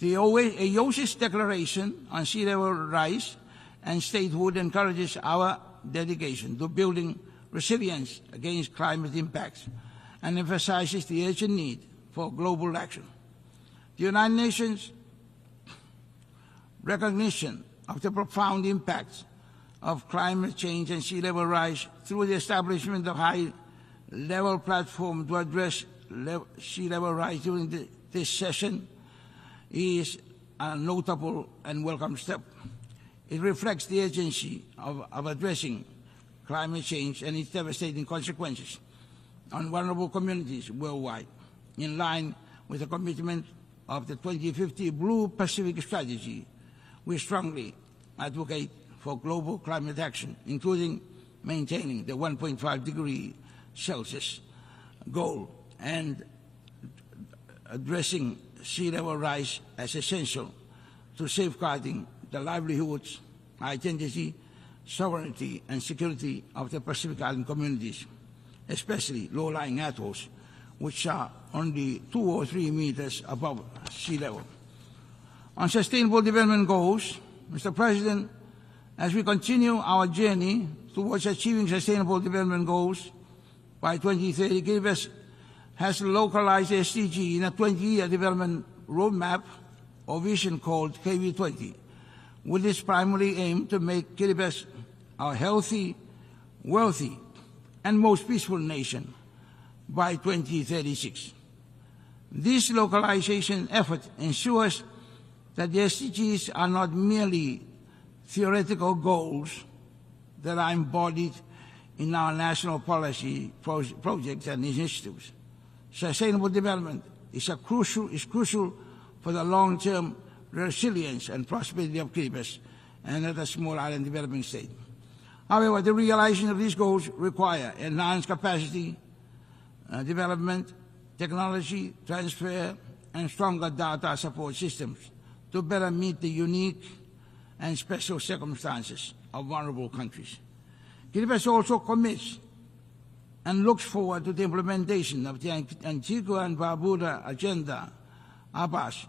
The IOSIS Declaration on Sea Level Rise and Statehood encourages our dedication to building resilience against climate impacts and emphasizes the urgent need for global action. The United Nations recognition of the profound impacts of climate change and sea level rise through the establishment of high-level platform to address sea level rise during this session is a notable and welcome step. It reflects the urgency of addressing climate change and its devastating consequences on vulnerable communities worldwide, in line with the commitment of the 2050 Blue Pacific Strategy. We strongly advocate for global climate action, including maintaining the 1.5 degree Celsius goal and addressing sea level rise as essential to safeguarding the livelihoods, identity, sovereignty, and security of the Pacific Island communities, especially low-lying atolls, which are only 2 or 3 meters above sea level. On sustainable development goals, Mr. President, as we continue our journey towards achieving sustainable development goals by 2030, Kiribati has localized SDG in a 20-year development roadmap or vision called KV20, with its primary aim to make Kiribati a healthy, wealthy, and most peaceful nation by 2036. This localization effort ensures that the SDGs are not merely theoretical goals that are embodied in our national policy projects and initiatives. Sustainable development is crucial for the long-term resilience and prosperity of Kiribati and other small island developing states. However, the realization of these goals require enhanced capacity development, technology transfer, and stronger data support systems to better meet the unique and special circumstances of vulnerable countries. Kiribati also commits and looks forward to the implementation of the Antigua and Barbuda Agenda, ABAS,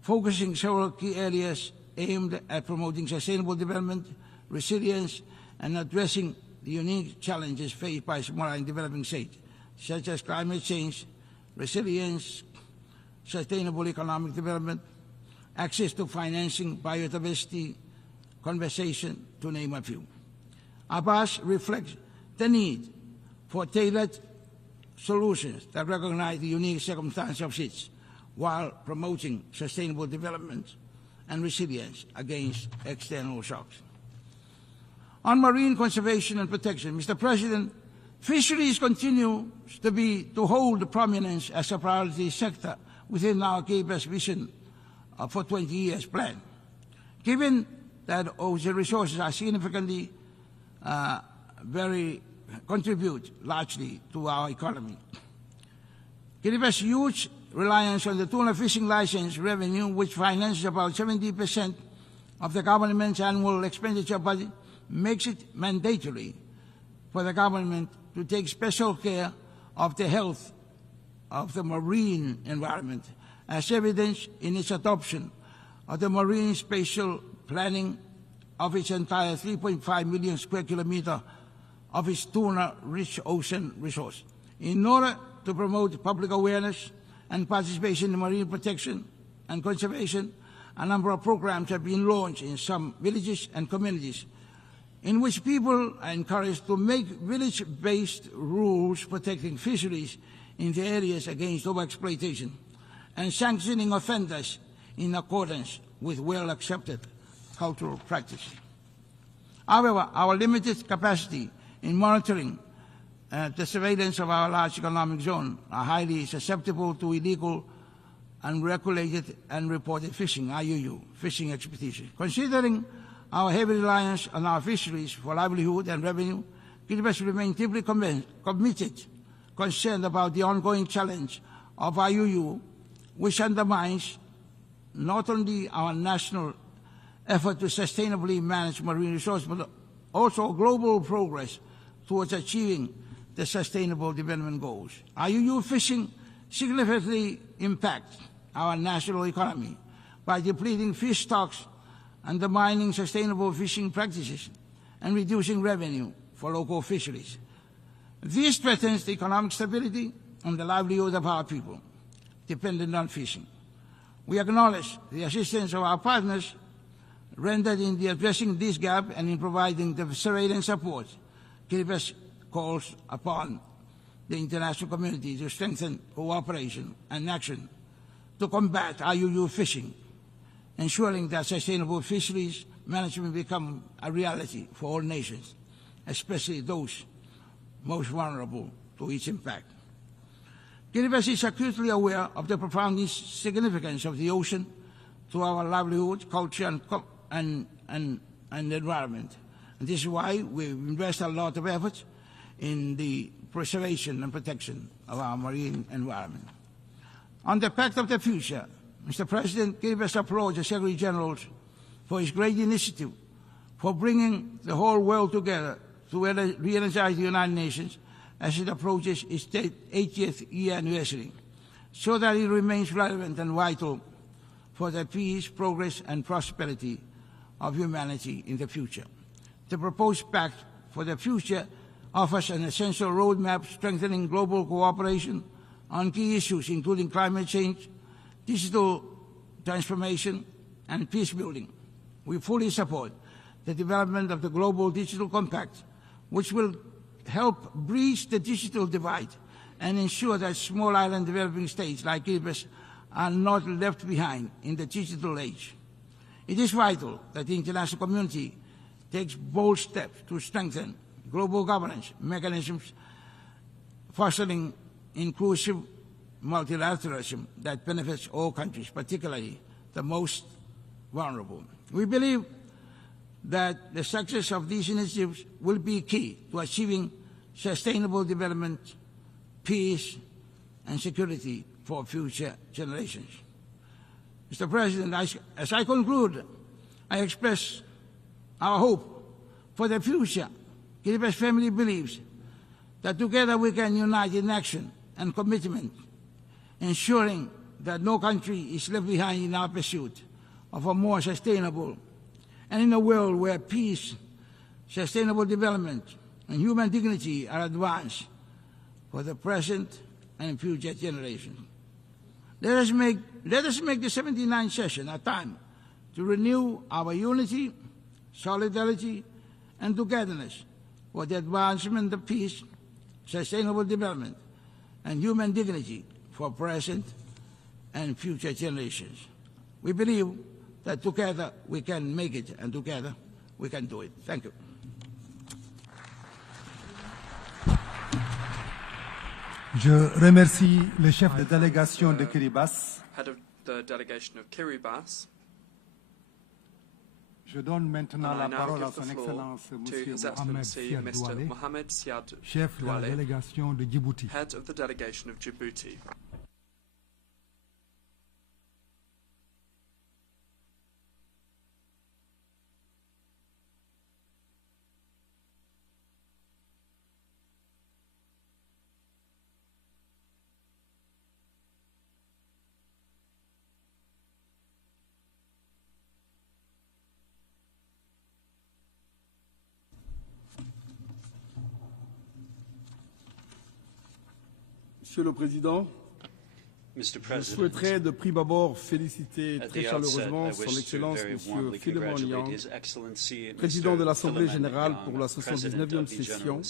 focusing several key areas aimed at promoting sustainable development, resilience, and addressing the unique challenges faced by small and developing states, such as climate change, resilience, sustainable economic development, access to financing, biodiversity, conservation, to name a few. ABAS reflects the need for tailored solutions that recognize the unique circumstances of states while promoting sustainable development and resilience against external shocks. On marine conservation and protection, Mr. President, fisheries continue to hold prominence as a priority sector within our Kiribati vision for 20 years plan. Given that ocean resources are significantly contribute largely to our economy. Kiribati's huge reliance on the tuna fishing license revenue, which finances about 70% of the government's annual expenditure budget makes it mandatory for the government to take special care of the health of the marine environment, as evidenced in its adoption of the marine spatial planning of its entire 3.5 million square kilometer of its tuna-rich ocean resource. In order to promote public awareness and participation in marine protection and conservation, a number of programs have been launched in some villages and communities in which people are encouraged to make village-based rules protecting fisheries in the areas against overexploitation and sanctioning offenders in accordance with well-accepted cultural practices. However, our limited capacity in monitoring the surveillance of our large economic zone are highly susceptible to illegal, unregulated and reported fishing, IUU, fishing expeditions. Considering our heavy reliance on our fisheries for livelihood and revenue, Kiribati remains deeply committed, concerned about the ongoing challenge of IUU, which undermines not only our national effort to sustainably manage marine resources, but also global progress towards achieving the Sustainable Development Goals. IUU fishing significantly impacts our national economy by depleting fish stocks, undermining sustainable fishing practices, and reducing revenue for local fisheries. This threatens the economic stability and the livelihood of our people dependent on fishing. We acknowledge the assistance of our partners rendered in addressing this gap and in providing the surveillance support. Kiribati calls upon the international community to strengthen cooperation and action to combat IUU fishing, ensuring that sustainable fisheries management become a reality for all nations, especially those most vulnerable to its impact. Kiribati is acutely aware of the profound significance of the ocean to our livelihood, culture, and environment. And this is why we invest a lot of effort in the preservation and protection of our marine environment. On the Pact of the Future, Mr. President, Kiribati applauds the Secretary General for his great initiative for bringing the whole world together to re-energize the United Nations as it approaches its 80th year anniversary, so that it remains relevant and vital for the peace, progress, and prosperity of humanity in the future. The proposed Pact for the Future offers an essential roadmap strengthening global cooperation on key issues including climate change, digital transformation, and peace building. We fully support the development of the Global Digital Compact, which will help bridge the digital divide and ensure that small island developing states like Kiribati are not left behind in the digital age. It is vital that the international community takes bold steps to strengthen global governance mechanisms, fostering inclusive multilateralism that benefits all countries, particularly the most vulnerable. We believe that the success of these initiatives will be key to achieving sustainable development, peace, and security for future generations. Mr. President, as I conclude, I express our hope for the future. Kiribati family believes that together we can unite in action and commitment, ensuring that no country is left behind in our pursuit of a more sustainable and in a world where peace, sustainable development, and human dignity are advanced for the present and future generations. Let us make the 79th session a time to renew our unity, solidarity, and togetherness for the advancement of peace, sustainable development, and human dignity for present and future generations. We believe that together we can make it, and together we can do it. Thank you. Je remercie le chef de délégation de Kiribati. Head of the delegation of Kiribati. Je donne maintenant la parole à son Excellence Monsieur Mohammed Siad chef de la délégation de Djibouti. Head of the delegation of Djibouti. Monsieur le Président, je souhaiterais de prime abord féliciter très chaleureusement Son Excellence M. Philemon Yang, Président de l'Assemblée Générale pour la 79e session,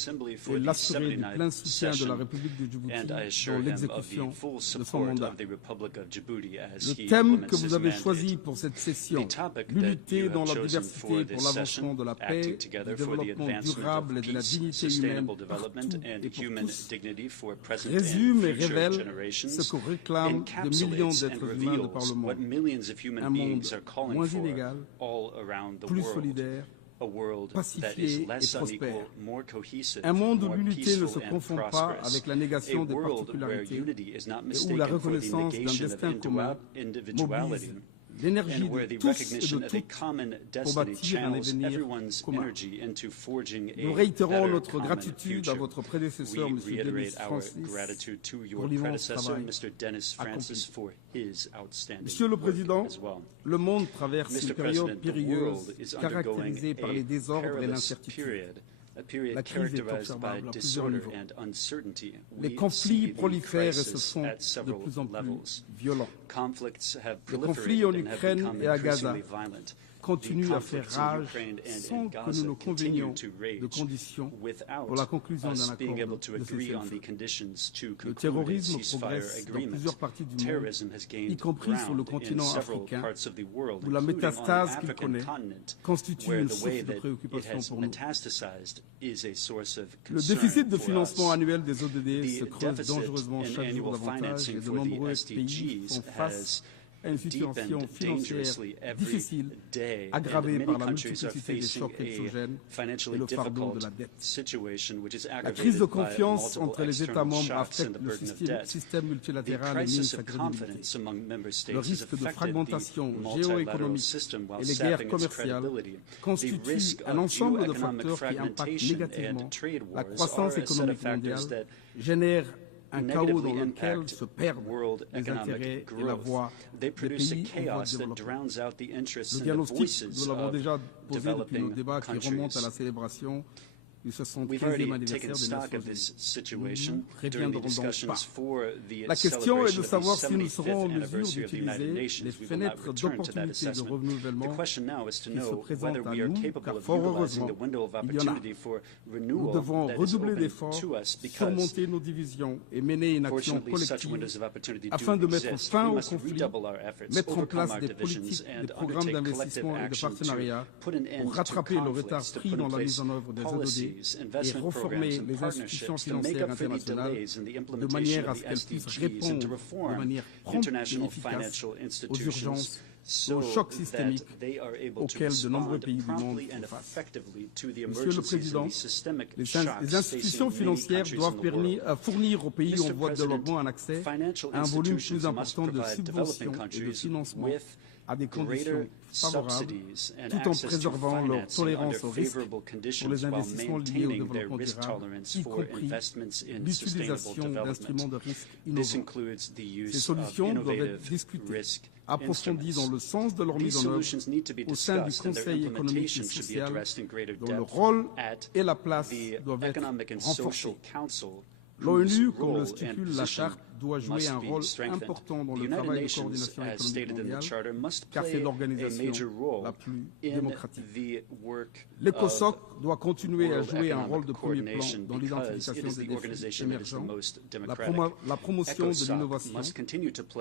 et l'assurer du plein soutien de la République de Djibouti dans l'exécution de son mandat. Le thème que vous avez choisi pour cette session, l'unité dans la diversité pour l'avancement de la paix, du développement durable et de la dignité humaine partout et pour tous, résume et révèle ce que réclament de millions d'êtres humains de par le monde. Un monde moins inégal, plus solidaire, pacifié et prospère. Un monde où l'unité ne se confond pas avec la négation des particularités et où la reconnaissance d'un destin commun mobilise l'énergie de tous et de toutes pour bâtir un avenir commun. Nous réitérons notre gratitude à votre prédécesseur, M. Denis Francis, pour l'immense travail accompli. Monsieur le Président, le monde traverse une période périlleuse caractérisée par les désordres et l'incertitude. La crise est observable à plusieurs niveaux. Les conflits prolifèrent et se font de plus en plus violents. Les conflits en Ukraine et à Gaza continuent à faire rage sans que nous nous convenions de conditions pour la conclusion d'un accord de cessez-le-feu. Le terrorisme progresse dans plusieurs parties du monde, y compris sur le continent africain, où la métastase qu'il connaît constitue une source de préoccupation pour nous. Le déficit de financement annuel des ODD se creuse dangereusement chaque jour davantage et de nombreux pays font face à une situation financière difficile, aggravée par la multiplicité des chocs exogènes et le fardeau de la dette. La crise de confiance entre les États membres affecte le système multilatéral et mine sa crédibilité. Le risque de fragmentation géoéconomique et les guerres commerciales constituent un ensemble de facteurs qui impactent négativement la croissance économique mondiale, génèrent un chaos dans lequel se perdent les intérêts et la voie des pays en voie de développement. Le diagnostic, nous l'avons déjà posé depuis nos débats qui remontent à la célébration du 75e anniversaire des Nations Unies. Nous ne reviendrons donc pas. La question est de savoir si nous serons en mesure d'utiliser les fenêtres d'opportunité de renouvellement qui se présentent à nous, car fort heureusement, il y en a. Nous devons redoubler d'efforts, surmonter nos divisions et mener une action collective afin de mettre fin au conflit, mettre en place des politiques, des programmes d'investissement et de partenariat pour rattraper le retard pris dans la mise en œuvre des ODD et reformer les institutions financières internationales de manière à ce qu'elles puissent répondre de manière prompte et efficace aux urgences et aux chocs systémiques auxquels de nombreux pays du monde font face. Monsieur le Président, les institutions financières doivent fournir aux pays en voie de développement un accès à un volume plus important de subventions et de financement à des conditions favorables, tout en préservant leur tolérance au risque pour les investissements liés au développement durable, y compris l'utilisation d'instruments de risque innovants. Ces solutions doivent être discutées, approfondies dans le sens de leur mise en œuvre au sein du Conseil économique et social, dont le rôle et la place doivent être renforcés. L'ONU, comme le stipule la Charte, doit jouer un rôle important dans le travail de coordination économique mondiale, car c'est l'organisation la plus démocratique. L'ECOSOC doit continuer à jouer un rôle de premier plan dans l'identification des défis émergents, la promotion de l'innovation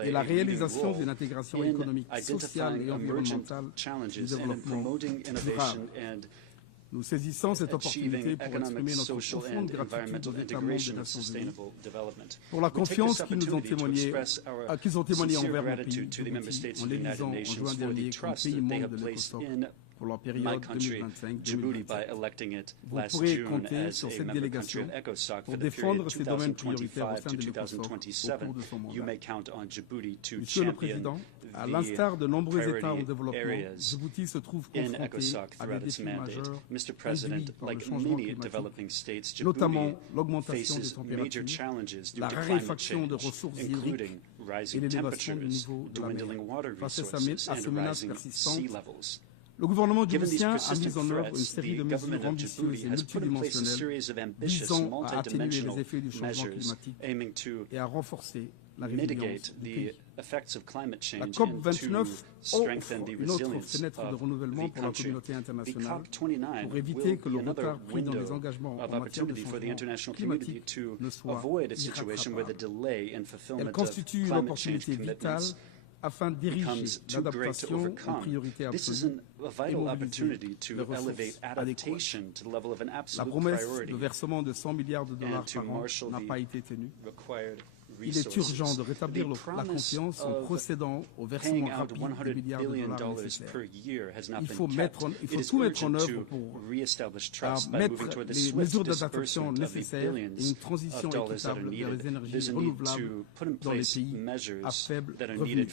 et la réalisation d'une intégration économique, sociale et environnementale du développement durable. Nous saisissons cette opportunité pour exprimer notre profonde gratitude aux États membres des Nations Unies pour la confiance qu'ils ont témoignée envers mon pays, en l'élisant en juin dernier comme pays membre de l'ECOSOC pour la période 2025-2027. Vous pourrez compter sur cette délégation pour défendre ces domaines prioritaires au sein de l'ECOSOC au cours de son mandat. Monsieur le Président, à l'instar de nombreux États en développement, Djibouti se trouve confronté à des défis majeurs induits par le changement climatique, notamment l'augmentation des températures, la raréfaction de ressources hydriques et l'élévation du niveau de la mer. Face à ces menaces persistantes, Le gouvernement djiboutien a mis en œuvre une série de mesures ambitieuses et multidimensionnelles visant à atténuer les effets du changement climatique et à renforcer la résilience du pays. La COP29 offre une autre fenêtre de renouvellement pour la communauté internationale pour éviter que le retard pris dans les engagements en matière de changement climatique ne soit irrattrapable. Elle constitue une opportunité vitale afin d'ériger l'adaptation en priorité absolue et mobiliser les ressources adéquates. La promesse de versement de 100 milliards de dollars par an n'a pas été tenue. Il est urgent de rétablir la confiance en procédant au versement rapide des milliards de dollars nécessaires. Il faut tout mettre en œuvre pour mettre les mesures d'adaptation nécessaires et une transition équitable vers les énergies renouvelables dans les pays à faible revenu.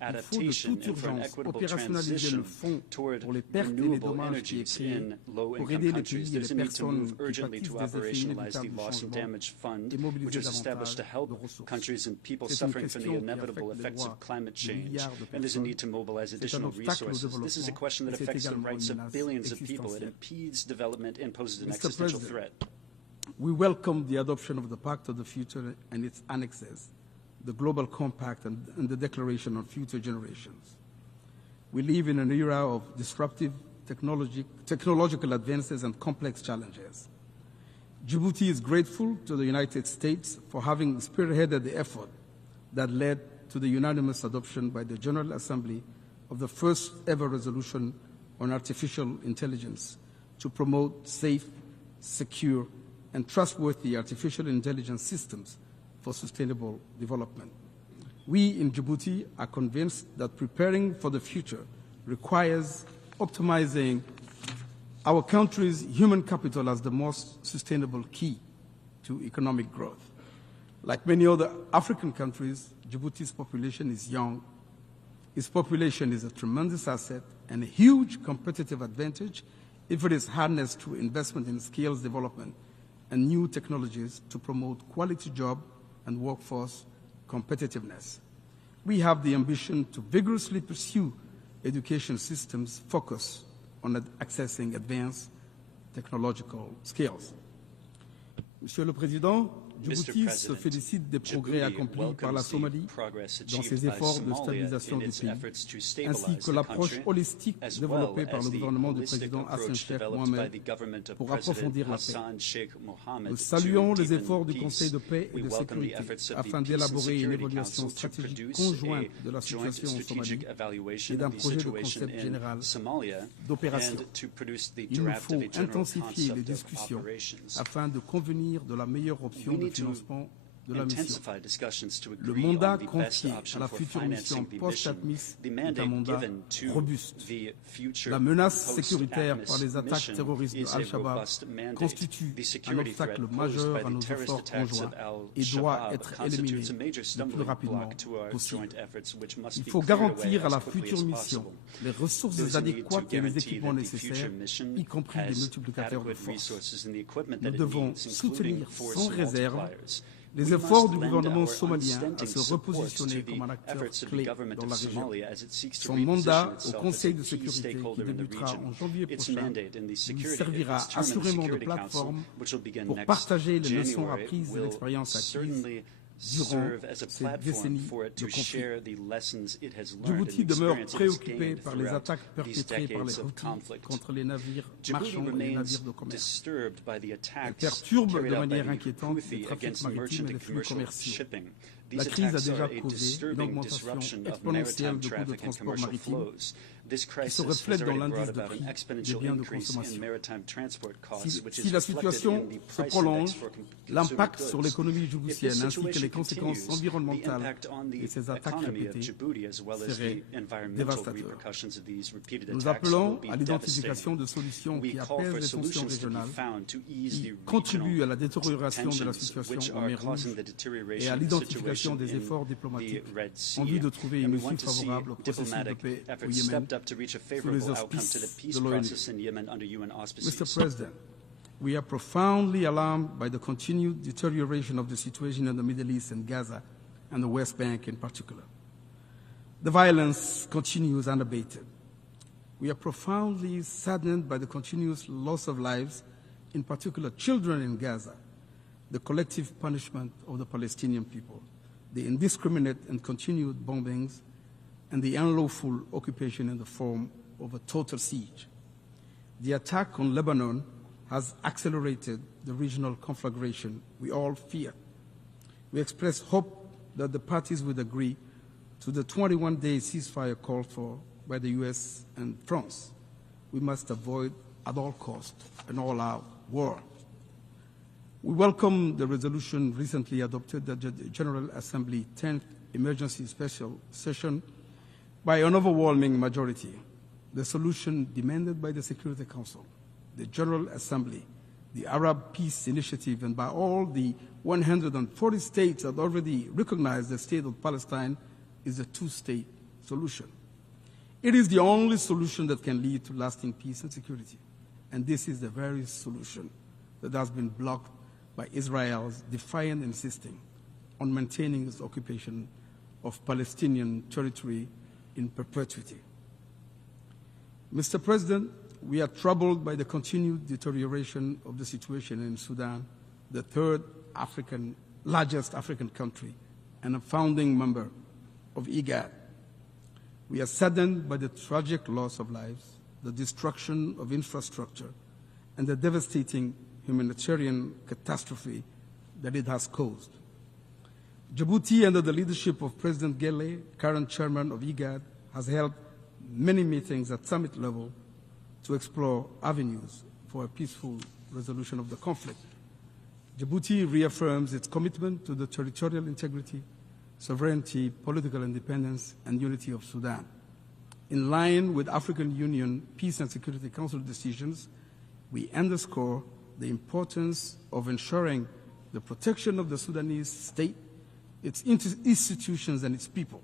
Il faut de toute urgence opérationnaliser le fonds pour les pertes et les dommages qui est créé pour aider les pays et les personnes qui pâtissent des effets inévitables du changement et mobiliser davantage de ressources. Countries and people suffering from the inevitable effects of climate change, and there's a need to mobilize additional resources. This is a question that affects the rights of billions of people. It impedes development and poses an existential threat. We welcome the adoption of the Pact of the Future and its annexes, the Global Compact and the Declaration on Future Generations. We live in an era of disruptive technological advances and complex challenges. Djibouti is grateful to the United States for having spearheaded the effort that led to the unanimous adoption by the General Assembly of the first ever resolution on artificial intelligence to promote safe, secure, and trustworthy artificial intelligence systems for sustainable development. We in Djibouti are convinced that preparing for the future requires optimizing our country's human capital as the most sustainable key to economic growth. Like many other African countries, Djibouti's population is young. Its population is a tremendous asset and a huge competitive advantage if it is harnessed through investment in skills development and new technologies to promote quality job and workforce competitiveness. We have the ambition to vigorously pursue education systems focused on accessing advanced technological skills. Monsieur le Président, Djibouti se félicite des progrès accomplis par la Somalie dans ses efforts de stabilisation du pays, ainsi que l'approche holistique développée par le gouvernement du président Hassan Sheikh Mohammed pour approfondir la paix. Nous saluons les efforts du Conseil de paix et de sécurité afin d'élaborer une évaluation stratégique conjointe de la situation en Somalie et d'un projet de concept général d'opération. Il nous faut intensifier les discussions afin de convenir de la meilleure option de financement de la mission. Le mandat confié à la future mission post-ATMIS est un mandat robuste. La menace sécuritaire par les attaques terroristes de Al-Shabaab constitue un obstacle majeur à nos efforts conjoints et doit être éliminé le plus rapidement possible. Il faut garantir à la future mission les ressources adéquates et les équipements nécessaires, y compris les multiplicateurs de force. Nous devons soutenir sans réserve les efforts du gouvernement somalien à se repositionner comme un acteur clé dans la région. Son mandat au Conseil de sécurité, qui débutera en janvier prochain, lui servira assurément de plateforme pour partager les leçons apprises et l'expérience acquise durant cette décennie de conflit. Djibouti demeure préoccupé par les attaques perpétrées par les Houthis contre les navires marchands et les navires de commerce. Elles perturbent de manière inquiétante les trafics maritimes et les flux commerciaux. La crise a déjà causé une augmentation exponentielle de coûts de transport maritime qui se reflète dans l'indice de prix des biens de consommation. Si la situation se prolonge, l'impact sur l'économie djiboutienne ainsi que les conséquences environnementales de ces attaques répétées seraient dévastateurs. Nous appelons à l'identification de solutions qui apaisent les tensions régionales, qui contribuent à la détérioration de la situation en mer Rouge et à l'identification des efforts diplomatiques en vue de trouver une issue favorable au processus de paix au Yémen sous les auspices de l'ONU. Mr. President, we are profoundly alarmed by the continued deterioration of the situation in the Middle East and Gaza and the West Bank in particular. The violence continues unabated. We are profoundly saddened by the continuous loss of lives, in particular children in Gaza, the collective punishment of the Palestinian people, the indiscriminate and continued bombings, and the unlawful occupation in the form of a total siege. The attack on Lebanon has accelerated the regional conflagration we all fear. We express hope that the parties would agree to the 21-day ceasefire called for by the US and France. We must avoid at all costs an all-out war. We welcome the resolution recently adopted at the General Assembly 10th Emergency Special Session by an overwhelming majority. The solution demanded by the Security Council, the General Assembly, the Arab Peace Initiative, and by all the 140 states that already recognize the state of Palestine is a two-state solution. It is the only solution that can lead to lasting peace and security. And this is the very solution that has been blocked by Israel's defiant insisting on maintaining its occupation of Palestinian territory in perpetuity. Mr. President, we are troubled by the continued deterioration of the situation in Sudan, the third largest African country and a founding member of IGAD. We are saddened by the tragic loss of lives, the destruction of infrastructure, and the devastating humanitarian catastrophe that it has caused. Djibouti, under the leadership of President Gele, current chairman of IGAD, has held many meetings at summit level to explore avenues for a peaceful resolution of the conflict. Djibouti reaffirms its commitment to the territorial integrity, sovereignty, political independence, and unity of Sudan. In line with African Union Peace and Security Council decisions, we underscore the importance of ensuring the protection of the Sudanese state, its institutions, and its people.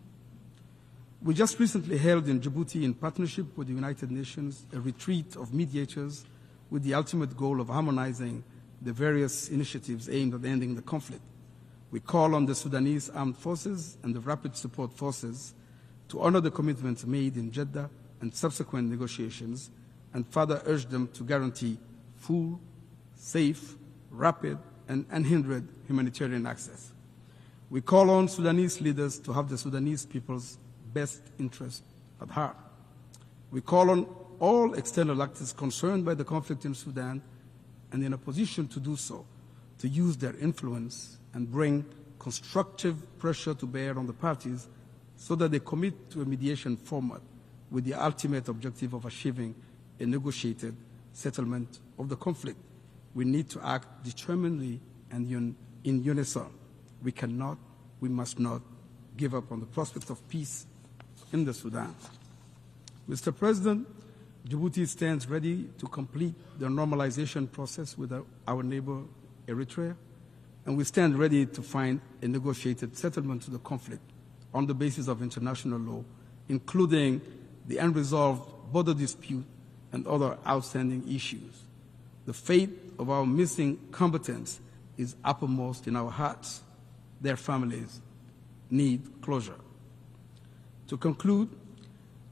We just recently held in Djibouti, in partnership with the United Nations, a retreat of mediators with the ultimate goal of harmonizing the various initiatives aimed at ending the conflict. We call on the Sudanese Armed Forces and the Rapid Support Forces to honor the commitments made in Jeddah and subsequent negotiations, and further urge them to guarantee full, safe, rapid, and unhindered humanitarian access. We call on Sudanese leaders to have the Sudanese people's best interest at heart. We call on all external actors concerned by the conflict in Sudan and in a position to do so, to use their influence and bring constructive pressure to bear on the parties so that they commit to a mediation format with the ultimate objective of achieving a negotiated settlement of the conflict. We need to act determinedly and in unison. We must not give up on the prospect of peace in the Sudan. Mr. President, Djibouti stands ready to complete the normalization process with our neighbor Eritrea, and we stand ready to find a negotiated settlement to the conflict on the basis of international law, including the unresolved border dispute and other outstanding issues. The fate of our missing combatants is uppermost in our hearts. Their families need closure. To conclude,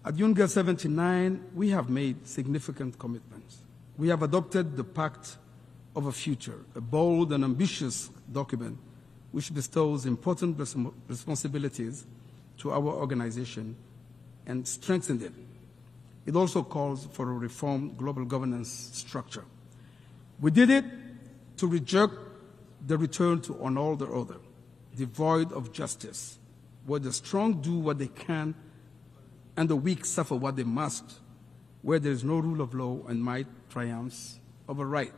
at UNGA 79, we have made significant commitments. We have adopted the Pact of a Future, a bold and ambitious document which bestows important responsibilities to our organization and strengthens it. It also calls for a reformed global governance structure. We did it to reject the return to an order devoid of justice, where the strong do what they can and the weak suffer what they must, where there is no rule of law and might triumphs over right.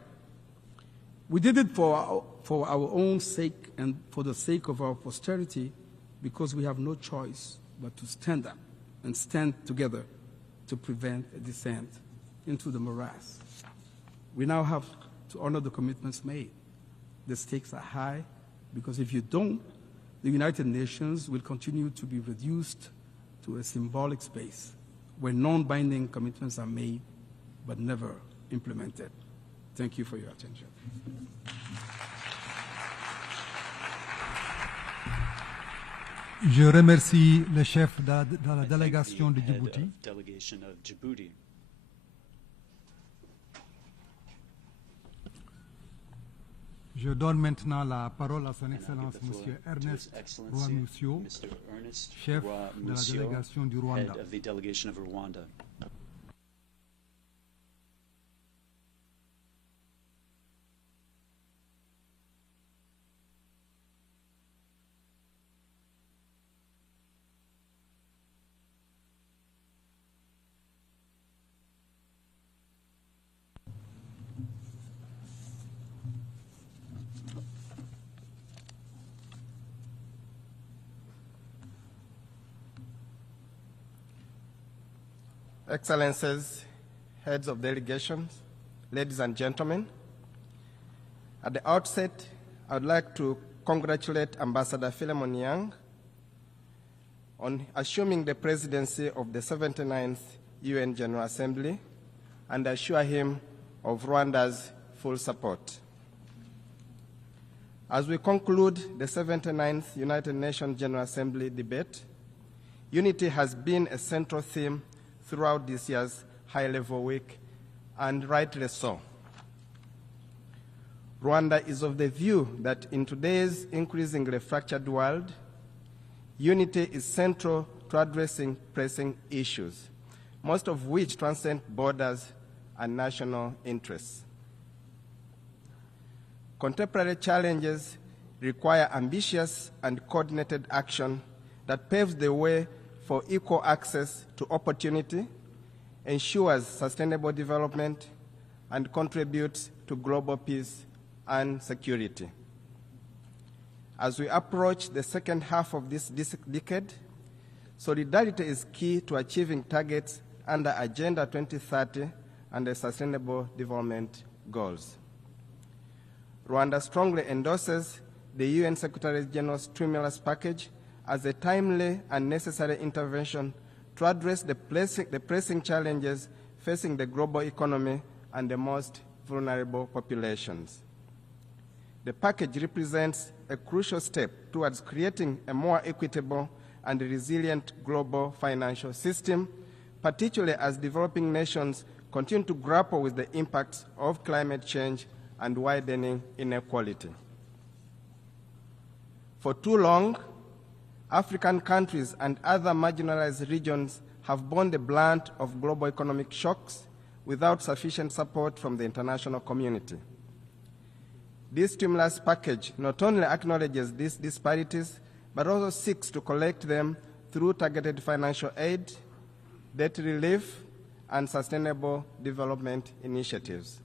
We did it for our own sake and for the sake of our posterity, because we have no choice but to stand up and stand together to prevent a descent into the morass. We now have to honor the commitments made. The stakes are high, because if you don't, the United Nations will continue to be reduced to a symbolic space where non-binding commitments are made but never implemented. Thank you for your attention. Je remercie le chef de la délégation de Djibouti. Je donne maintenant la parole à son Excellence Monsieur Ernest Rwamusio, chef de la délégation du Rwanda. Excellencies, heads of delegations, ladies and gentlemen, at the outset, I would like to congratulate Ambassador Philemon Yang on assuming the presidency of the 79th UN General Assembly and assure him of Rwanda's full support. As we conclude the 79th United Nations General Assembly debate, unity has been a central theme throughout this year's high-level week, and rightly so. Rwanda is of the view that in today's increasingly fractured world, unity is central to addressing pressing issues, most of which transcend borders and national interests. Contemporary challenges require ambitious and coordinated action that paves the way for equal access to opportunity, ensures sustainable development, and contributes to global peace and security. As we approach the second half of this decade, solidarity is key to achieving targets under Agenda 2030 and the Sustainable Development Goals. Rwanda strongly endorses the UN Secretary General's stimulus package as a timely and necessary intervention to address the pressing challenges facing the global economy and the most vulnerable populations. The package represents a crucial step towards creating a more equitable and resilient global financial system, particularly as developing nations continue to grapple with the impacts of climate change and widening inequality. For too long, African countries and other marginalized regions have borne the brunt of global economic shocks without sufficient support from the international community. This stimulus package not only acknowledges these disparities, but also seeks to collect them through targeted financial aid, debt relief, and sustainable development initiatives.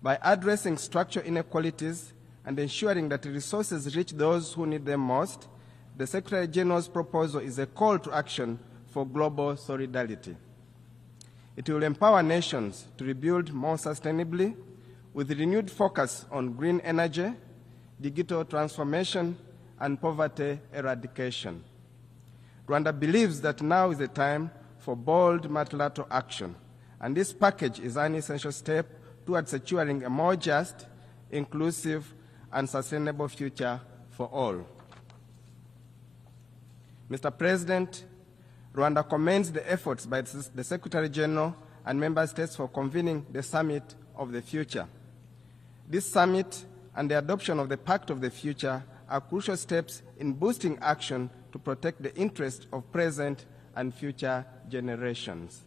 By addressing structural inequalities and ensuring that resources reach those who need them most, the Secretary General's proposal is a call to action for global solidarity. It will empower nations to rebuild more sustainably with renewed focus on green energy, digital transformation, and poverty eradication. Rwanda believes that now is the time for bold multilateral action, and this package is an essential step towards securing a more just, inclusive, and sustainable future for all. Mr. President, Rwanda commends the efforts by the Secretary General and Member States for convening the Summit of the Future. This summit and the adoption of the Pact of the Future are crucial steps in boosting action to protect the interests of present and future generations.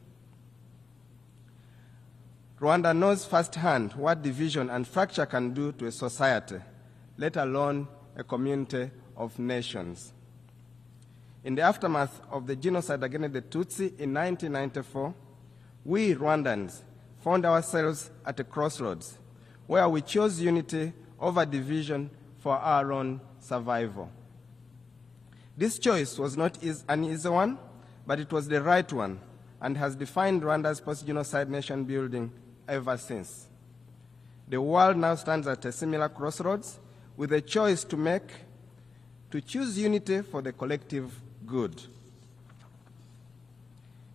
Rwanda knows firsthand what division and fracture can do to a society, let alone a community of nations. In the aftermath of the genocide against the Tutsi in 1994, we Rwandans found ourselves at a crossroads where we chose unity over division for our own survival. This choice was not an easy one, but it was the right one and has defined Rwanda's post-genocide nation building ever since. The world now stands at a similar crossroads with a choice to make, to choose unity for the collective good.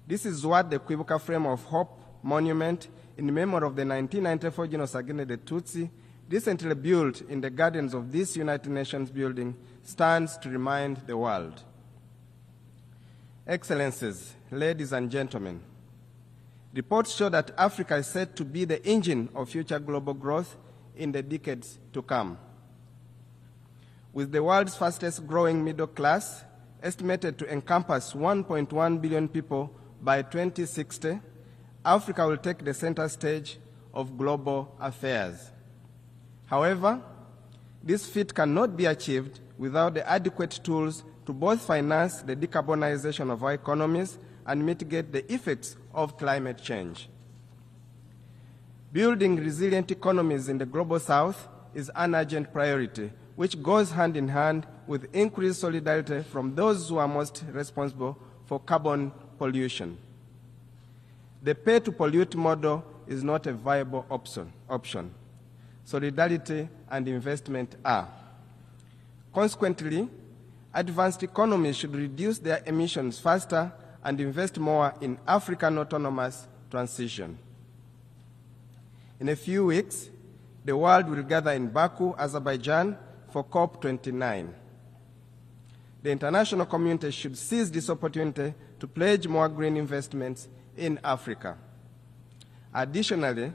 This is what the Kwibuka Frame of Hope monument in memory of the 1994 genocide against the Tutsi, recently built in the gardens of this United Nations building, stands to remind the world. Excellencies, ladies and gentlemen, reports show that Africa is set to be the engine of future global growth in the decades to come. With the world's fastest growing middle class, estimated to encompass 1.1 billion people by 2060, Africa will take the center stage of global affairs. However, this feat cannot be achieved without the adequate tools to both finance the decarbonization of our economies and mitigate the effects of climate change. Building resilient economies in the global south is an urgent priority, which goes hand in hand with increased solidarity from those who are most responsible for carbon pollution. The pay-to-pollute model is not a viable option. Solidarity and investment are. Consequently, advanced economies should reduce their emissions faster and invest more in African autonomous transition. In a few weeks, the world will gather in Baku, Azerbaijan, for COP29. The international community should seize this opportunity to pledge more green investments in Africa. Additionally,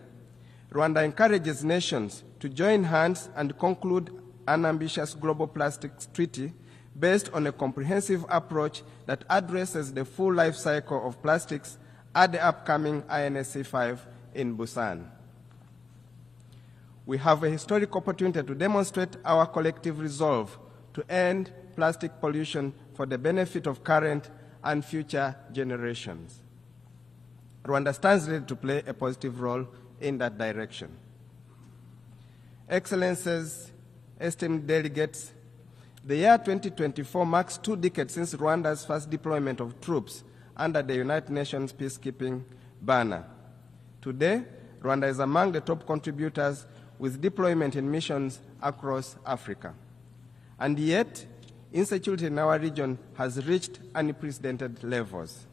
Rwanda encourages nations to join hands and conclude an ambitious global plastics treaty based on a comprehensive approach that addresses the full life cycle of plastics at the upcoming INSC5 in Busan. We have a historic opportunity to demonstrate our collective resolve to end plastic pollution for the benefit of current and future generations. Rwanda stands ready to play a positive role in that direction. Excellencies, esteemed delegates, the year 2024 marks 2 decades since Rwanda's first deployment of troops under the United Nations peacekeeping banner. Today, Rwanda is among the top contributors with deployment in missions across Africa. And yet, insecurity in our region has reached unprecedented levels.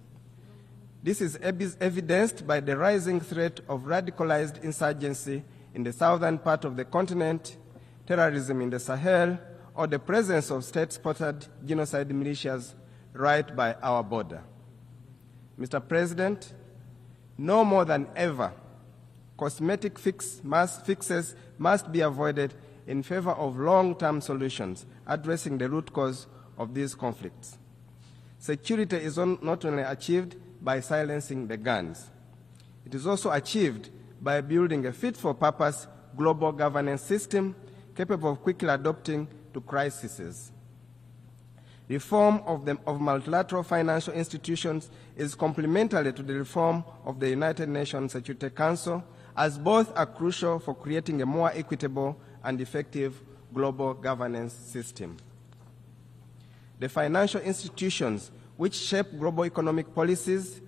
This is evidenced by the rising threat of radicalized insurgency in the southern part of the continent, terrorism in the Sahel, or the presence of state-sponsored genocide militias right by our border. Mr. President, no more than ever, cosmetic fixes must be avoided in favor of long-term solutions addressing the root cause of these conflicts. Security is not only achieved by silencing the guns. It is also achieved by building a fit-for-purpose global governance system capable of quickly adapting to crises. Reform of multilateral financial institutions is complementary to the reform of the United Nations Security Council, as both are crucial for creating a more equitable and effective global governance system. The financial institutions which shape global economic policies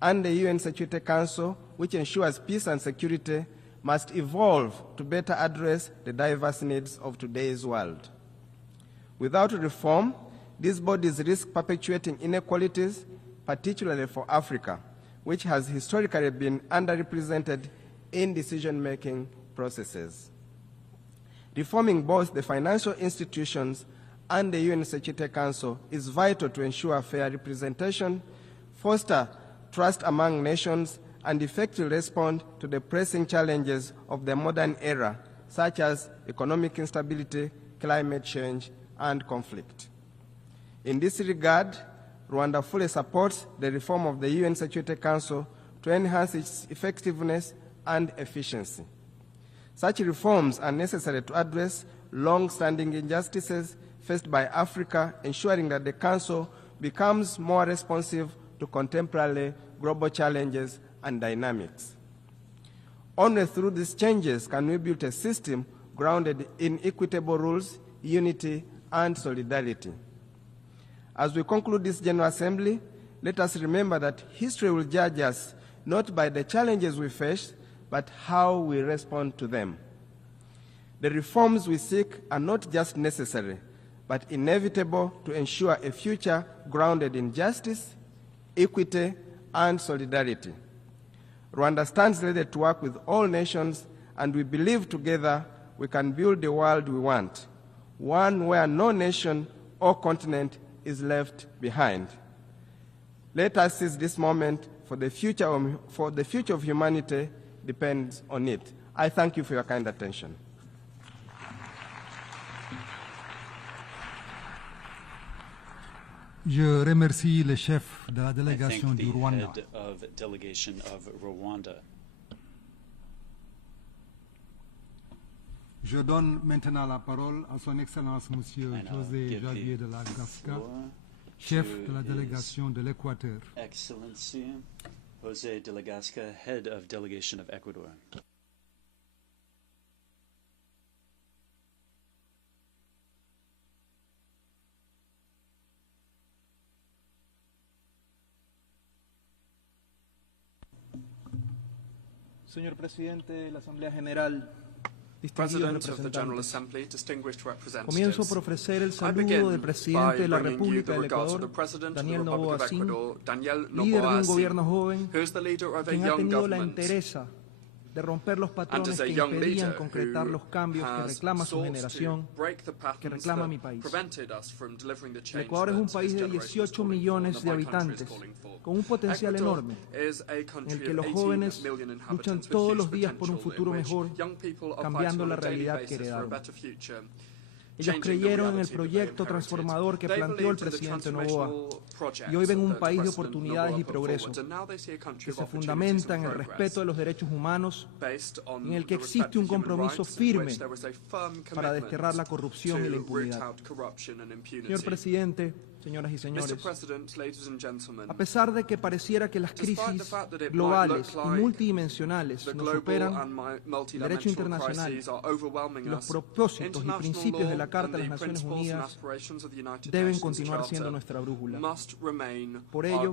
and the UN Security Council, which ensures peace and security, must evolve to better address the diverse needs of today's world. Without reform, these bodies risk perpetuating inequalities, particularly for Africa, which has historically been underrepresented in decision-making processes. Reforming both the financial institutions and the UN Security Council is vital to ensure fair representation, foster trust among nations, and effectively respond to the pressing challenges of the modern era, such as economic instability, climate change, and conflict. In this regard, Rwanda fully supports the reform of the UN Security Council to enhance its effectiveness and efficiency. Such reforms are necessary to address long-standing injustices faced by Africa, ensuring that the Council becomes more responsive to contemporary global challenges and dynamics. Only through these changes can we build a system grounded in equitable rules, unity, and solidarity. As we conclude this General Assembly, let us remember that history will judge us not by the challenges we face, but how we respond to them. The reforms we seek are not just necessary, but inevitable to ensure a future grounded in justice, equity, and solidarity. Rwanda stands ready to work with all nations, and we believe together we can build the world we want, one where no nation or continent is left behind. Let us seize this moment, for the future of humanity depends on it. I thank you for your kind attention. Je remercie le chef de la délégation du Rwanda. Je donne maintenant la parole à son Excellence Monsieur José Javier de la Gasca, chef de la délégation de l'Équateur. Excellency José de la Gasca, head of delegation of Ecuador. Señor presidente de la Asamblea General, distinguidos representantes, comienzo por ofrecer el saludo del presidente de la República del Ecuador, Daniel Noboa Singh, líder de un gobierno joven, quien ha tenido la entereza de romper los patrones que impedían concretar los cambios que reclama su generación, que reclama mi país. El Ecuador es un país de 18 millones de habitantes, con un potencial enorme, en el que los jóvenes luchan todos los días por un futuro mejor, cambiando la realidad que heredaron. Ellos creyeron en el proyecto transformador que planteó el presidente Noboa y hoy ven un país de oportunidades y progreso que se fundamenta en el respeto de los derechos humanos, en el que existe un compromiso firme para desterrar la corrupción y la impunidad. Señor presidente, señoras y señores, a pesar de que pareciera que las crisis globales y multidimensionales nos superan, el derecho internacional y los propósitos y principios de la Carta de las Naciones Unidas deben continuar siendo nuestra brújula. Por ello,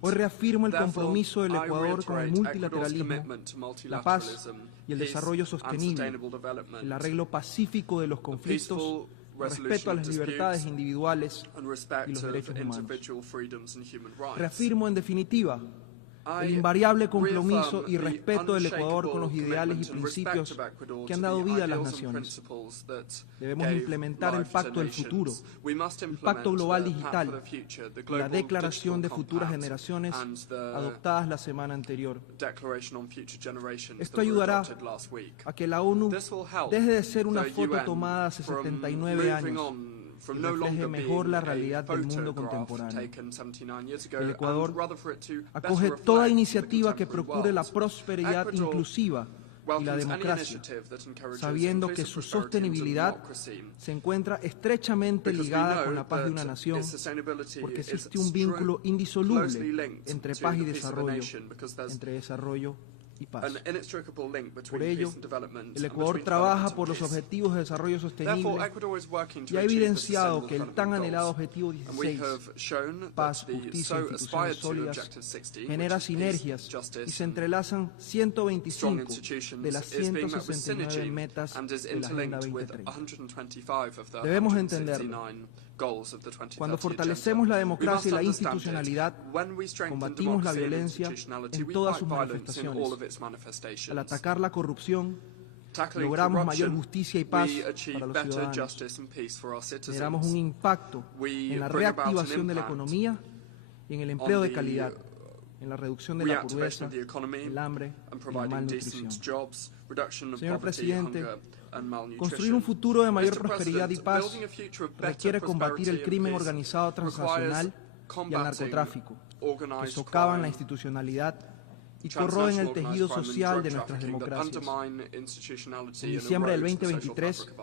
hoy reafirmo el compromiso del Ecuador con el multilateralismo, la paz y el desarrollo sostenible, el arreglo pacífico de los conflictos, el respeto a las libertades individuales y los derechos humanos. Reafirmo, en definitiva, el invariable compromiso y respeto del Ecuador con los ideales y principios que han dado vida a las naciones. Debemos implementar el Pacto del Futuro, el Pacto Global Digital, la Declaración de Futuras Generaciones adoptadas la semana anterior. Esto ayudará a que la ONU deje de ser una foto tomada hace 79 años y refleje mejor la realidad del mundo contemporáneo. El Ecuador acoge toda iniciativa que procure la prosperidad inclusiva y la democracia, sabiendo que su sostenibilidad se encuentra estrechamente ligada con la paz de una nación, porque existe un vínculo indisoluble entre paz y desarrollo, entre desarrollo y paz. Por ello, el Ecuador trabaja por los objetivos de desarrollo sostenible y ha evidenciado que el tan anhelado objetivo 16, paz, justicia e instituciones sólidas, genera sinergias y se entrelazan 125 de las 169 metas de la Agenda 2030. Debemos entenderlo. Cuando fortalecemos la democracia y la institucionalidad, combatimos la violencia en todas sus manifestaciones. Al atacar la corrupción, logramos mayor justicia y paz para los ciudadanos. Generamos un impacto en la reactivación de la economía y en el empleo de calidad, en la reducción de la pobreza, el hambre y la malnutrición. Señor presidente, construir un futuro de mayor prosperidad y paz requiere combatir el crimen organizado transnacional y el narcotráfico, que socavan la institucionalidad y corroen el tejido social de nuestras democracias. En diciembre del 2023,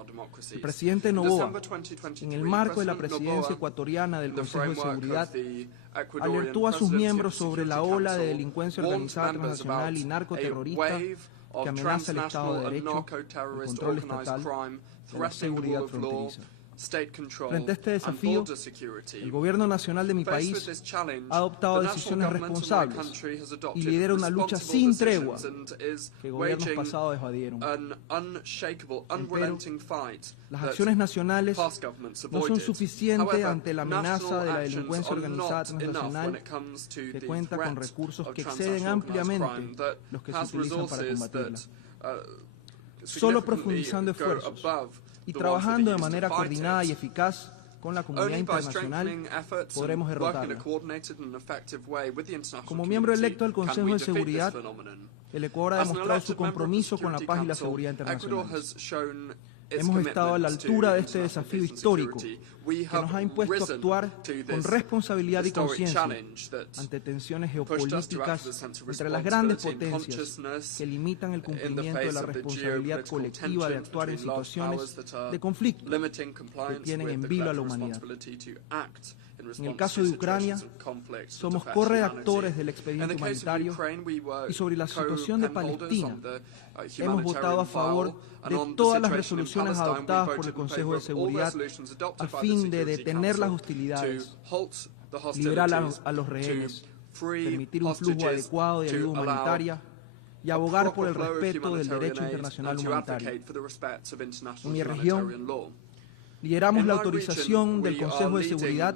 el presidente Noboa, en el marco de la presidencia ecuatoriana del Consejo de Seguridad, alertó a sus miembros sobre la ola de delincuencia organizada transnacional y narcoterrorista que amenaza el Estado de Derecho, el control estatal y la seguridad fronteriza. Frente a este desafío, el Gobierno Nacional de mi país ha adoptado decisiones responsables y lidera una lucha sin tregua que gobiernos pasados evadieron. Empero, las acciones nacionales no son suficientes ante la amenaza de la delincuencia organizada transnacional, que cuenta con recursos que exceden ampliamente los que se utilizan para combatirla. Solo profundizando esfuerzos y trabajando de manera coordinada y eficaz con la comunidad internacional, podremos derrotarla. Como miembro electo del Consejo de Seguridad, el Ecuador ha demostrado su compromiso con la paz y la seguridad internacional. Hemos estado a la altura de este desafío histórico que nos ha impuesto actuar con responsabilidad y conciencia ante tensiones geopolíticas entre las grandes potencias que limitan el cumplimiento de la responsabilidad colectiva de actuar en situaciones de conflicto que tienen en vilo a la humanidad. En el caso de Ucrania, somos corredactores del expediente humanitario y sobre la situación de Palestina hemos votado a favor de todas las resoluciones adoptadas por el Consejo de Seguridad a fin de detener las hostilidades, liberar a los rehenes, permitir un flujo adecuado de ayuda humanitaria y abogar por el respeto del derecho internacional humanitario. En mi región, lideramos la autorización del Consejo de Seguridad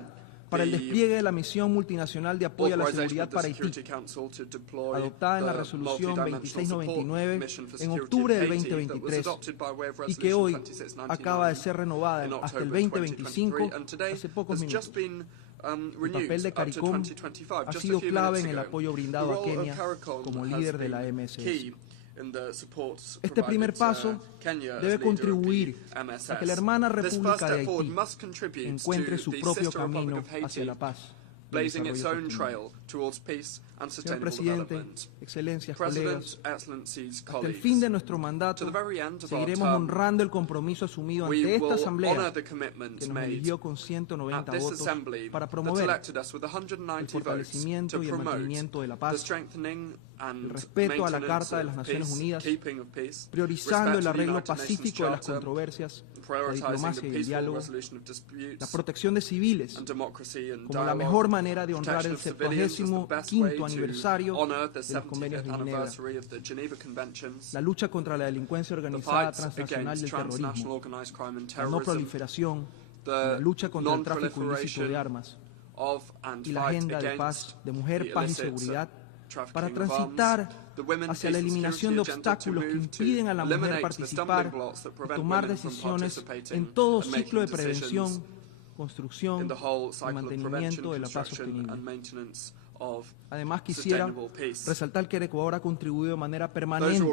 para el despliegue de la misión multinacional de apoyo a la seguridad para Haití, adoptada en la resolución 2699 en octubre del 2023 y que hoy acaba de ser renovada hasta el 2025 hace pocos minutos. El papel de CARICOM ha sido clave en el apoyo brindado a Kenia como líder de la MSS. Este primer paso debe contribuir a que la hermana República de Haití encuentre su propio camino hacia la paz. Señor Presidente, Excelencias, colegas, hasta el fin de nuestro mandato seguiremos honrando el compromiso asumido ante esta Asamblea que nos eligió con 190 votos para promover el fortalecimiento y el mantenimiento de la paz, el respeto a la Carta de las Naciones Unidas, priorizando el arreglo pacífico de las controversias, la diplomacia y el diálogo, la protección de civiles como la mejor manera de honrar el 75º aniversario de los convenios de Ginebra, la lucha contra la delincuencia organizada transnacional y el terrorismo, la no proliferación, la lucha contra el tráfico ilícito de armas y la agenda de paz, de mujer, paz y seguridad para transitar hacia la eliminación de obstáculos que impiden a la mujer participar y tomar decisiones en todo ciclo de prevención, construcción y mantenimiento de la paz sostenible. Además, quisiera resaltar que el Ecuador ha contribuido de manera permanente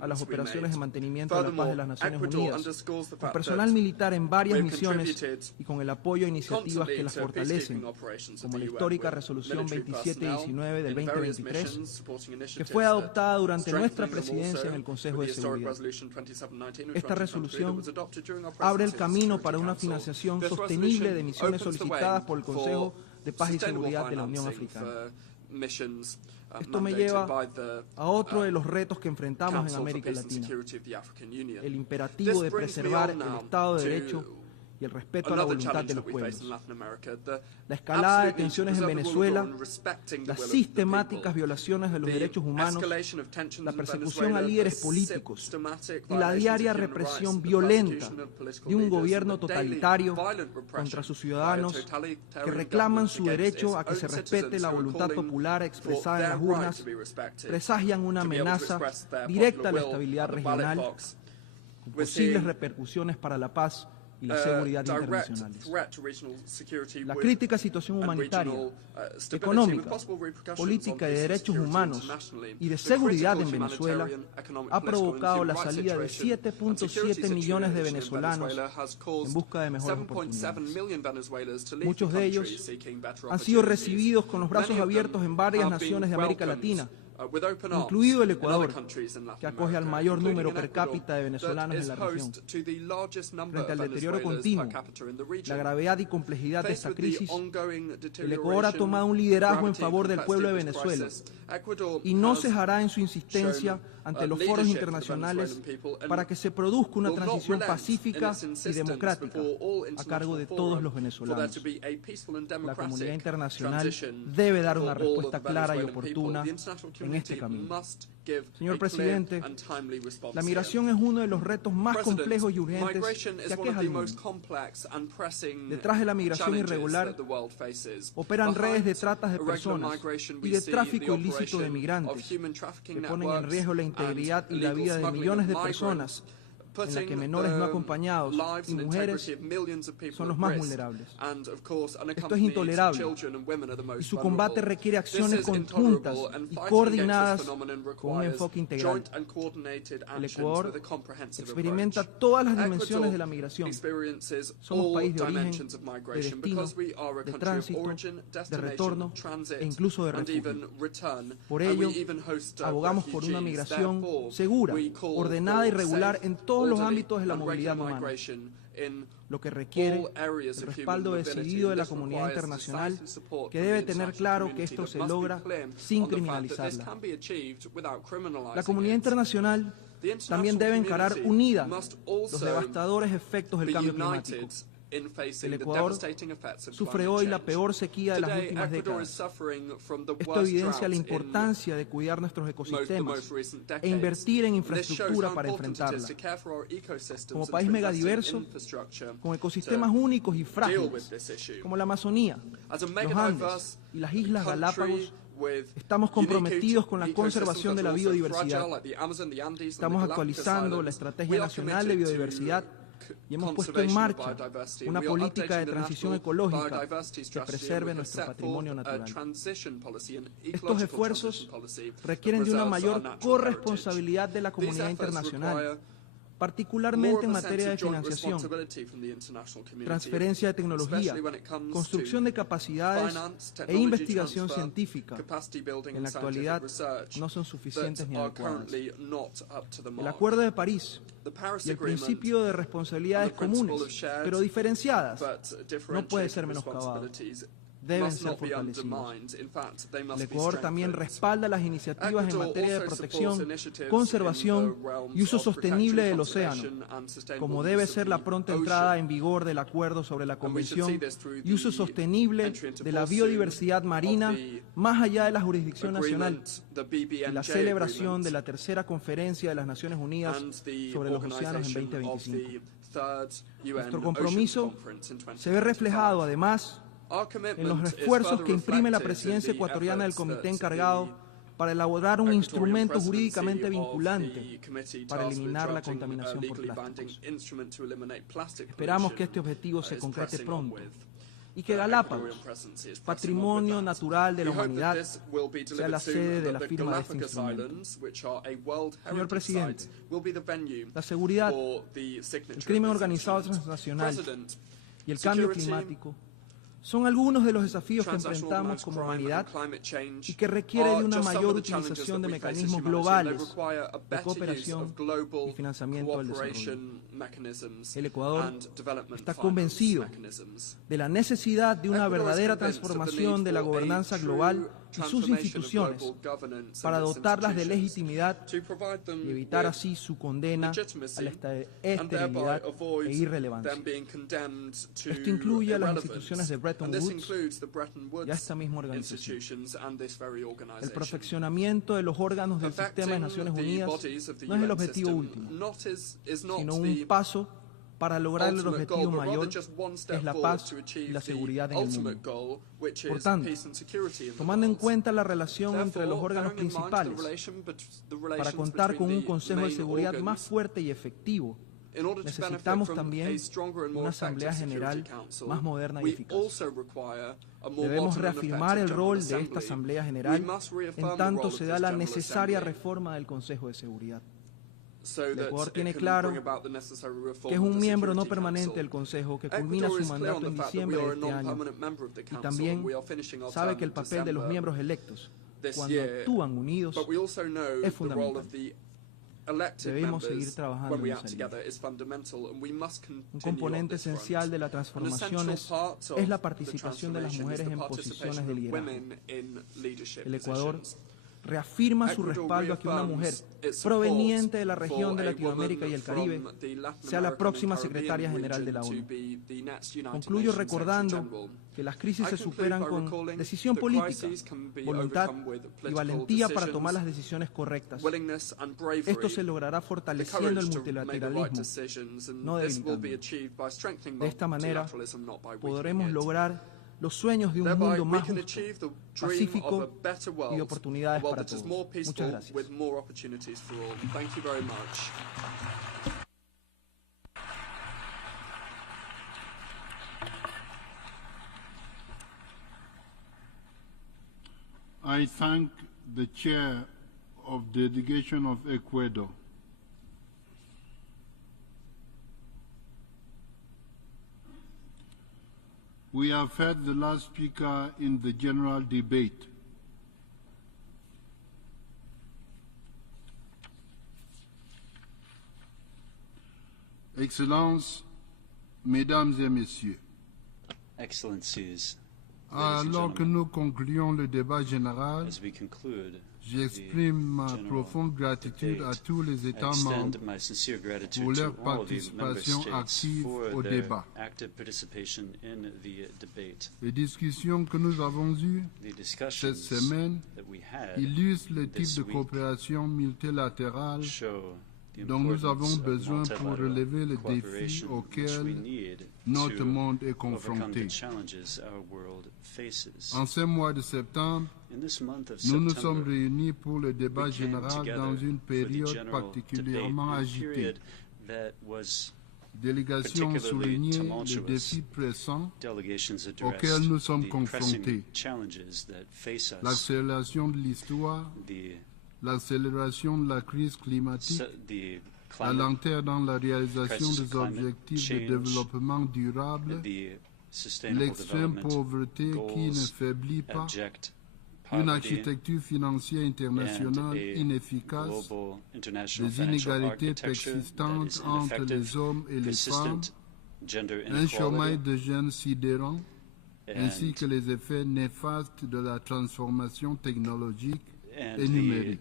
a las operaciones de mantenimiento de la paz de las Naciones Unidas, con personal militar en varias misiones y con el apoyo a iniciativas que las fortalecen, como la histórica Resolución 2719 del 2023, que fue adoptada durante nuestra presidencia en el Consejo de Seguridad. Esta resolución abre el camino para una financiación sostenible de misiones solicitadas por el Consejo de Paz y Seguridad de la Unión Africana. Esto me lleva a otro de los retos que enfrentamos en América Latina, el imperativo de preservar el Estado de Derecho y el respeto a la voluntad de los pueblos. La escalada de tensiones en Venezuela, las sistemáticas violaciones de los derechos humanos, la persecución a líderes políticos y la diaria represión violenta de un gobierno totalitario contra sus ciudadanos que reclaman su derecho a que se respete la voluntad popular expresada en las urnas, presagian una amenaza directa a la estabilidad regional, con posibles repercusiones para la paz y la seguridad internacionales. La crítica situación humanitaria, económica, política y de derechos humanos y de seguridad en Venezuela ha provocado la salida de 7.7 millones de venezolanos en busca de mejores oportunidades. Muchos de ellos han sido recibidos con los brazos abiertos en varias naciones de América Latina, incluido el Ecuador, que acoge al mayor número per cápita de venezolanos en la región. Frente al deterioro continuo, la gravedad y complejidad de esta crisis, el Ecuador ha tomado un liderazgo en favor del pueblo de Venezuela y no cejará en su insistencia ante los foros internacionales para que se produzca una transición pacífica y democrática a cargo de todos los venezolanos. La comunidad internacional debe dar una respuesta clara y oportuna en este camino. Señor Presidente, la migración es uno de los retos más complejos y urgentes que aqueja al mundo. Detrás de la migración irregular operan redes de trata de personas y de tráfico ilícito de migrantes que ponen en riesgo la integridad y la vida de millones de personas en la que menores no acompañados y mujeres son los más vulnerables. Esto es intolerable y su combate requiere acciones conjuntas y coordinadas con un enfoque integral. El Ecuador experimenta todas las dimensiones de la migración. Somos país de origen, de destino, de tránsito, de retorno e incluso de refugio. Por ello, abogamos por una migración segura, ordenada y regular en todos los ámbitos de la movilidad humana, lo que requiere el respaldo decidido de la comunidad internacional, que debe tener claro que esto se logra sin criminalizarla. La comunidad internacional también debe encarar unida los devastadores efectos del cambio climático. El Ecuador sufre hoy la peor sequía de las últimas décadas. Esto evidencia la importancia de cuidar nuestros ecosistemas e invertir en infraestructura para enfrentarla. Como país megadiverso, con ecosistemas únicos y frágiles, como la Amazonía, los Andes y las Islas Galápagos, estamos comprometidos con la conservación de la biodiversidad. Estamos actualizando la Estrategia Nacional de Biodiversidad y hemos puesto en marcha una política de transición ecológica que preserve nuestro patrimonio natural. Estos esfuerzos requieren de una mayor corresponsabilidad de la comunidad internacional, particularmente en materia de financiación, transferencia de tecnología, construcción de capacidades e investigación científica, que en la actualidad no son suficientes ni adecuadas. El Acuerdo de París y el principio de responsabilidades comunes, pero diferenciadas, no puede ser menoscabado. Deben ser fortalecidos. El Ecuador también respalda las iniciativas en materia de protección, conservación y uso sostenible del océano, como debe ser la pronta entrada en vigor del Acuerdo sobre la Convención y uso sostenible de la biodiversidad marina más allá de la jurisdicción nacional, y la celebración de la tercera Conferencia de las Naciones Unidas sobre los océanos en 2025. Nuestro compromiso se ve reflejado, además, en los esfuerzos que imprime la presidencia ecuatoriana del comité encargado para elaborar un instrumento jurídicamente vinculante para eliminar la contaminación por plásticos. Esperamos que este objetivo se concrete pronto y que Galápagos, patrimonio natural de la humanidad, sea la sede de la firma de este instrumento. Señor Presidente, la seguridad, el crimen organizado transnacional y el cambio climático son algunos de los desafíos que enfrentamos como humanidad y que requiere de una mayor utilización de mecanismos globales de cooperación y financiamiento del desarrollo. El Ecuador está convencido de la necesidad de una verdadera transformación de la gobernanza global y sus instituciones para dotarlas de legitimidad y evitar así su condena a la esterilidad e irrelevancia. Esto incluye a las instituciones de Bretton Woods y a esta misma organización. El perfeccionamiento de los órganos del sistema de Naciones Unidas no es el objetivo último, sino un paso para lograr el objetivo mayor, que es la paz y la seguridad en el mundo. Por tanto, tomando en cuenta la relación entre los órganos principales, para contar con un Consejo de Seguridad más fuerte y efectivo, necesitamos también una Asamblea General más moderna y eficaz. Debemos reafirmar el rol de esta Asamblea General en tanto se da la necesaria reforma del Consejo de Seguridad. El Ecuador tiene claro que es un miembro no permanente del Consejo que culmina su mandato en diciembre de este año, y también sabe que el papel de los miembros electos, cuando actúan unidos, es fundamental. Debemos seguir trabajando en esa línea. Un componente esencial de la transformación es la participación de las mujeres en posiciones de liderazgo. El Ecuador reafirma su respaldo a que una mujer proveniente de la región de Latinoamérica y el Caribe sea la próxima secretaria general de la ONU. Concluyo recordando que las crisis se superan con decisión política, voluntad y valentía para tomar las decisiones correctas. Esto se logrará fortaleciendo el multilateralismo, no debilitándolo. De esta manera podremos lograr los sueños de un mundo más justo, pacífico y de oportunidades para todos. Muchas gracias. I thank the chair of the delegation of Ecuador. We have heard the last speaker in the general debate. Excellences, Mesdames et Messieurs, Excellencies, alors que nous concluons le débat général, j'exprime ma profonde gratitude à tous les États membres pour leur participation active au débat. Les discussions que nous avons eues cette semaine illustrent le type de coopération multilatérale dont nous avons besoin pour relever les défis auxquels notre monde est confronté. En ce mois de septembre, nous nous sommes réunis pour le débat général dans une période particulièrement agitée. Délégations ont souligné les défis pressants auxquels nous sommes confrontés. L'accélération de l'histoire, l'accélération de la crise climatique, la lenteur dans la réalisation des objectifs de développement durable, l'extrême pauvreté qui ne faiblit pas, une architecture financière internationale inefficace, des inégalités persistantes entre les hommes et les femmes, un chômage de jeunes sidérant, ainsi que les effets néfastes de la transformation technologique et numérique.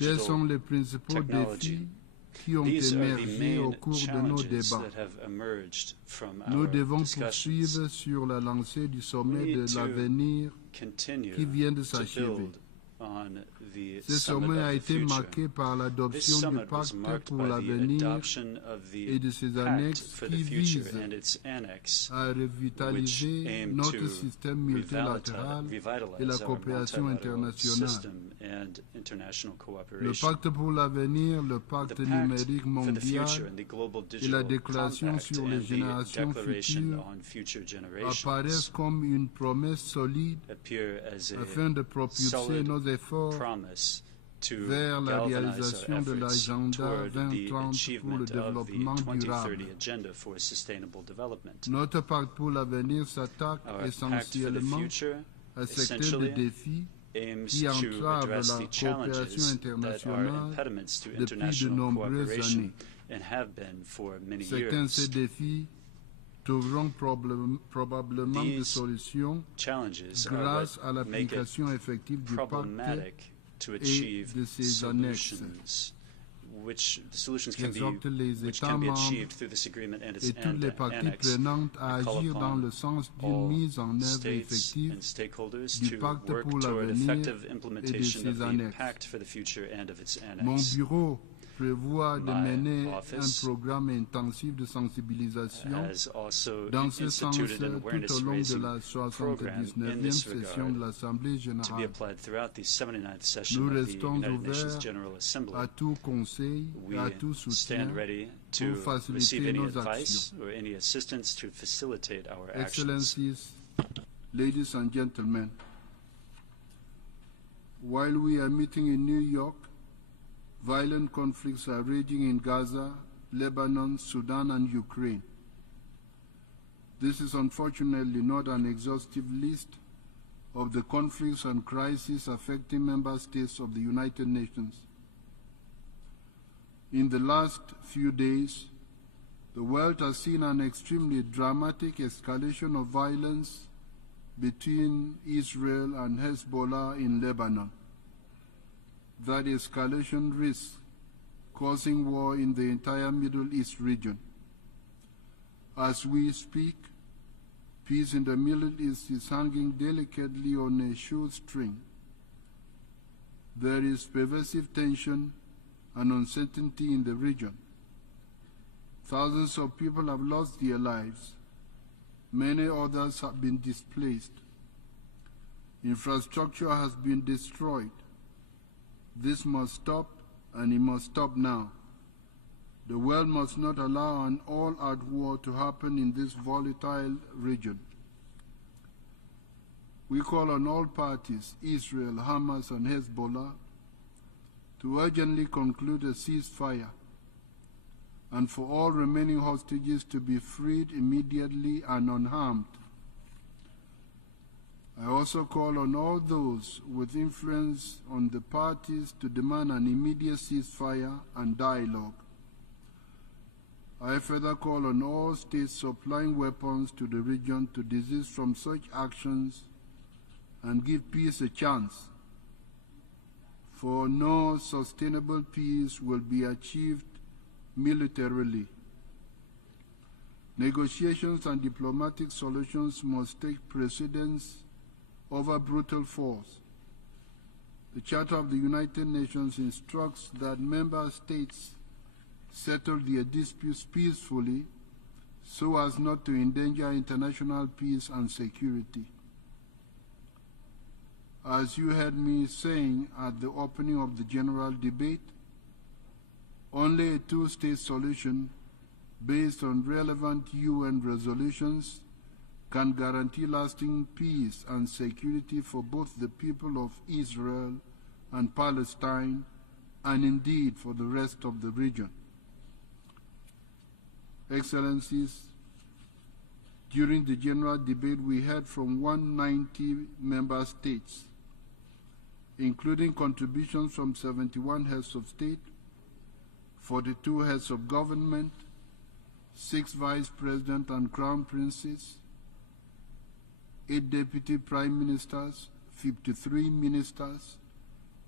Quels sont les principaux défis qui ont émergé au cours de nos débats? Nous devons poursuivre sur la lancée du sommet de l'avenir qui vient de s'achever. Ce sommet a été marqué par l'adoption du pacte pour l'avenir et de ses annexes qui visent à revitaliser notre système multilatéral et la coopération internationale. Le pacte pour l'avenir, le pacte numérique mondial et la déclaration sur les générations futures apparaissent comme une promesse solide afin de propulser nos efforts vers la réalisation de l'agenda 2030 pour le développement durable. Notre pacte pour l'avenir s'attaque essentiellement à ce secteur de défis qui entravent la coopération internationale depuis de nombreuses années. Certains de ces défis trouveront probablement des solutions grâce à l'application effective du pacte et de ses annexes. J'exhorte les États membres et toutes les parties prenantes à agir dans le sens d'une mise en œuvre effective du pacte pour l'avenir et de ses annexes. Mon bureau prévoit de mener un programme intensif de sensibilisation dans ce sens tout au long de la 79e session de l'Assemblée Générale. Nous restons ouverts à tout conseil et à tout soutien pour faciliter nos actions. Excellencies, ladies and gentlemen, while we are meeting in New York, violent conflicts are raging in Gaza, Lebanon, Sudan, and Ukraine. This is unfortunately not an exhaustive list of the conflicts and crises affecting member states of the United Nations. In the last few days, the world has seen an extremely dramatic escalation of violence between Israel and Hezbollah in Lebanon. That escalation risks causing war in the entire Middle East region. As we speak, peace in the Middle East is hanging delicately on a shoestring. There is pervasive tension and uncertainty in the region. Thousands of people have lost their lives. Many others have been displaced. Infrastructure has been destroyed. This must stop, and it must stop now. The world must not allow an all-out war to happen in this volatile region. we call on all parties, Israel, Hamas, and Hezbollah, to urgently conclude a ceasefire and for all remaining hostages to be freed immediately and unharmed. I also call on all those with influence on the parties to demand an immediate ceasefire and dialogue. I further call on all states supplying weapons to the region to desist from such actions and give peace a chance, for no sustainable peace will be achieved militarily. Negotiations and diplomatic solutions must take precedence over brutal force. The Charter of the United Nations instructs that member states settle their disputes peacefully so as not to endanger international peace and security. As you heard me saying at the opening of the general debate, only a two-state solution based on relevant UN resolutions can guarantee lasting peace and security for both the people of Israel and Palestine, and indeed for the rest of the region. Excellencies, during the general debate we heard from 190 member states, including contributions from 71 heads of state, 42 heads of government, 6 vice presidents and crown princes, 8 deputy prime ministers, 53 ministers,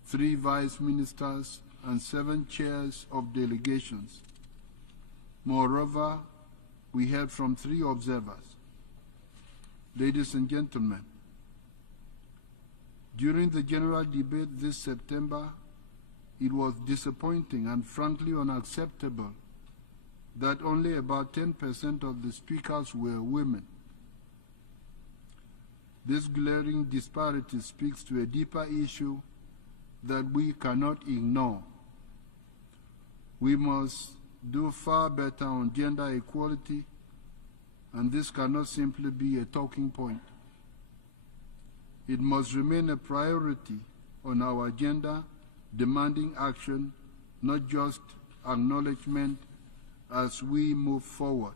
3 vice ministers, and 7 chairs of delegations. Moreover, we heard from 3 observers. Ladies and gentlemen, during the general debate this September, it was disappointing and frankly unacceptable that only about 10% of the speakers were women. This glaring disparity speaks to a deeper issue that we cannot ignore. We must do far better on gender equality, and this cannot simply be a talking point. It must remain a priority on our agenda, demanding action, not just acknowledgement as we move forward.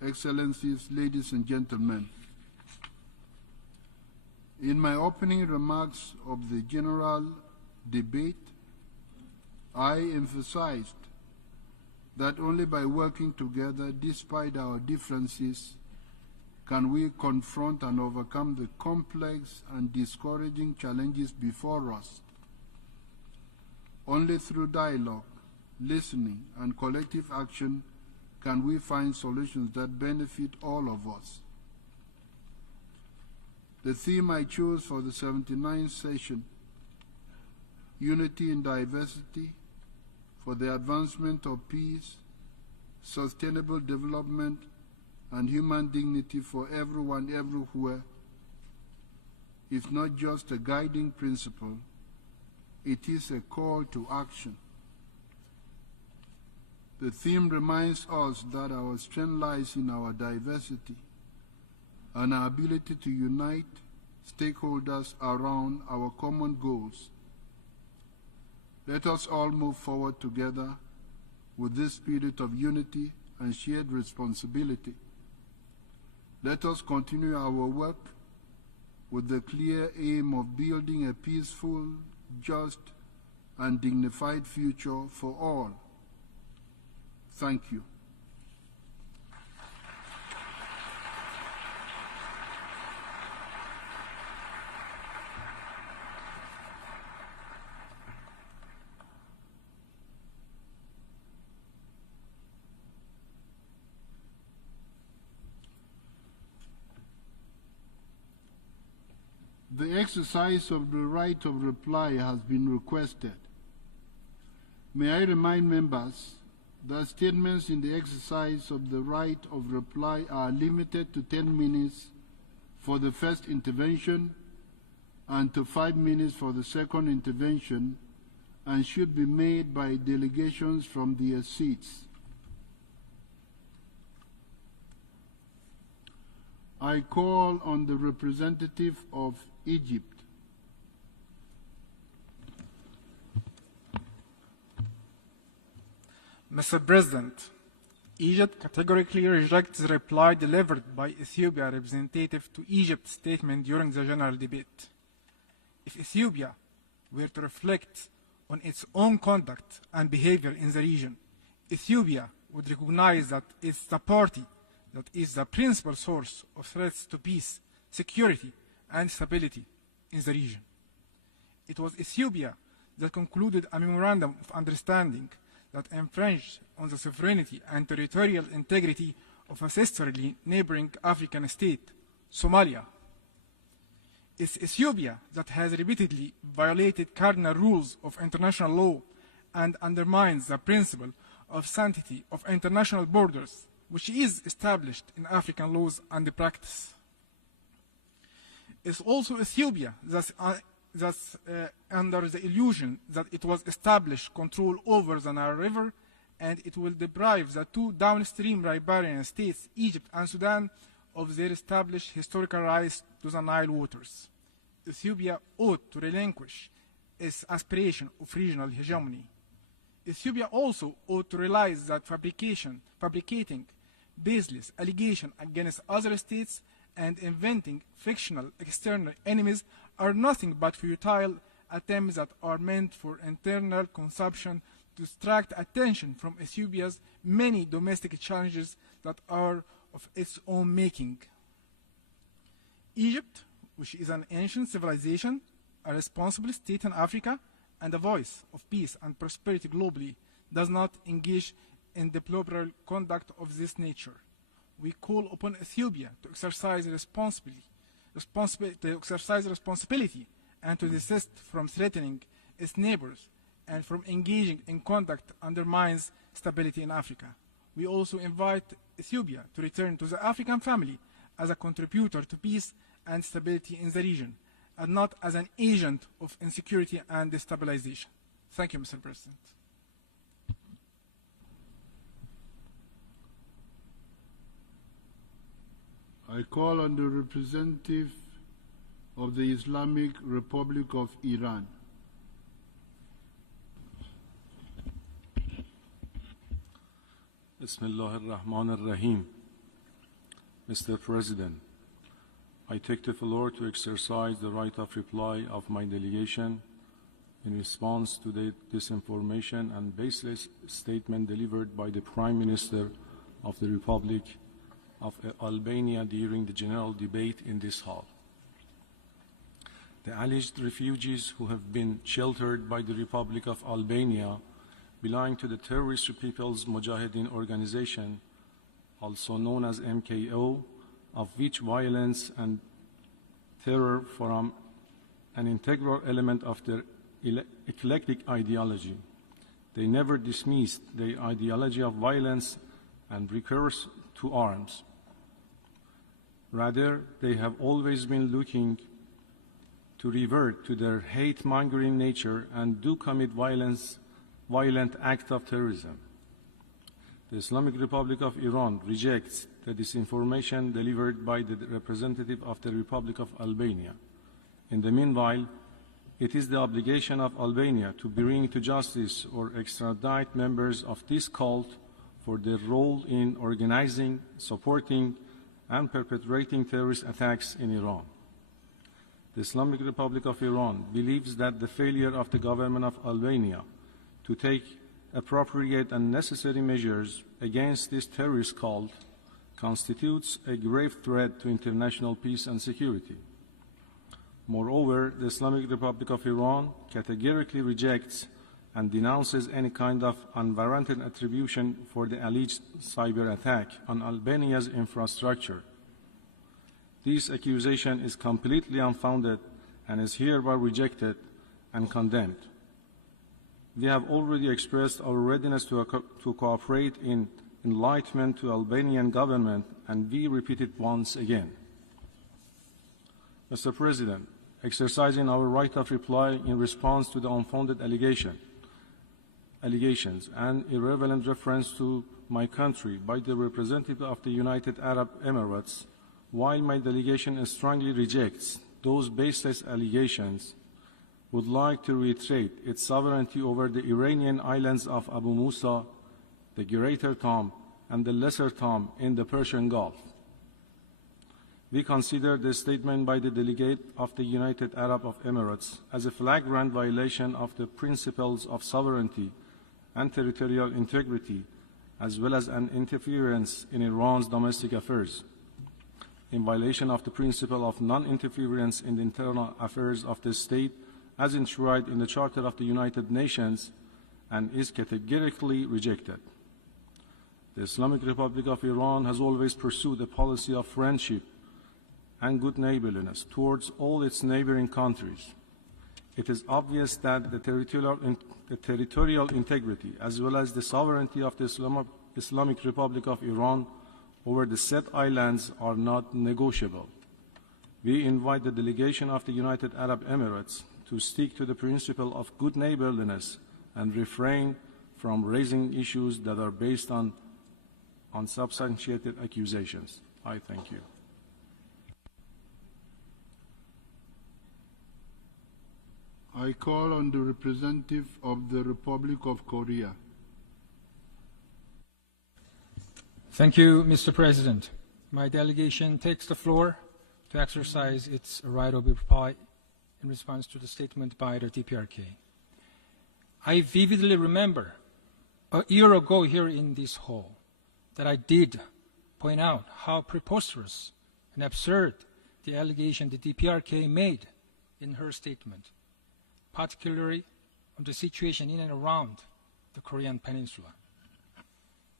Excellencies, ladies and gentlemen, in my opening remarks of the general debate, I emphasized that only by working together, despite our differences, can we confront and overcome the complex and discouraging challenges before us. Only through dialogue, listening, and collective action can we find solutions that benefit all of us. The theme I chose for the 79th session, Unity in Diversity, for the advancement of peace, sustainable development, and human dignity for everyone everywhere, is not just a guiding principle, it is a call to action. The theme reminds us that our strength lies in our diversity and our ability to unite stakeholders around our common goals. Let us all move forward together with this spirit of unity and shared responsibility. Let us continue our work with the clear aim of building a peaceful, just, and dignified future for all. Thank you. The exercise of the right of reply has been requested. May I remind members that statements in the exercise of the right of reply are limited to 10 minutes for the first intervention and to 5 minutes for the second intervention, and should be made by delegations from their seats. I call on the representative of Egypt. Mr. President, Egypt categorically rejects the reply delivered by Ethiopia representative to Egypt's statement during the general debate. If Ethiopia were to reflect on its own conduct and behavior in the region, Ethiopia would recognize that it's the party that is the principal source of threats to peace, security, and stability in the region. It was Ethiopia that concluded a memorandum of understanding that infringed on the sovereignty and territorial integrity of a sisterly neighboring African state, Somalia. It's Ethiopia that has repeatedly violated cardinal rules of international law and undermines the principle of sanctity of international borders, which is established in African laws and practice. It's also Ethiopia that's under the illusion that it was established control over the Nile River, and it will deprive the two downstream riparian states, Egypt and Sudan, of their established historical rights to the Nile waters. Ethiopia ought to relinquish its aspiration of regional hegemony. Ethiopia also ought to realize that fabricating baseless allegations against other states and inventing fictional external enemies are nothing but futile attempts that are meant for internal consumption to distract attention from Ethiopia's many domestic challenges that are of its own making. Egypt, which is an ancient civilization, a responsible state in Africa, and a voice of peace and prosperity globally, does not engage in deplorable conduct of this nature. We call upon Ethiopia to exercise responsibility and to desist from threatening its neighbors and from engaging in conduct that undermines stability in Africa. We also invite Ethiopia to return to the African family as a contributor to peace and stability in the region, and not as an agent of insecurity and destabilization. Thank you, Mr. President. I call on the representative of the Islamic Republic of Iran. Bismillah ar-Rahman ar-Rahim. Mr. President, I take the floor to exercise the right of reply of my delegation in response to the disinformation and baseless statement delivered by the Prime Minister of the Republic of Albania during the general debate in this hall. The alleged refugees who have been sheltered by the Republic of Albania belong to the terrorist People's Mujahideen organization, also known as MKO, of which violence and terror form an integral element of their eclectic ideology. They never dismissed the ideology of violence and recourse to arms. Rather, they have always been looking to revert to their hate-mongering nature and do commit violent acts of terrorism. The Islamic Republic of Iran rejects the disinformation delivered by the representative of the Republic of Albania. In the meanwhile, it is the obligation of Albania to bring to justice or extradite members of this cult for their role in organizing, supporting, and perpetrating terrorist attacks in Iran. The Islamic Republic of Iran believes that the failure of the government of Albania to take appropriate and necessary measures against this terrorist cult constitutes a grave threat to international peace and security. Moreover, the Islamic Republic of Iran categorically rejects and denounces any kind of unwarranted attribution for the alleged cyber attack on Albania's infrastructure. This accusation is completely unfounded and is hereby rejected and condemned. We have already expressed our readiness to cooperate in enlightenment to Albanian government, and we repeat it once again. Mr. President, exercising our right of reply in response to the unfounded allegations and irrelevant reference to my country by the representative of the United Arab Emirates, while my delegation strongly rejects those baseless allegations, would like to reiterate its sovereignty over the Iranian islands of Abu Musa, the Greater Tom, and the Lesser Tom in the Persian Gulf. We consider the statement by the delegate of the United Arab Emirates as a flagrant violation of the principles of sovereignty and territorial integrity, as well as an interference in Iran's domestic affairs, in violation of the principle of non-interference in the internal affairs of the state as enshrined in the Charter of the United Nations, and is categorically rejected. The Islamic Republic of Iran has always pursued a policy of friendship and good neighborliness towards all its neighboring countries. It is obvious that the territorial integrity as well as the sovereignty of the Islamic Republic of Iran over the said islands are not negotiable. We invite the delegation of the United Arab Emirates to stick to the principle of good neighborliness and refrain from raising issues that are based on unsubstantiated accusations. I thank you. I call on the representative of the Republic of Korea. Thank you, Mr. President. My delegation takes the floor to exercise its right of reply in response to the statement by the DPRK. I vividly remember a year ago here in this hall that I did point out how preposterous and absurd the allegation the DPRK made in her statement, particularly on the situation in and around the Korean Peninsula.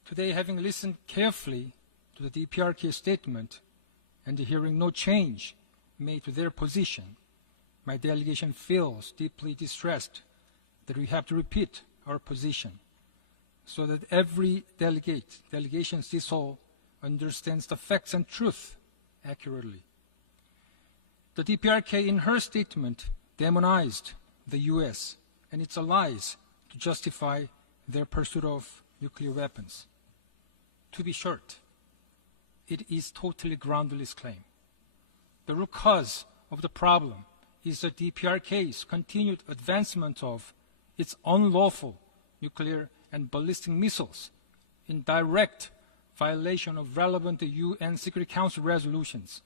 Today, having listened carefully to the DPRK statement and hearing no change made to their position, my delegation feels deeply distressed that we have to repeat our position so that every delegation this hall understands the facts and truth accurately. The DPRK in her statement demonized the US and its allies to justify their pursuit of nuclear weapons. To be short, it is totally groundless claim. The root cause of the problem is the DPRK's continued advancement of its unlawful nuclear and ballistic missiles in direct violation of relevant UN Security Council resolutions,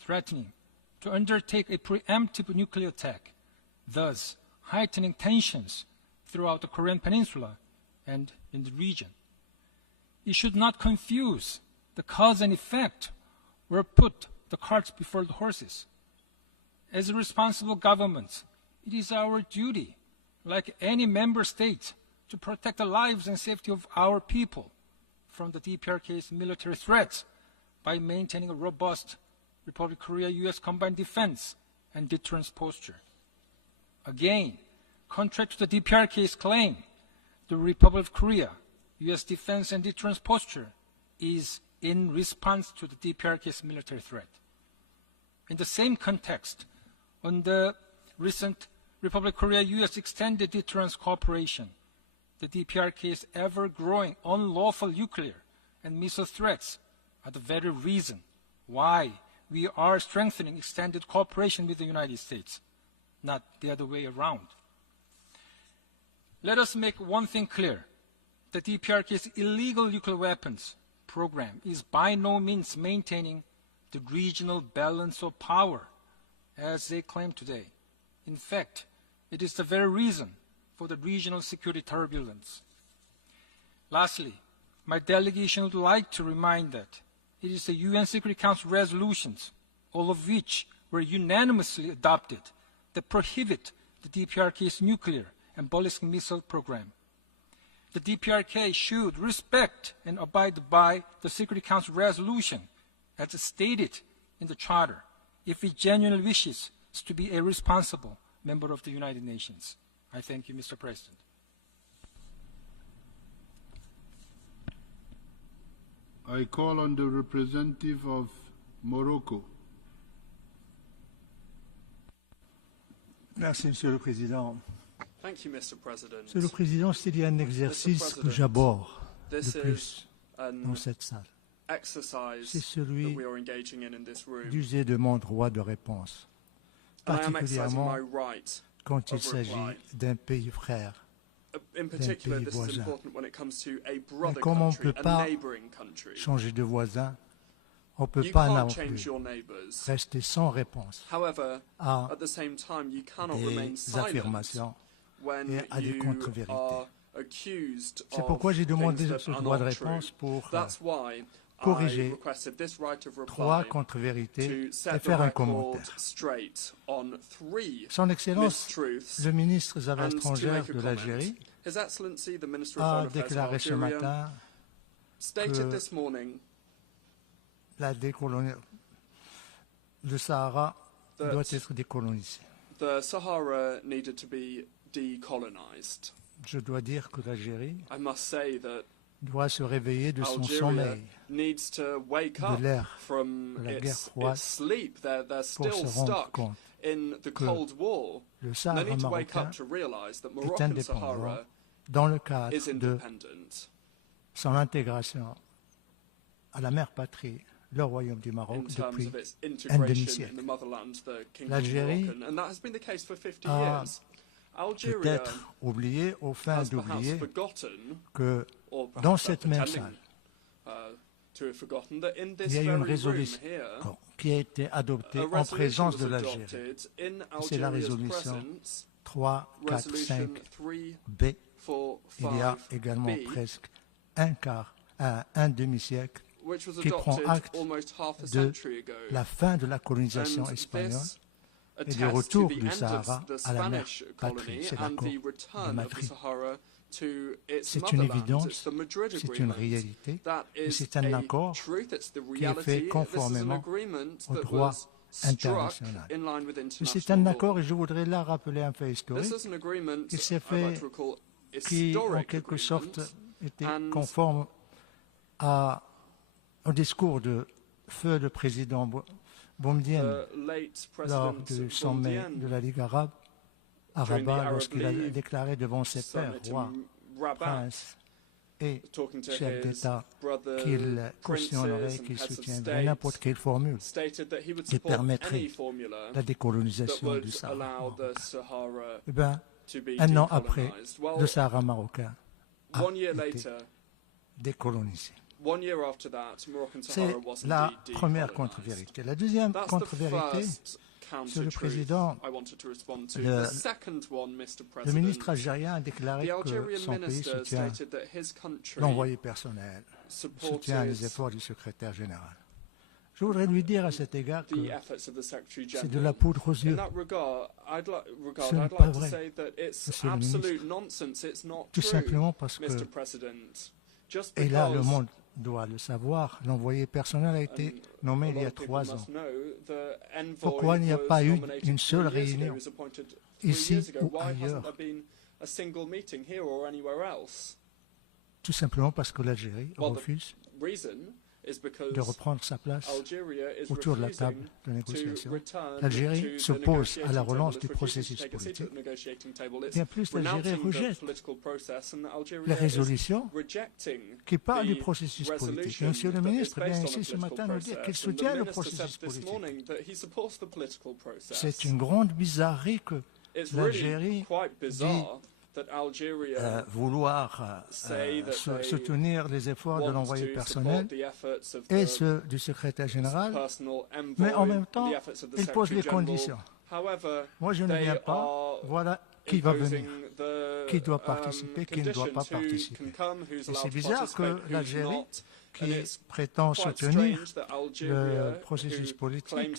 threatening to undertake a preemptive nuclear attack, thus heightening tensions throughout the Korean Peninsula and in the region. You should not confuse the cause and effect or put the carts before the horses. As a responsible government, it is our duty, like any member state, to protect the lives and safety of our people from the DPRK's military threats by maintaining a robust Republic of Korea-US combined defense and deterrence posture. Again, contrary to the DPRK's claim, the Republic of Korea, US defense and deterrence posture is in response to the DPRK's military threat. In the same context, on the recent Republic of Korea-US extended deterrence cooperation, the DPRK's ever-growing unlawful nuclear and missile threats are the very reason why we are strengthening extended cooperation with the United States, not the other way around. Let us make one thing clear. The DPRK's illegal nuclear weapons program is by no means maintaining the regional balance of power as they claim today. In fact, it is the very reason for the regional security turbulence. Lastly, my delegation would like to remind that it is the UN Security Council resolutions, all of which were unanimously adopted, that prohibit the DPRK's nuclear and ballistic missile program. The DPRK should respect and abide by the Security Council resolution as stated in the Charter if it genuinely wishes to be a responsible member of the United Nations. I thank you, Mr. President. I call on the representative of Morocco. Merci, Monsieur le Président. Thank you, Mr. President. Monsieur le Président, s'il y a un exercice que j'aborde le plus dans cette salle, c'est celui d'user de mon droit de réponse, particulièrement quand il s'agit d'un pays frère, d'un pays voisin. Et comme on ne peut pas changer de voisin, on ne peut pas non plus rester sans réponse à des affirmations et à des contre-vérités. C'est pourquoi j'ai demandé ce droit de réponse pour corriger 3 contre-vérités et faire un commentaire. Son Excellence, le ministre des Affaires étrangères de l'Algérie, a déclaré ce matin que le Sahara doit être décolonisé. Je dois dire que l'Algérie doit se réveiller de son sommeil, de l'ère de la guerre froide, pour se rendre compte que le Sahara marocain est indépendant dans le cadre de son intégration à la mère patrie, le Royaume du Maroc, depuis un demi-siècle. L'Algérie a peut-être oublié, au fin d'oublier, que dans cette même salle, il y a eu une résolution qui a été adoptée en présence de l'Algérie. C'est la résolution 345B. Il y a également presque un demi-siècle qui prend acte de la fin de la colonisation espagnole et du retour du Sahara à la mère patrie. C'est l'accord de Madrid. C'est une évidence, c'est une réalité, et c'est un accord qui est fait conformément au droit international. C'est un accord, et je voudrais là rappeler un fait historique, qui s'est fait, qui en quelque sorte était conforme au discours de feu le président Boumedienne lors du sommet de la Ligue arabe, lorsqu'il a déclaré devant ses pairs, rois, princes et chefs d'État, qu'il cautionnerait, qu'il soutiendrait n'importe quelle formule qui permettrait la décolonisation du Sahara marocain. Eh bien, un an après, le Sahara marocain a été décolonisé. C'est la première contre-vérité. La deuxième contre-vérité, c'est le président, le ministre algérien a déclaré que son pays soutient l'envoyé personnel, soutient les efforts du secrétaire général. Je voudrais lui dire à cet égard que c'est de la poudre aux yeux. Ce n'est pas vrai, monsieur le ministre. Tout simplement parce que, et là le monde doit le savoir, l'envoyé personnel a été nommé il y a 3 ans. Pourquoi il n'y a pas eu une seule réunion ici ou ailleurs? Tout simplement parce que l'Algérie refuse de reprendre sa place autour de la table de négociation. L'Algérie s'oppose à la relance du processus politique. Bien plus, l'Algérie rejette les résolutions qui parlent du processus politique. Monsieur le ministre vient ici ce matin nous dire qu'il soutient le processus politique. C'est une grande bizarrerie que l'Algérie dit vouloir soutenir les efforts de l'envoyé personnel et ceux du secrétaire général, mais en même temps, il pose les conditions. Moi, je ne viens pas, voilà qui va venir, qui doit participer, qui ne doit pas participer. Et c'est bizarre que l'Algérie, qui prétend soutenir le processus politique,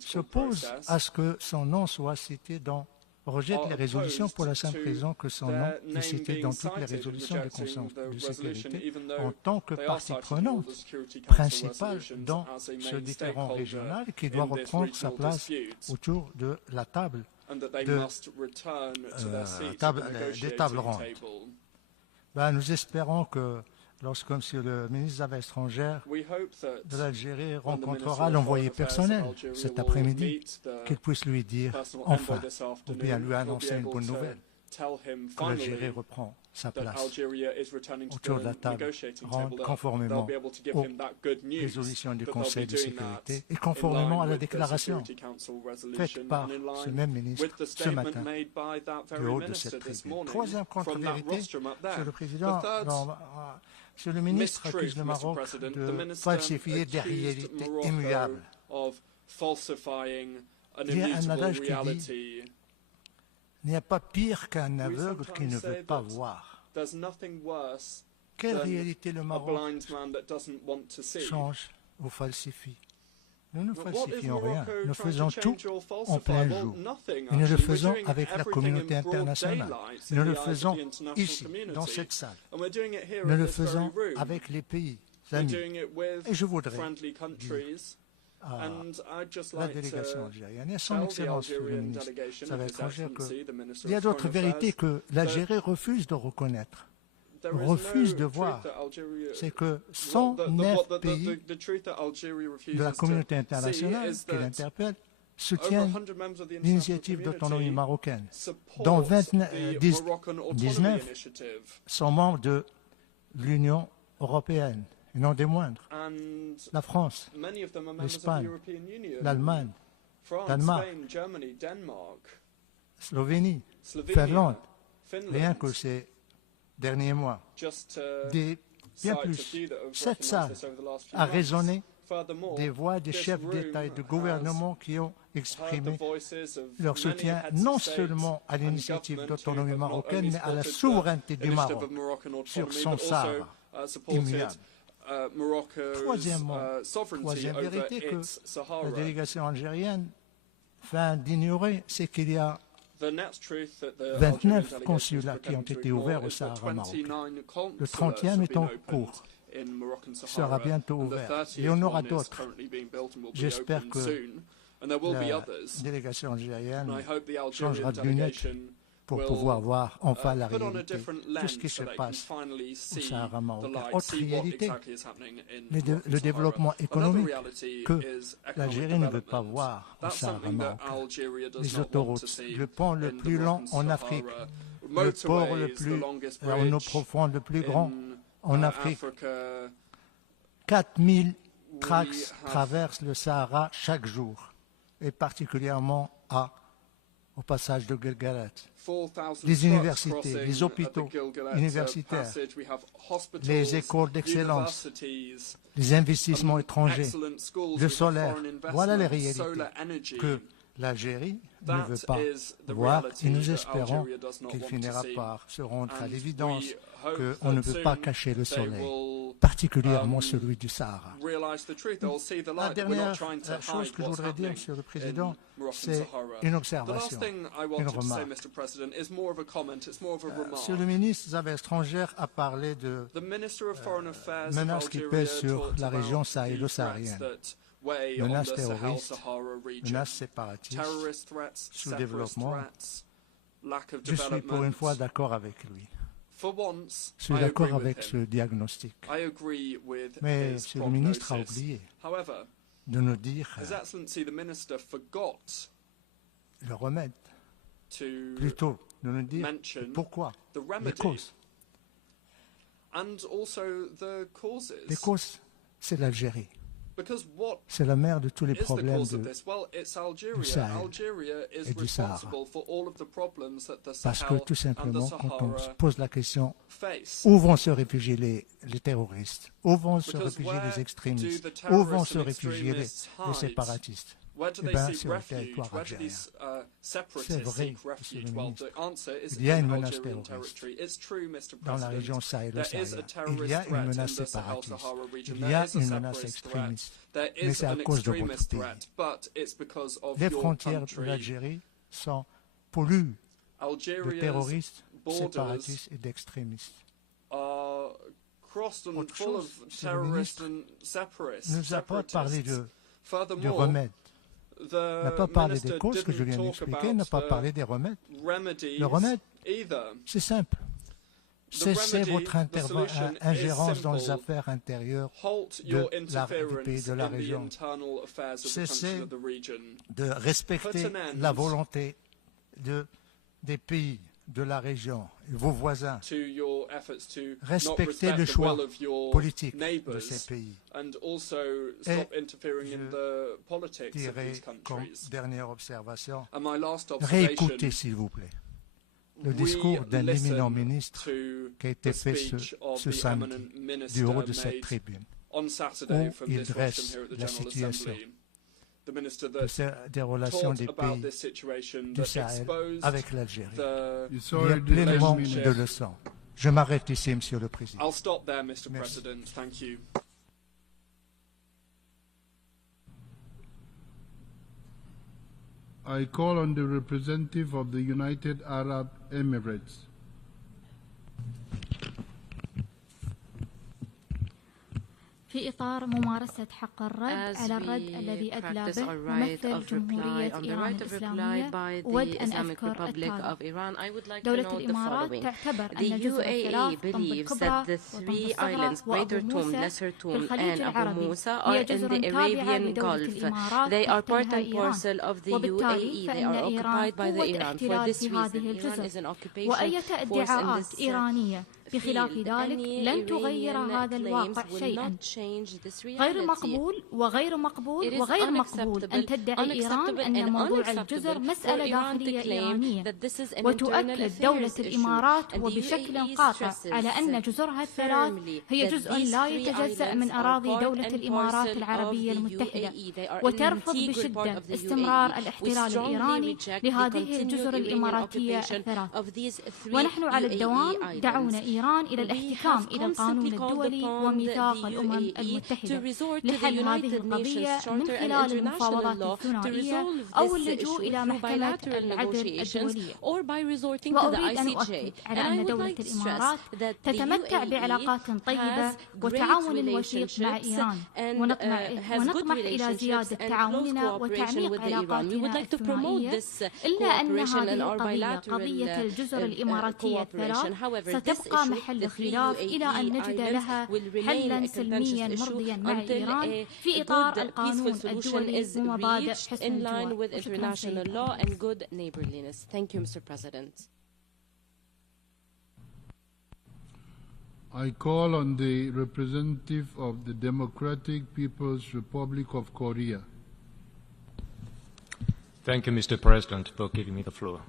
s'oppose à ce que son nom soit cité rejette les résolutions pour la simple raison que son nom est cité dans toutes les résolutions du Conseil de sécurité en tant que partie prenante principale dans ce différend régional qui doit reprendre sa place autour de la table des tables rondes. Nous espérons que lorsque M. le ministre des Affaires étrangères de l'Algérie rencontrera l'envoyé personnel cet après-midi, qu'il puisse lui dire enfin, ou bien lui annoncer une bonne nouvelle, l'Algérie reprend sa place autour de la table, conformément aux résolutions du Conseil de sécurité et conformément à la déclaration faite par ce même ministre ce matin du haut de cette tribune. Troisième contre-vérité, Monsieur le Président, Monsieur le ministre accuse le Maroc de falsifier des réalités immuables. Il y a un adage qui dit « Il n'y a pas pire qu'un aveugle qui ne veut pas voir ». Quelle réalité le Maroc change ou falsifie? Nous ne falsifions rien, nous faisons tout en plein jour. Et nous le faisons avec la communauté internationale. Nous le faisons ici, dans cette salle. Nous le faisons avec les pays amis. Et je voudrais dire à la délégation algérienne et à son Excellence le ministre des Affaires étrangères qu'il y a d'autres vérités que l'Algérie refuse de reconnaître, refuse de voir. C'est que 109 pays de la communauté internationale qui l'interpellent soutiennent l'initiative d'autonomie marocaine, dont 19 sont membres de l'Union européenne. Et non des moindres. La France, l'Espagne, l'Allemagne, Danemark, Slovénie, Finlande, rien que ces derniers mois. Bien plus, cette salle a résonné des voix des chefs d'État et de gouvernement qui ont exprimé leur soutien non seulement à l'initiative d'autonomie marocaine, mais à la souveraineté du Maroc sur son Sahara immuable. Troisième vérité que la délégation algérienne feint d'ignorer, c'est qu'il y a 29 consulats qui ont été ouverts au Sahara marocain. Le 30e est en cours, sera bientôt ouvert. Et il y en aura d'autres. J'espère que la délégation algérienne changera de lunettes pour pouvoir voir enfin la réalité, tout ce qui se passe au Sahara marocain. Autre réalité, le développement économique que l'Algérie ne veut pas voir au Sahara marocain. Les autoroutes, le pont le plus long en Afrique, le port le plus en eau profonde, le plus grand en Afrique. 4000 tracts traversent le Sahara chaque jour, et particulièrement au passage de Guelgarat. Les universités, les hôpitaux universitaires, les écoles d'excellence, les investissements étrangers, le solaire. Voilà les réalités que l'Algérie ne veut pas voir et nous espérons qu'il finira par se rendre à l'évidence qu'on ne peut pas cacher le soleil, particulièrement celui du Sahara. La dernière chose que je voudrais dire, Monsieur le Président, c'est une observation, une remarque. Monsieur le ministre des Affaires étrangères a parlé de menaces qui pèsent sur la région sahélo-saharienne. Menaces terroristes, menaces séparatistes, sous-développement. Je suis pour une fois d'accord avec lui. Je suis d'accord avec ce diagnostic. Mais Monsieur le ministre a oublié de nous dire le remède, plutôt de nous dire pourquoi, les causes. Les causes, c'est l'Algérie. C'est la mère de tous les problèmes du Sahel et du Sahara. Parce que tout simplement, quand on se pose la question, où vont se réfugier les terroristes? Où vont se réfugier les extrémistes? Où vont se réfugier les séparatistes? Eh bien, sur le territoire algérien. C'est vrai, Monsieur le ministre. Il y a une menace terroriste dans la région sahélo-saharienne. Il y a une menace séparatiste. Il y a une menace extrémiste. Mais c'est à cause de votre pays. Les frontières de l'Algérie sont polluées de terroristes, séparatistes et d'extrémistes. Autre chose, Monsieur le ministre, ne nous a pas parlé de remèdes. N'a pas parlé des causes que je viens d'expliquer, n'a pas parlé des remèdes. Le remède, c'est simple. Cessez votre ingérence dans les affaires intérieures du pays, de la région. Cessez de respecter la volonté des pays de la région et vos voisins respectez le choix politique de ces pays. Et je dirais comme dernière observation, réécoutez s'il vous plaît le discours d'un éminent ministre qui a été fait ce samedi du haut de cette tribune, où il dresse la situation des relations des pays du Sahel avec l'Algérie. Il y a pleinement de leçons. Je m'arrête ici, Monsieur le Président. I'll stop there, Mr. President. Thank you. I call on the representative of the United Arab Emirates. في إطار ممارسة حق الرد على الرد الذي أدلى به ممثل جمهورية إيران الإسلامية أود أن أذكر التالي. دولة الإمارات تعتبر أن الجزر الثلاث طنب الكبرى وطنب الصغرى وأبو موسى في الخليج العربي هي جزر تابعة لدولة الإمارات تحتلها إيران، وبالتالي فإن إيران قوة احتلال في هذه الجزر، وأي ادعاءات إيرانية بخلاف ذلك لن تغير هذا الواقع شيئا. غير مقبول وغير مقبول وغير مقبول أن تدعي إيران أن موضوع الجزر مسألة داخلية إيرانية، وتؤكد دولة الإمارات وبشكل قاطع على أن جزرها الثلاث هي جزء لا يتجزأ من أراضي دولة الإمارات العربية المتحدة، وترفض بشدة استمرار الاحتلال الإيراني لهذه الجزر الإماراتية الثلاث. ونحن على الدوام دعونا إيران إلى الاحتكام إلى القانون الدولي وميثاق الأمم المتحدة لحل هذه القضية من خلال المفاوضات الثنائية أو اللجوء إلى محكمة العدل الدولية. وأريد أن أؤكد على أن دولة الإمارات تتمتع بعلاقات طيبة وتعاون وثيق مع إيران، ونطمح إلى زيادة تعاوننا وتعميق علاقاتنا الثنائية، إلا أن هذه القضية قضية الجزر الإماراتية الثلاث ستبقى محل خلاف إلى أن نجد لها حلا سلميا مرضيا مع إيران في إطار القانون الدولي ومبادئ حسن الجوار. Thank you, Mr. President. I call on the representative of the Democratic People's Republic of Korea. Thank you, Mr. President, for giving me the floor.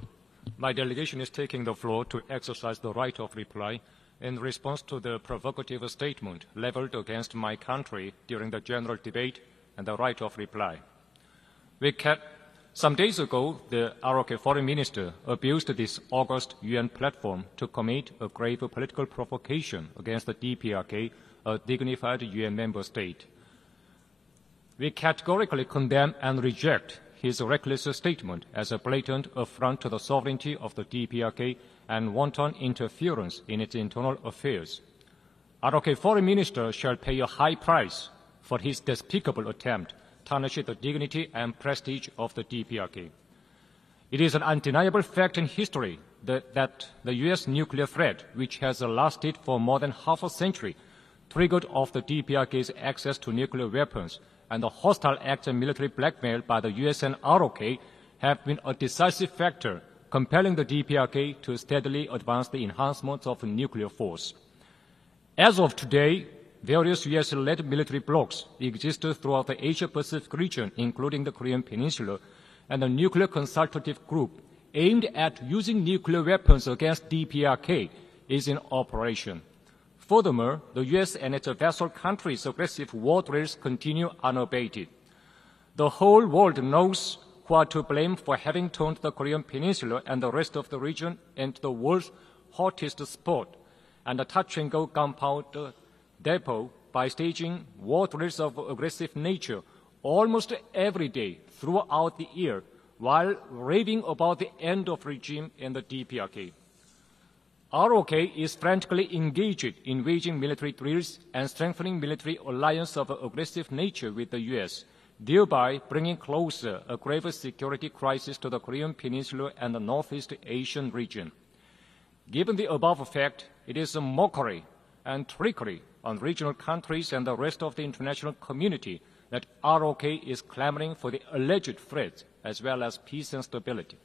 My delegation is taking the floor to exercise the right of reply in response to the provocative statement leveled against my country during the general debate and the right of reply. Some days ago, the ROK foreign minister abused this August UN platform to commit a grave political provocation against the DPRK, a dignified UN member state. We categorically condemn and reject his reckless statement as a blatant affront to the sovereignty of the DPRK and wanton interference in its internal affairs. ROK foreign minister shall pay a high price for his despicable attempt to tarnish the dignity and prestige of the DPRK. It is an undeniable fact in history that the U.S. nuclear threat, which has lasted for more than half a century, triggered off the DPRK's access to nuclear weapons, and the hostile acts and military blackmail by the US and ROK have been a decisive factor compelling the DPRK to steadily advance the enhancement of nuclear force. As of today, various US-led military blocs exist throughout the Asia-Pacific region, including the Korean Peninsula, and the Nuclear Consultative Group aimed at using nuclear weapons against DPRK is in operation. Furthermore, the U.S. and its vassal countries' aggressive war drills continue unabated. The whole world knows who are to blame for having turned the Korean Peninsula and the rest of the region into the world's hottest spot and a touch-and-go gunpowder depot by staging war drills of aggressive nature almost every day throughout the year while raving about the end of regime in the DPRK. ROK is frantically engaged in waging military drills and strengthening military alliance of an aggressive nature with the U.S., thereby bringing closer a grave security crisis to the Korean Peninsula and the Northeast Asian region. Given the above fact, it is a mockery and trickery on regional countries and the rest of the international community that ROK is clamoring for the alleged threats as well as peace and stability.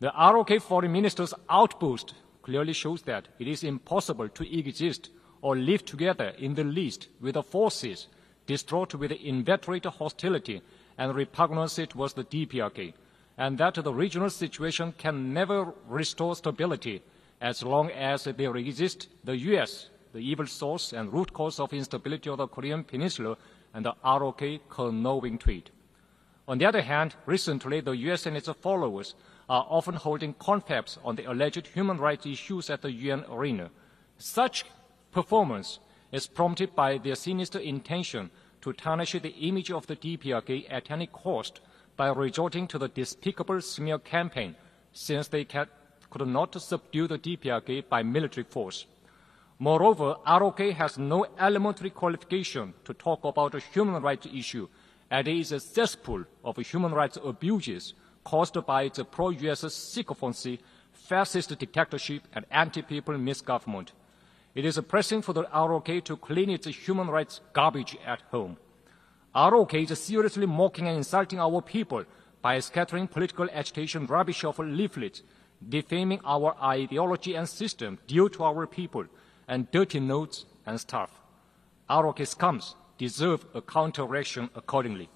The ROK foreign minister's outpost clearly shows that it is impossible to exist or live together in the least with the forces distraught with inveterate hostility and repugnance towards the DPRK, and that the regional situation can never restore stability as long as there exists the US, the evil source and root cause of instability of the Korean Peninsula, and the ROK conniving to it. On the other hand, recently the US and its followers are often holding confabs on the alleged human rights issues at the UN arena. Such performance is prompted by their sinister intention to tarnish the image of the DPRK at any cost by resorting to the despicable smear campaign, since they could not subdue the DPRK by military force. Moreover, ROK has no elementary qualification to talk about a human rights issue, and it is a cesspool of human rights abuses caused by its pro-US sycophancy, fascist dictatorship, and anti-people misgovernment. It is pressing for the ROK to clean its human rights garbage at home. ROK is seriously mocking and insulting our people by scattering political agitation rubbish of leaflets, defaming our ideology and system due to our people, and dirty notes and stuff. ROK scums deserve a counter-reaction accordingly.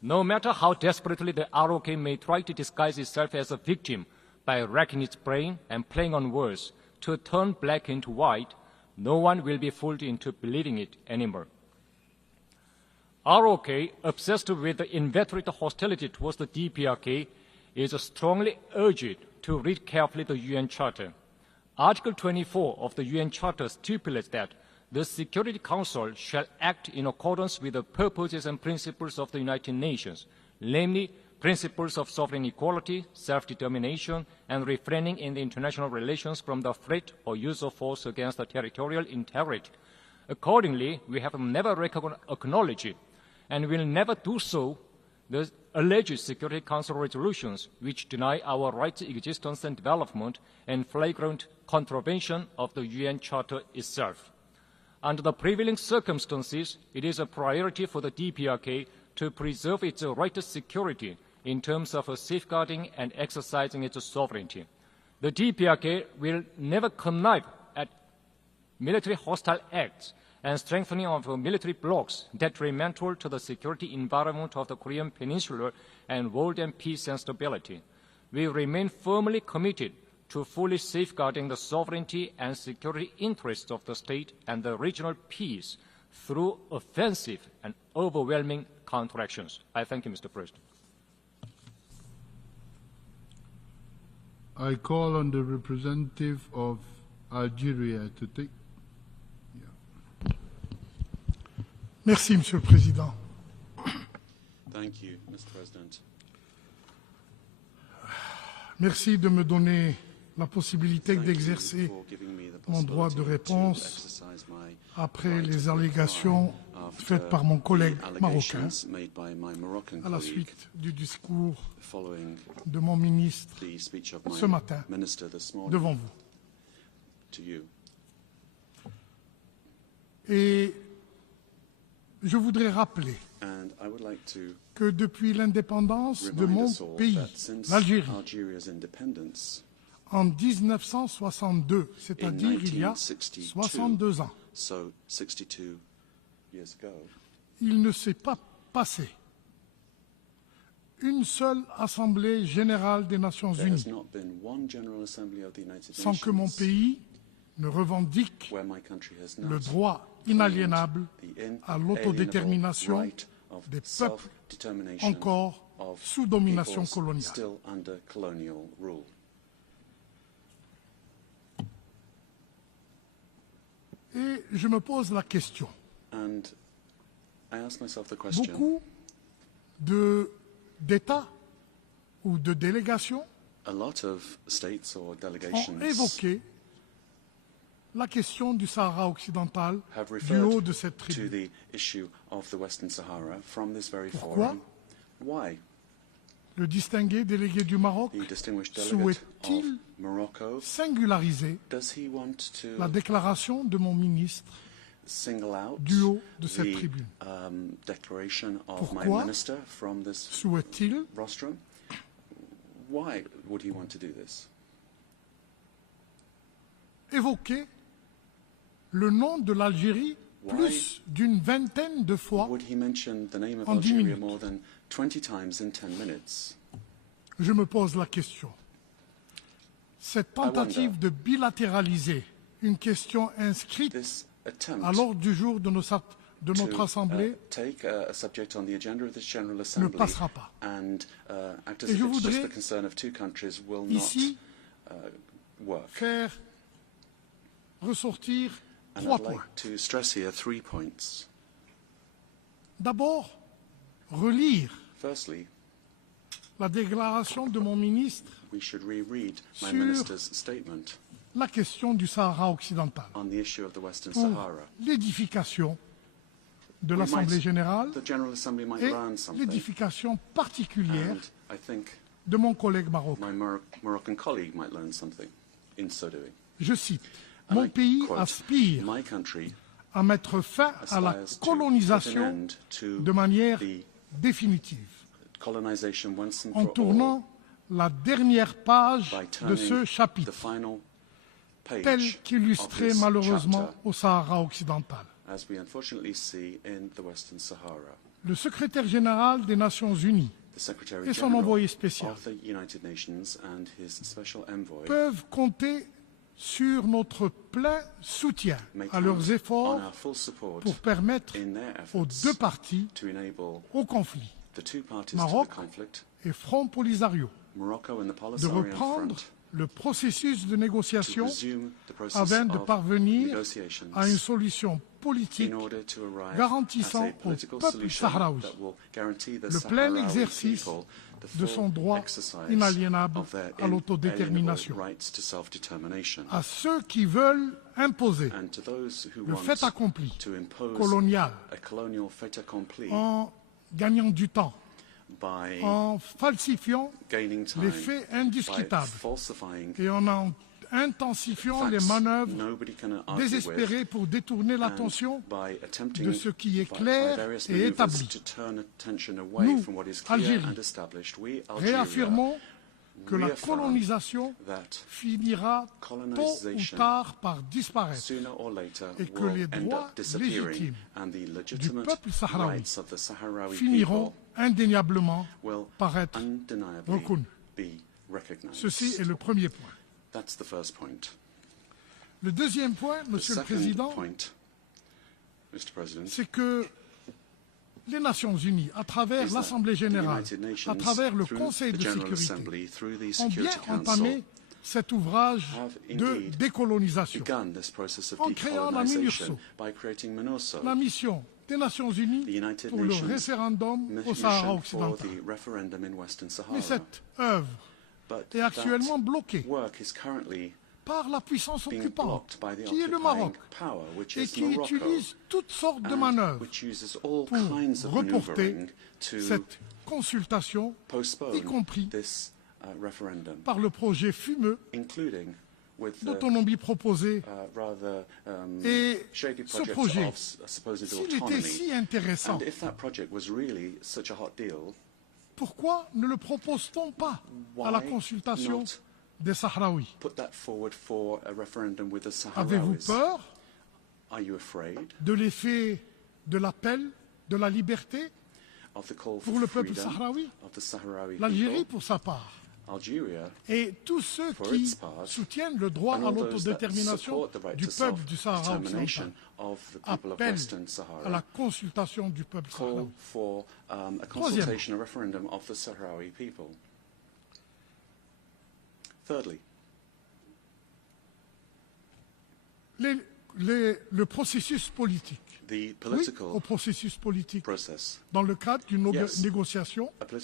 No matter how desperately the ROK may try to disguise itself as a victim by racking its brain and playing on words to turn black into white, no one will be fooled into believing it anymore. ROK, obsessed with the inveterate hostility towards the DPRK, is strongly urged to read carefully the UN Charter. Article 24 of the UN Charter stipulates that the Security Council shall act in accordance with the purposes and principles of the United Nations, namely principles of sovereign equality, self-determination, and refraining in the international relations from the threat or use of force against the territorial integrity. Accordingly, we have never acknowledged and will never do so the alleged Security Council resolutions which deny our rights, existence, and development and flagrant contravention of the UN Charter itself. Under the prevailing circumstances, it is a priority for the DPRK to preserve its right to security in terms of safeguarding and exercising its sovereignty. The DPRK will never connive at military hostile acts and strengthening of military blocs detrimental to the security environment of the Korean Peninsula and world and peace and stability. We remain firmly committed to fully safeguarding the sovereignty and security interests of the state and the regional peace through offensive and overwhelming counteractions. I thank you, Mr. President. I call on the representative of Algeria to take. Merci, Monsieur le Président. Thank you, Mr. President. Merci de me donner la possibilité d'exercer mon droit de réponse après les allégations faites par mon collègue marocain à la suite du discours de mon ministre ce matin devant vous. Et je voudrais rappeler que depuis l'indépendance de mon pays, l'Algérie, en 1962, c'est-à-dire il y a 62 ans, il ne s'est pas passé une seule Assemblée Générale des Nations Unies sans que mon pays ne revendique le droit inaliénable à l'autodétermination des peuples encore sous domination coloniale. Et je me pose la question. Beaucoup d'États ou de délégations ont évoqué la question du Sahara occidental du haut de cette tribune. Pourquoi le distingué délégué du Maroc souhaite-t-il singulariser la déclaration de mon ministre du haut de cette tribune? Pourquoi souhaite-t-il Why would he want to do this? Évoquer le nom de l'Algérie plus d'une vingtaine de fois would he mention the name of en 10 Algeria minutes. more than 20 times in 10 minutes? Je me pose la question. Cette tentative de bilatéraliser une question inscrite à l'ordre du jour de notre Assemblée ne passera pas. Et je voudrais ici faire ressortir 3 points. D'abord, relire la déclaration de mon ministre sur la question du Sahara occidental pour l'édification de l'Assemblée Générale et l'édification particulière de mon collègue marocain. Je cite, « Mon pays aspire à mettre fin à la colonisation de manière définitive, en tournant la dernière page de ce chapitre, tel qu'illustré malheureusement au Sahara occidental. » Le secrétaire général des Nations Unies et son envoyé spécial peuvent compter sur notre plein soutien à leurs efforts pour permettre aux 2 parties au conflit, Maroc et Front Polisario, de reprendre le processus de négociation afin de parvenir à une solution politique garantissant au peuple sahraoui le plein exercice de son droit inaliénable à l'autodétermination. À ceux qui veulent imposer le fait accompli colonial en gagnant du temps, en falsifiant les faits indiscutables et en intensifiant les manœuvres désespérées pour détourner l'attention de ce qui est clair et établi. Nous, Algérie, réaffirmons que la colonisation finira tôt ou tard par disparaître et que les droits légitimes du peuple sahraoui finiront indéniablement par être reconnus. Ceci est le premier point. Le deuxième point, Monsieur le Président, c'est que les Nations Unies, à travers l'Assemblée Générale, à travers le Conseil de sécurité, ont bien entamé cet ouvrage de décolonisation en créant la MINURSO, la mission des Nations Unies pour le référendum au Sahara occidental. Mais cette œuvre est actuellement bloquée par la puissance occupante, qui est le Maroc, et qui utilise toutes sortes de manœuvres pour reporter cette consultation, y compris par le projet fumeux d'autonomie proposé. Et ce projet, s'il était si intéressant, pourquoi ne le propose-t-on pas à la consultation des Sahraouis? Avez-vous peur de l'effet de l'appel de la liberté pour le peuple sahraoui? L'Algérie, pour sa part, et tous ceux qui soutiennent le droit à l'autodétermination du peuple du Sahara occidental appellent à la consultation du peuple sahraoui. Troisièmement, le processus politique. Oui, au processus politique, dans le cadre d'une négociation entre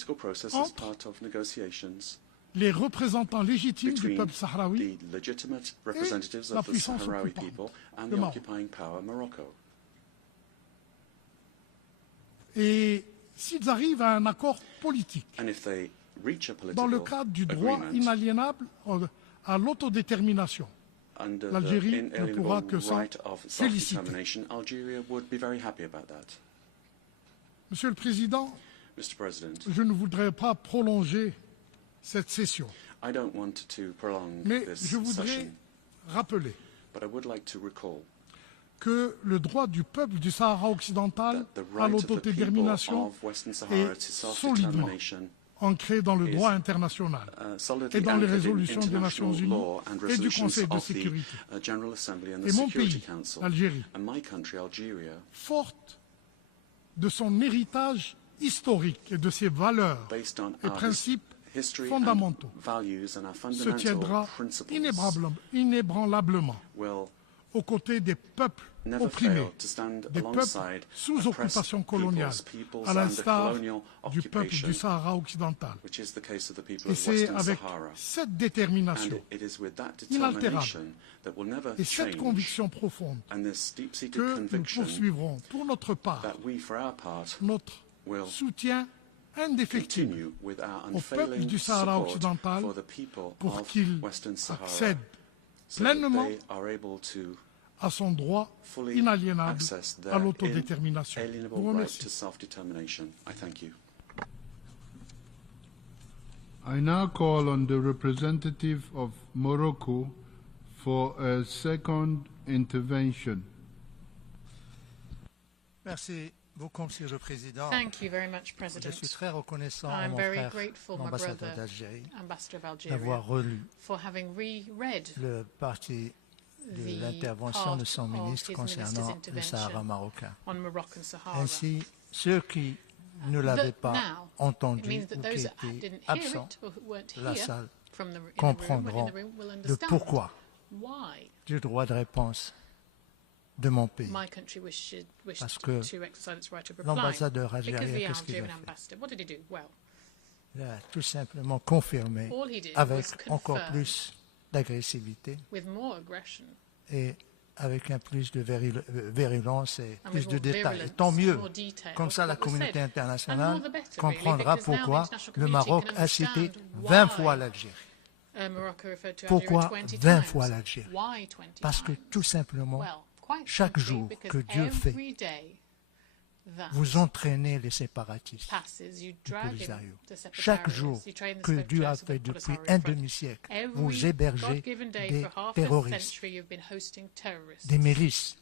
les représentants légitimes du peuple sahraoui et la puissance occupante, le Maroc. Et s'ils arrivent à un accord politique dans le cadre du droit inaliénable à l'autodétermination, l'Algérie ne pourra que s'en féliciter. Monsieur le Président, je ne voudrais pas prolonger cette session. I don't want to prolong Mais this je voudrais session, rappeler but I would like to recall que le droit du peuple du Sahara occidental the à right of the people l'autodétermination of Western Sahara est to solidement self-determination ancré dans le is, droit international solidly et dans les anchored in résolutions des Nations international Unies law and et du resolutions Conseil de of the sécurité. General Assembly and the Et mon Security pays, Council. l'Algérie, And my country, Algeria, forte de son héritage historique et de ses valeurs based on et our principes history fondamentaux, and values and our se fundamental tiendra principles, inébranlablement will aux côtés des peuples never opprimés, fail to stand des peuples alongside sous oppressed occupation coloniale, peoples à l'instar under colonial du peuple occupation, du Sahara occidental. which is the case of the people Et of c'est Western avec Sahara. cette détermination And it is with that inaltérable determination that will never et cette change, conviction profonde and this deep-seated que nous conviction poursuivrons pour notre part that we, for our part, notre will soutien indéfectible continue with our au peuple unfailing du Sahara support occidental for the people pour of qu'il Western Sahara, accède so that pleinement they are able to à son droit fully inaliénable access à their l'autodétermination. Je inalienable vous right remercie. to self-determination. I thank you. I now call on the representative of Morocco for a second intervention. Merci beaucoup, Monsieur le Président. Thank you very much, President. Je suis très reconnaissant à I'm mon very frère, grateful, my l'ambassadeur brother, d'Algérie, Ambassador of Algeria, d'avoir relu for having reread le parti de the l'intervention de part son of ministre his concernant minister's le Sahara intervention marocain. on Moroccan Sahara. Ainsi, ceux qui ne l'avaient pas Now, it entendu means ou that qui those that étaient didn't hear absents it or weren't de la here salle from the, in comprendront the room will le understand pourquoi why du droit de réponse de mon pays. my country wished Parce que to exercise its right to reply. l'ambassadeur algérien, Because the qu'est-ce qu'il a Algerian fait? ambassador, what did he do? Well, Il a tout simplement confirmé all he did avec was encore confirm plus d'agressivité with more aggression et avec un plus de virulence et and plus with de more détails. Et virulence, tant mieux. more detail Comme ça, la what was communauté said. internationale And more the better, comprendra really, because now the pourquoi international le community Maroc can a cité understand 20 why, fois l'Algérie. Morocco referred to Pourquoi Algeria 20 20 times. fois l'Algérie? Why 20 Parce que times? tout simplement, Well, quite chaque simply, jour because que Dieu fait, every day that vous entraînez les séparatistes passes, you du drag in Polisario. the Chaque separators, jour you train the que Dieu a separators of fait the depuis Polisario un Front. demi-siècle, Every vous hébergez God-given day des for half a terroristes, century, you've been hosting terrorists. des milices.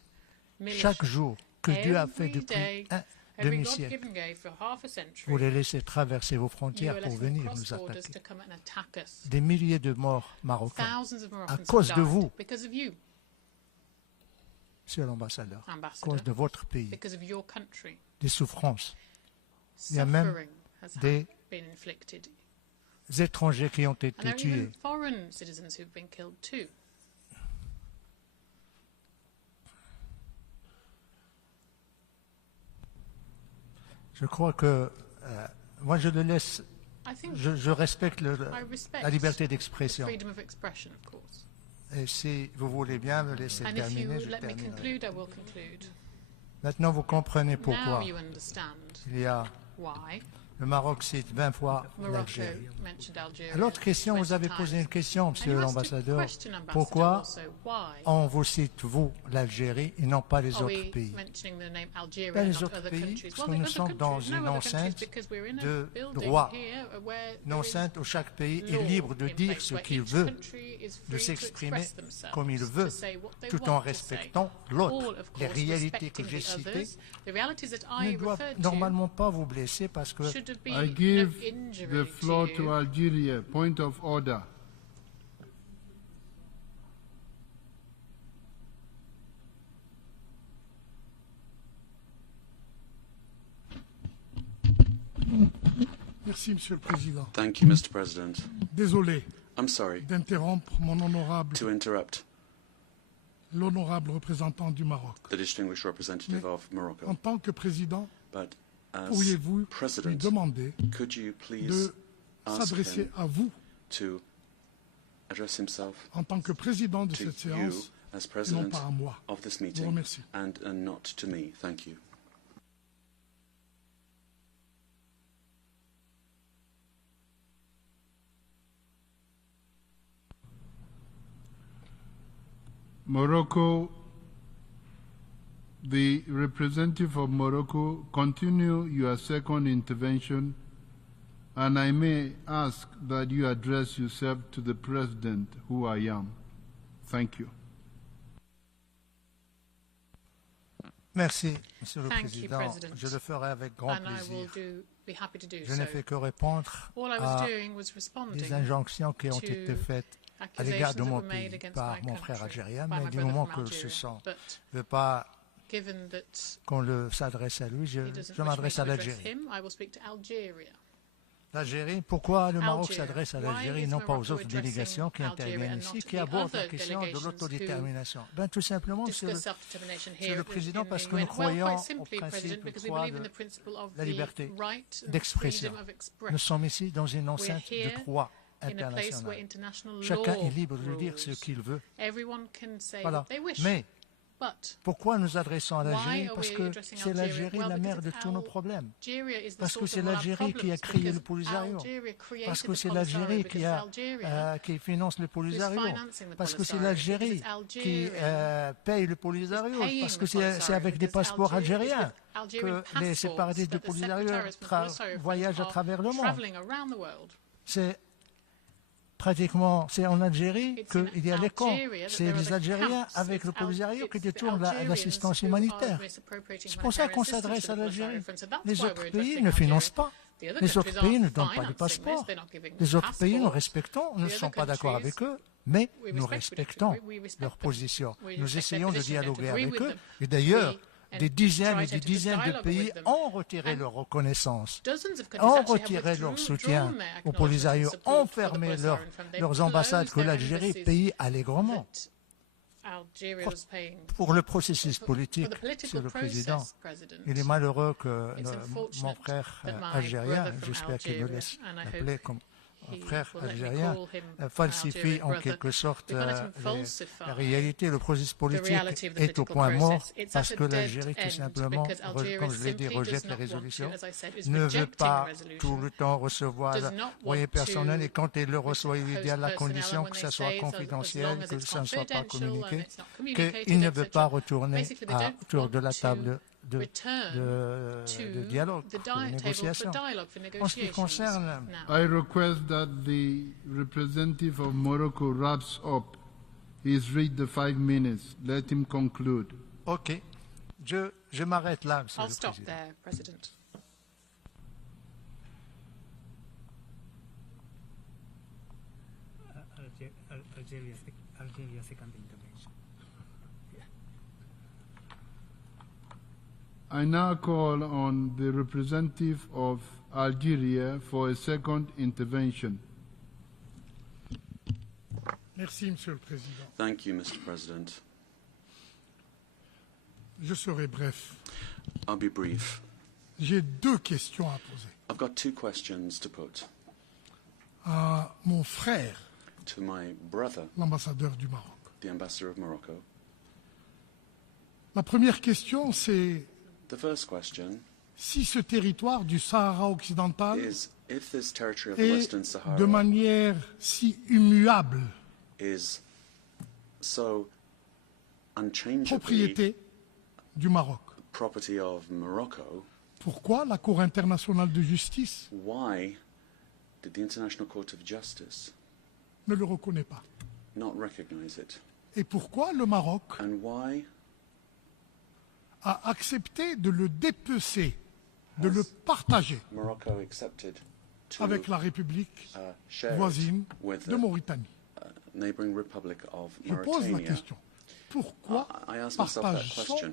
Militia. Chaque jour que Dieu a fait Every depuis day, un every demi-siècle, God-given day for half a century, vous les laissez traverser vos you frontières are pour letting them venir cross nous borders attaquer. to come and attack us. Des milliers de morts marocains Thousands of à Moroccans cause have de died vous, because of you, Monsieur l'ambassadeur, à Ambassador, cause de votre pays, because of your country. des souffrances. Il y a même Suffering has des been inflicted. étrangers qui ont And there été are tués. even foreign citizens who've been killed too. Je crois que moi je le laisse, I think je respecte I respect la liberté the d'expression. freedom of expression, of course. Et si vous voulez bien me laisser And if you terminer, je let me terminerai. conclude, I will conclude. Maintenant, vous comprenez Now pourquoi you understand il y a why le Maroc cite 20 fois Morocco l'Algérie. mentioned Algeria. À l'autre question, vous 20 avez posé times. une question, And Monsieur you asked a l'ambassadeur. question, Ambassador, Pourquoi also. Why on vous cite, vous, l'Algérie, et non pas les are autres we pays? mentioning the name Algeria Pas and les not autres other pays, countries? parce Well, que the nous other sommes dans countries, no une other countries, enceinte because we're in a de building droit. here where Une there is enceinte où chaque pays law est libre de in dire place, ce where qu'il each veut, country is de free to s'exprimer express themselves, comme il to veut, say what they tout want en to say. respectant All, l'autre. of Les course, réalités que respecting j'ai the citées others. The realities that ne I doivent referred to normalement pas vous blesser parce que should be I no give injury the floor to to you. Algeria. Point of order. Merci, Monsieur le Président. Thank you, Mr. President. Désolé I'm sorry d'interrompre mon honorable, to interrupt l'honorable représentant du Maroc. the distinguished representative of En Morocco. tant que président, But as pourriez-vous lui President, demander could you please de ask s'adresser him à vous to address himself en tant que président de to cette you séance as et non President pas à moi? of this Je vous meeting remercie. and not to me? Thank you. Morocco, the representative of Morocco, continue your second intervention and I may ask that you address yourself to the President, who I am. Thank you. Merci, Monsieur le Président. Je le ferai avec grand plaisir. Je n'ai fait que répondre à des injonctions qui ont été faites à l'égard de mon pays par mon frère algérien, mais du moment que ce sont, je ne veux pas qu'on s'adresse à lui, je m'adresse à l'Algérie. L'Algérie, pourquoi le Maroc s'adresse à l'Algérie, non pas aux autres délégations qui interviennent ici, qui abordent la question de l'autodétermination? Tout simplement, Monsieur le Président, parce que nous croyons au principe de la liberté d'expression. Nous sommes ici dans une enceinte de droit international. Chacun est libre de dire ce qu'il veut. Voilà. Mais pourquoi nous adressons à l'Algérie? Parce que c'est l'Algérie la mère de tous nos problèmes. Parce que c'est l'Algérie qui a créé le Polisario. Parce que c'est l'Algérie qui finance le Polisario. Parce que c'est l'Algérie qui paye le Polisario. Parce que c'est avec des passeports algériens que les séparatistes de Polisario voyagent à travers le monde. C'est pratiquement, c'est en Algérie qu'il y a les camps. C'est les Algériens avec le Polisario qui détournent l'assistance humanitaire. C'est pour ça qu'on s'adresse à l'Algérie. Les autres pays ne financent pas. Les autres pays ne donnent pas de passeport. Les autres pays, nous respectons, nous ne sommes pas d'accord avec eux, mais nous respectons leur position. Nous essayons de dialoguer avec eux. Et d'ailleurs, des dizaines et des dizaines de pays ont retiré leur reconnaissance, ont retiré leur soutien au Polisario, ont fermé leurs ambassades que l'Algérie paye allègrement. Pour le processus politique, Monsieur le Président, il est malheureux que mon frère algérien, j'espère qu'il me laisse m'appeler comme mon frère algérien, falsifie en quelque sorte la réalité. Le processus politique est au point mort parce que l'Algérie, tout simplement, comme je l'ai dit, rejette les résolutions, ne veut pas tout le temps recevoir le moyen personnel, et quand il le reçoit, il lui dit à la condition que ça soit confidentiel, que ça ne soit pas communiqué, qu'il ne veut pas retourner autour de la table de dialogue, de négociation. En ce qui concerne... I request that the representative of Morocco wraps up. He's read the 5 minutes. Let him conclude. OK. Je m'arrête là, Monsieur le Président. I'll stop there, President. Algeria second intervention. I now call on the representative of Algeria for a second intervention. Merci, Monsieur le Président. Thank you, Mr. President. Je serai bref. I'll be brief. J'ai 2 questions à poser. I've got 2 questions to put. À mon frère, to my brother, l'ambassadeur du Maroc. The ambassador of Morocco. La première question, c'est the first question, si ce territoire du Sahara occidental is if this territory of the est Western Sahara de manière si immuable is so unchangeably propriété du Maroc. Property of Morocco. Pourquoi la Cour internationale de justice Why did the International Court of Justice ne le reconnaît pas? Not recognize it? Et pourquoi le Maroc And why a accepté de le dépecer, de le partager Morocco accepted to, avec la République voisine de Mauritanie? Neighboring Republic of Je pose la question. Pourquoi partage-t-on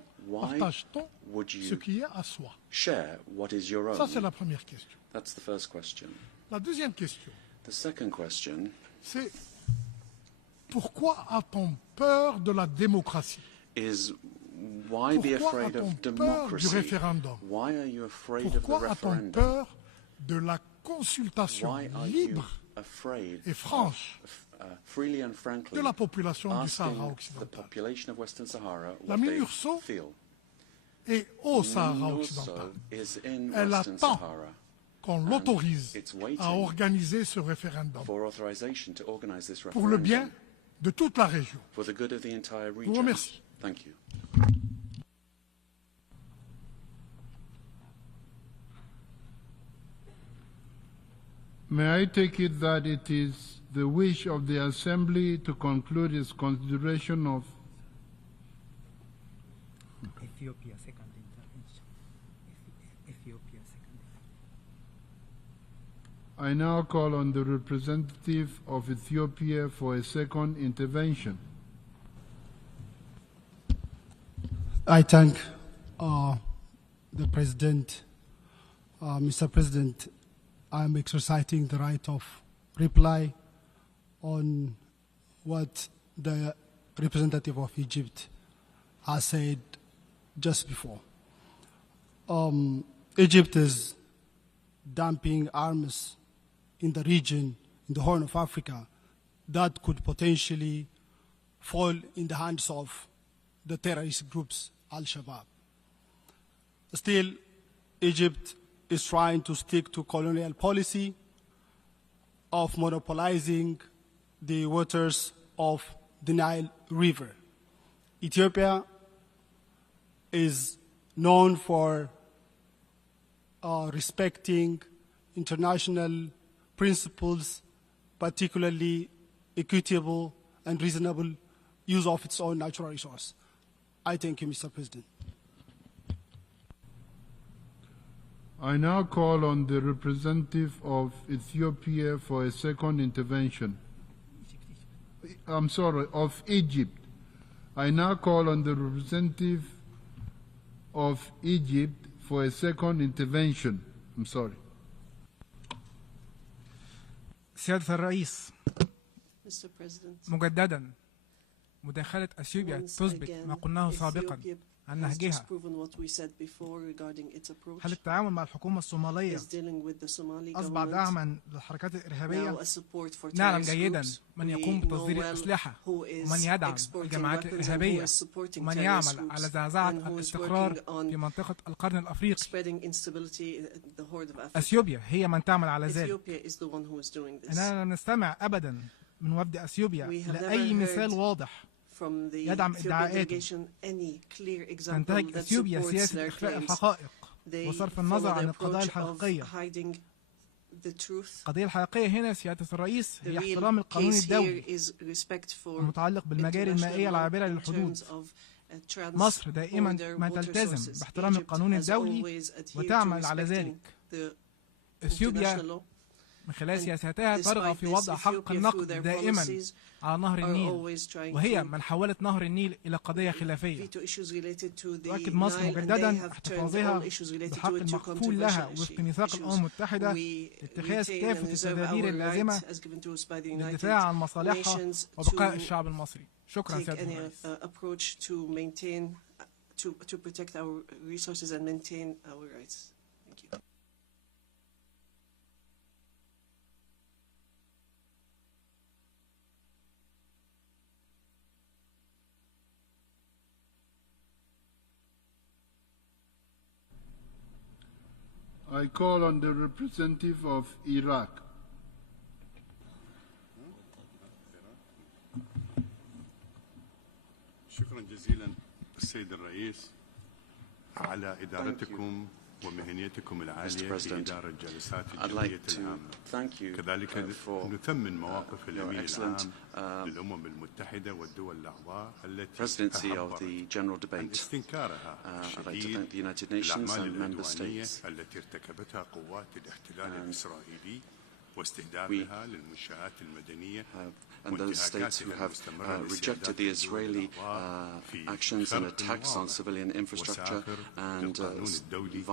ce qui est à soi? Ça, c'est la première question. That's the first question. La deuxième question, the second question, c'est pourquoi a-t-on peur de la démocratie? Is why be afraid of democracy? Du référendum? Why are you afraid of the Pourquoi a-t-on referendum? peur de la consultation libre et franche freely and frankly de la population du Sahara occidental? La MINURSO est au Sahara occidental. Elle attend qu'on l'autorise à organiser ce référendum pour le bien de toute la région. Je vous remercie. Thank you. May I take it that it is the wish of the Assembly to conclude its consideration of Ethiopia second intervention. Ethiopia second. I now call on the representative of Ethiopia for a second intervention. I thank the President. Mr. President, I am exercising the right of reply on what the representative of Egypt has said just before. Egypt is dumping arms in the region, in the Horn of Africa, that could potentially fall in the hands of the terrorist groups, Al-Shabaab. Still, Egypt is trying to stick to colonial policy of monopolizing the waters of the Nile River. Ethiopia is known for respecting international principles, particularly equitable and reasonable use of its own natural resource. I thank you, Mr. President. I now call on the representative of Ethiopia for a second intervention. I'm sorry, of Egypt. I now call on the representative of Egypt for a second intervention. I'm sorry. سيادة الرئيس Mr. President, مجددا مداخلة أثيوبيا تثبت ما قلناه سابقا عن نهجها. هل التعامل مع الحكومة الصومالية أصبح دعما للحركات الإرهابية؟ نعلم جيدا من يقوم بتصدير الأسلحة ومن يدعم الجماعات الإرهابية ومن يعمل على زعزعة الاستقرار في منطقة القرن الأفريقي. أثيوبيا هي من تعمل على ذلك. إننا لم نستمع أبدا من وفد أثيوبيا لأي مثال واضح يدعم ادعاءاته. تنتهج أثيوبيا سياسة إخفاء الحقائق وصرف النظر عن القضايا الحقيقية. القضية الحقيقية هنا سيادة الرئيس هي احترام القانون الدولي المتعلق بالمجاري المائية العابرة للحدود. مصر دائما ما تلتزم باحترام القانون الدولي وتعمل على ذلك. أثيوبيا من خلال سياساتها ترغب في وضع حق النقد دائما على نهر النيل، وهي من حولت نهر النيل إلى قضية خلافية. تؤكد مصر مجددا احتفاظها بحق المكفول لها وفق ميثاق الأمم المتحدة لاتخاذ كافة التدابير اللازمة للدفاع عن مصالحها وبقاء الشعب المصري. شكرا سيادة الرئيس. I call on the representative of Iraq. شكرا جزيلا السيد الرئيس على إدارتكم ومهنيتكم العالية في إدارة جلسات الجمعية العامة. كذلك نثمن مواقف الأمين العام للأمم المتحدة والدول الأعضاء التي أحب عن استنكارها الشديد للأعمال العدوانية التي ارتكبتها قوات الاحتلال الإسرائيلي واستهدافها للمنشآت المدنية and those states who have rejected the Israeli actions and attacks on civilian infrastructure and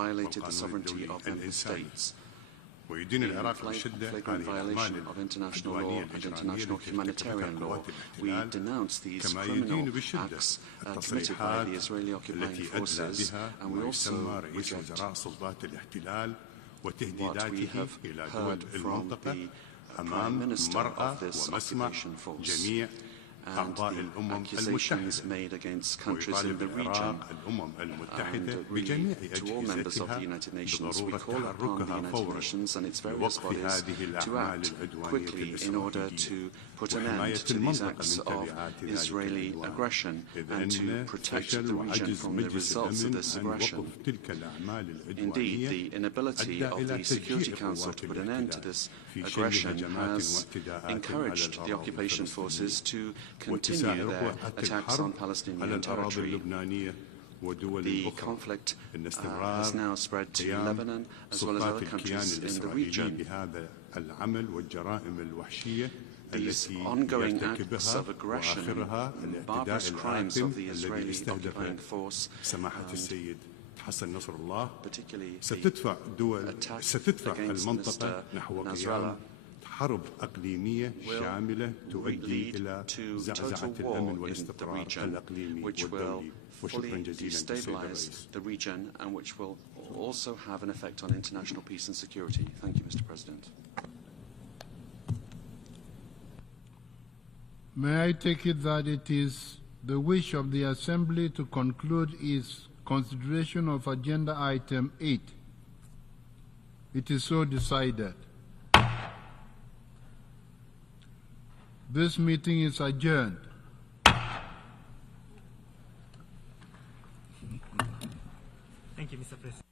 violated the sovereignty of member states. Flagrant violation of international law and international humanitarian law. We denounce these criminal acts committed by the Israeli occupying forces, and we also reject what we have heard from the Prime Minister of this occupation force. and the accusations made against countries in the region. And to all members of the United Nations, we call upon the United Nations and its various bodies to act quickly in order to put an end to these acts of Israeli aggression and to protect the region from the results of this aggression. Indeed, the inability of the Security Council to put an end to this aggression has encouraged the occupation forces to continue their attacks on Palestinian territory. The conflict has now spread to Lebanon as well as other countries in the region. These ongoing acts of aggression and barbarous crimes of the Israeli occupying force, particularly the attacks against Mr. Nasrallah, حرب إقليمية شاملة تؤدي إلى زعزعة الأمن والاستقرار الإقليمي والدولي. وشكرا جزيلا سيد الرئيس. The region and which will also have an effect on international peace and security. Thank you, Mr. President. May I take it that it is the wish of the Assembly to conclude its consideration of Agenda Item 8? It is so decided. This meeting is adjourned. Thank you, Mr. President.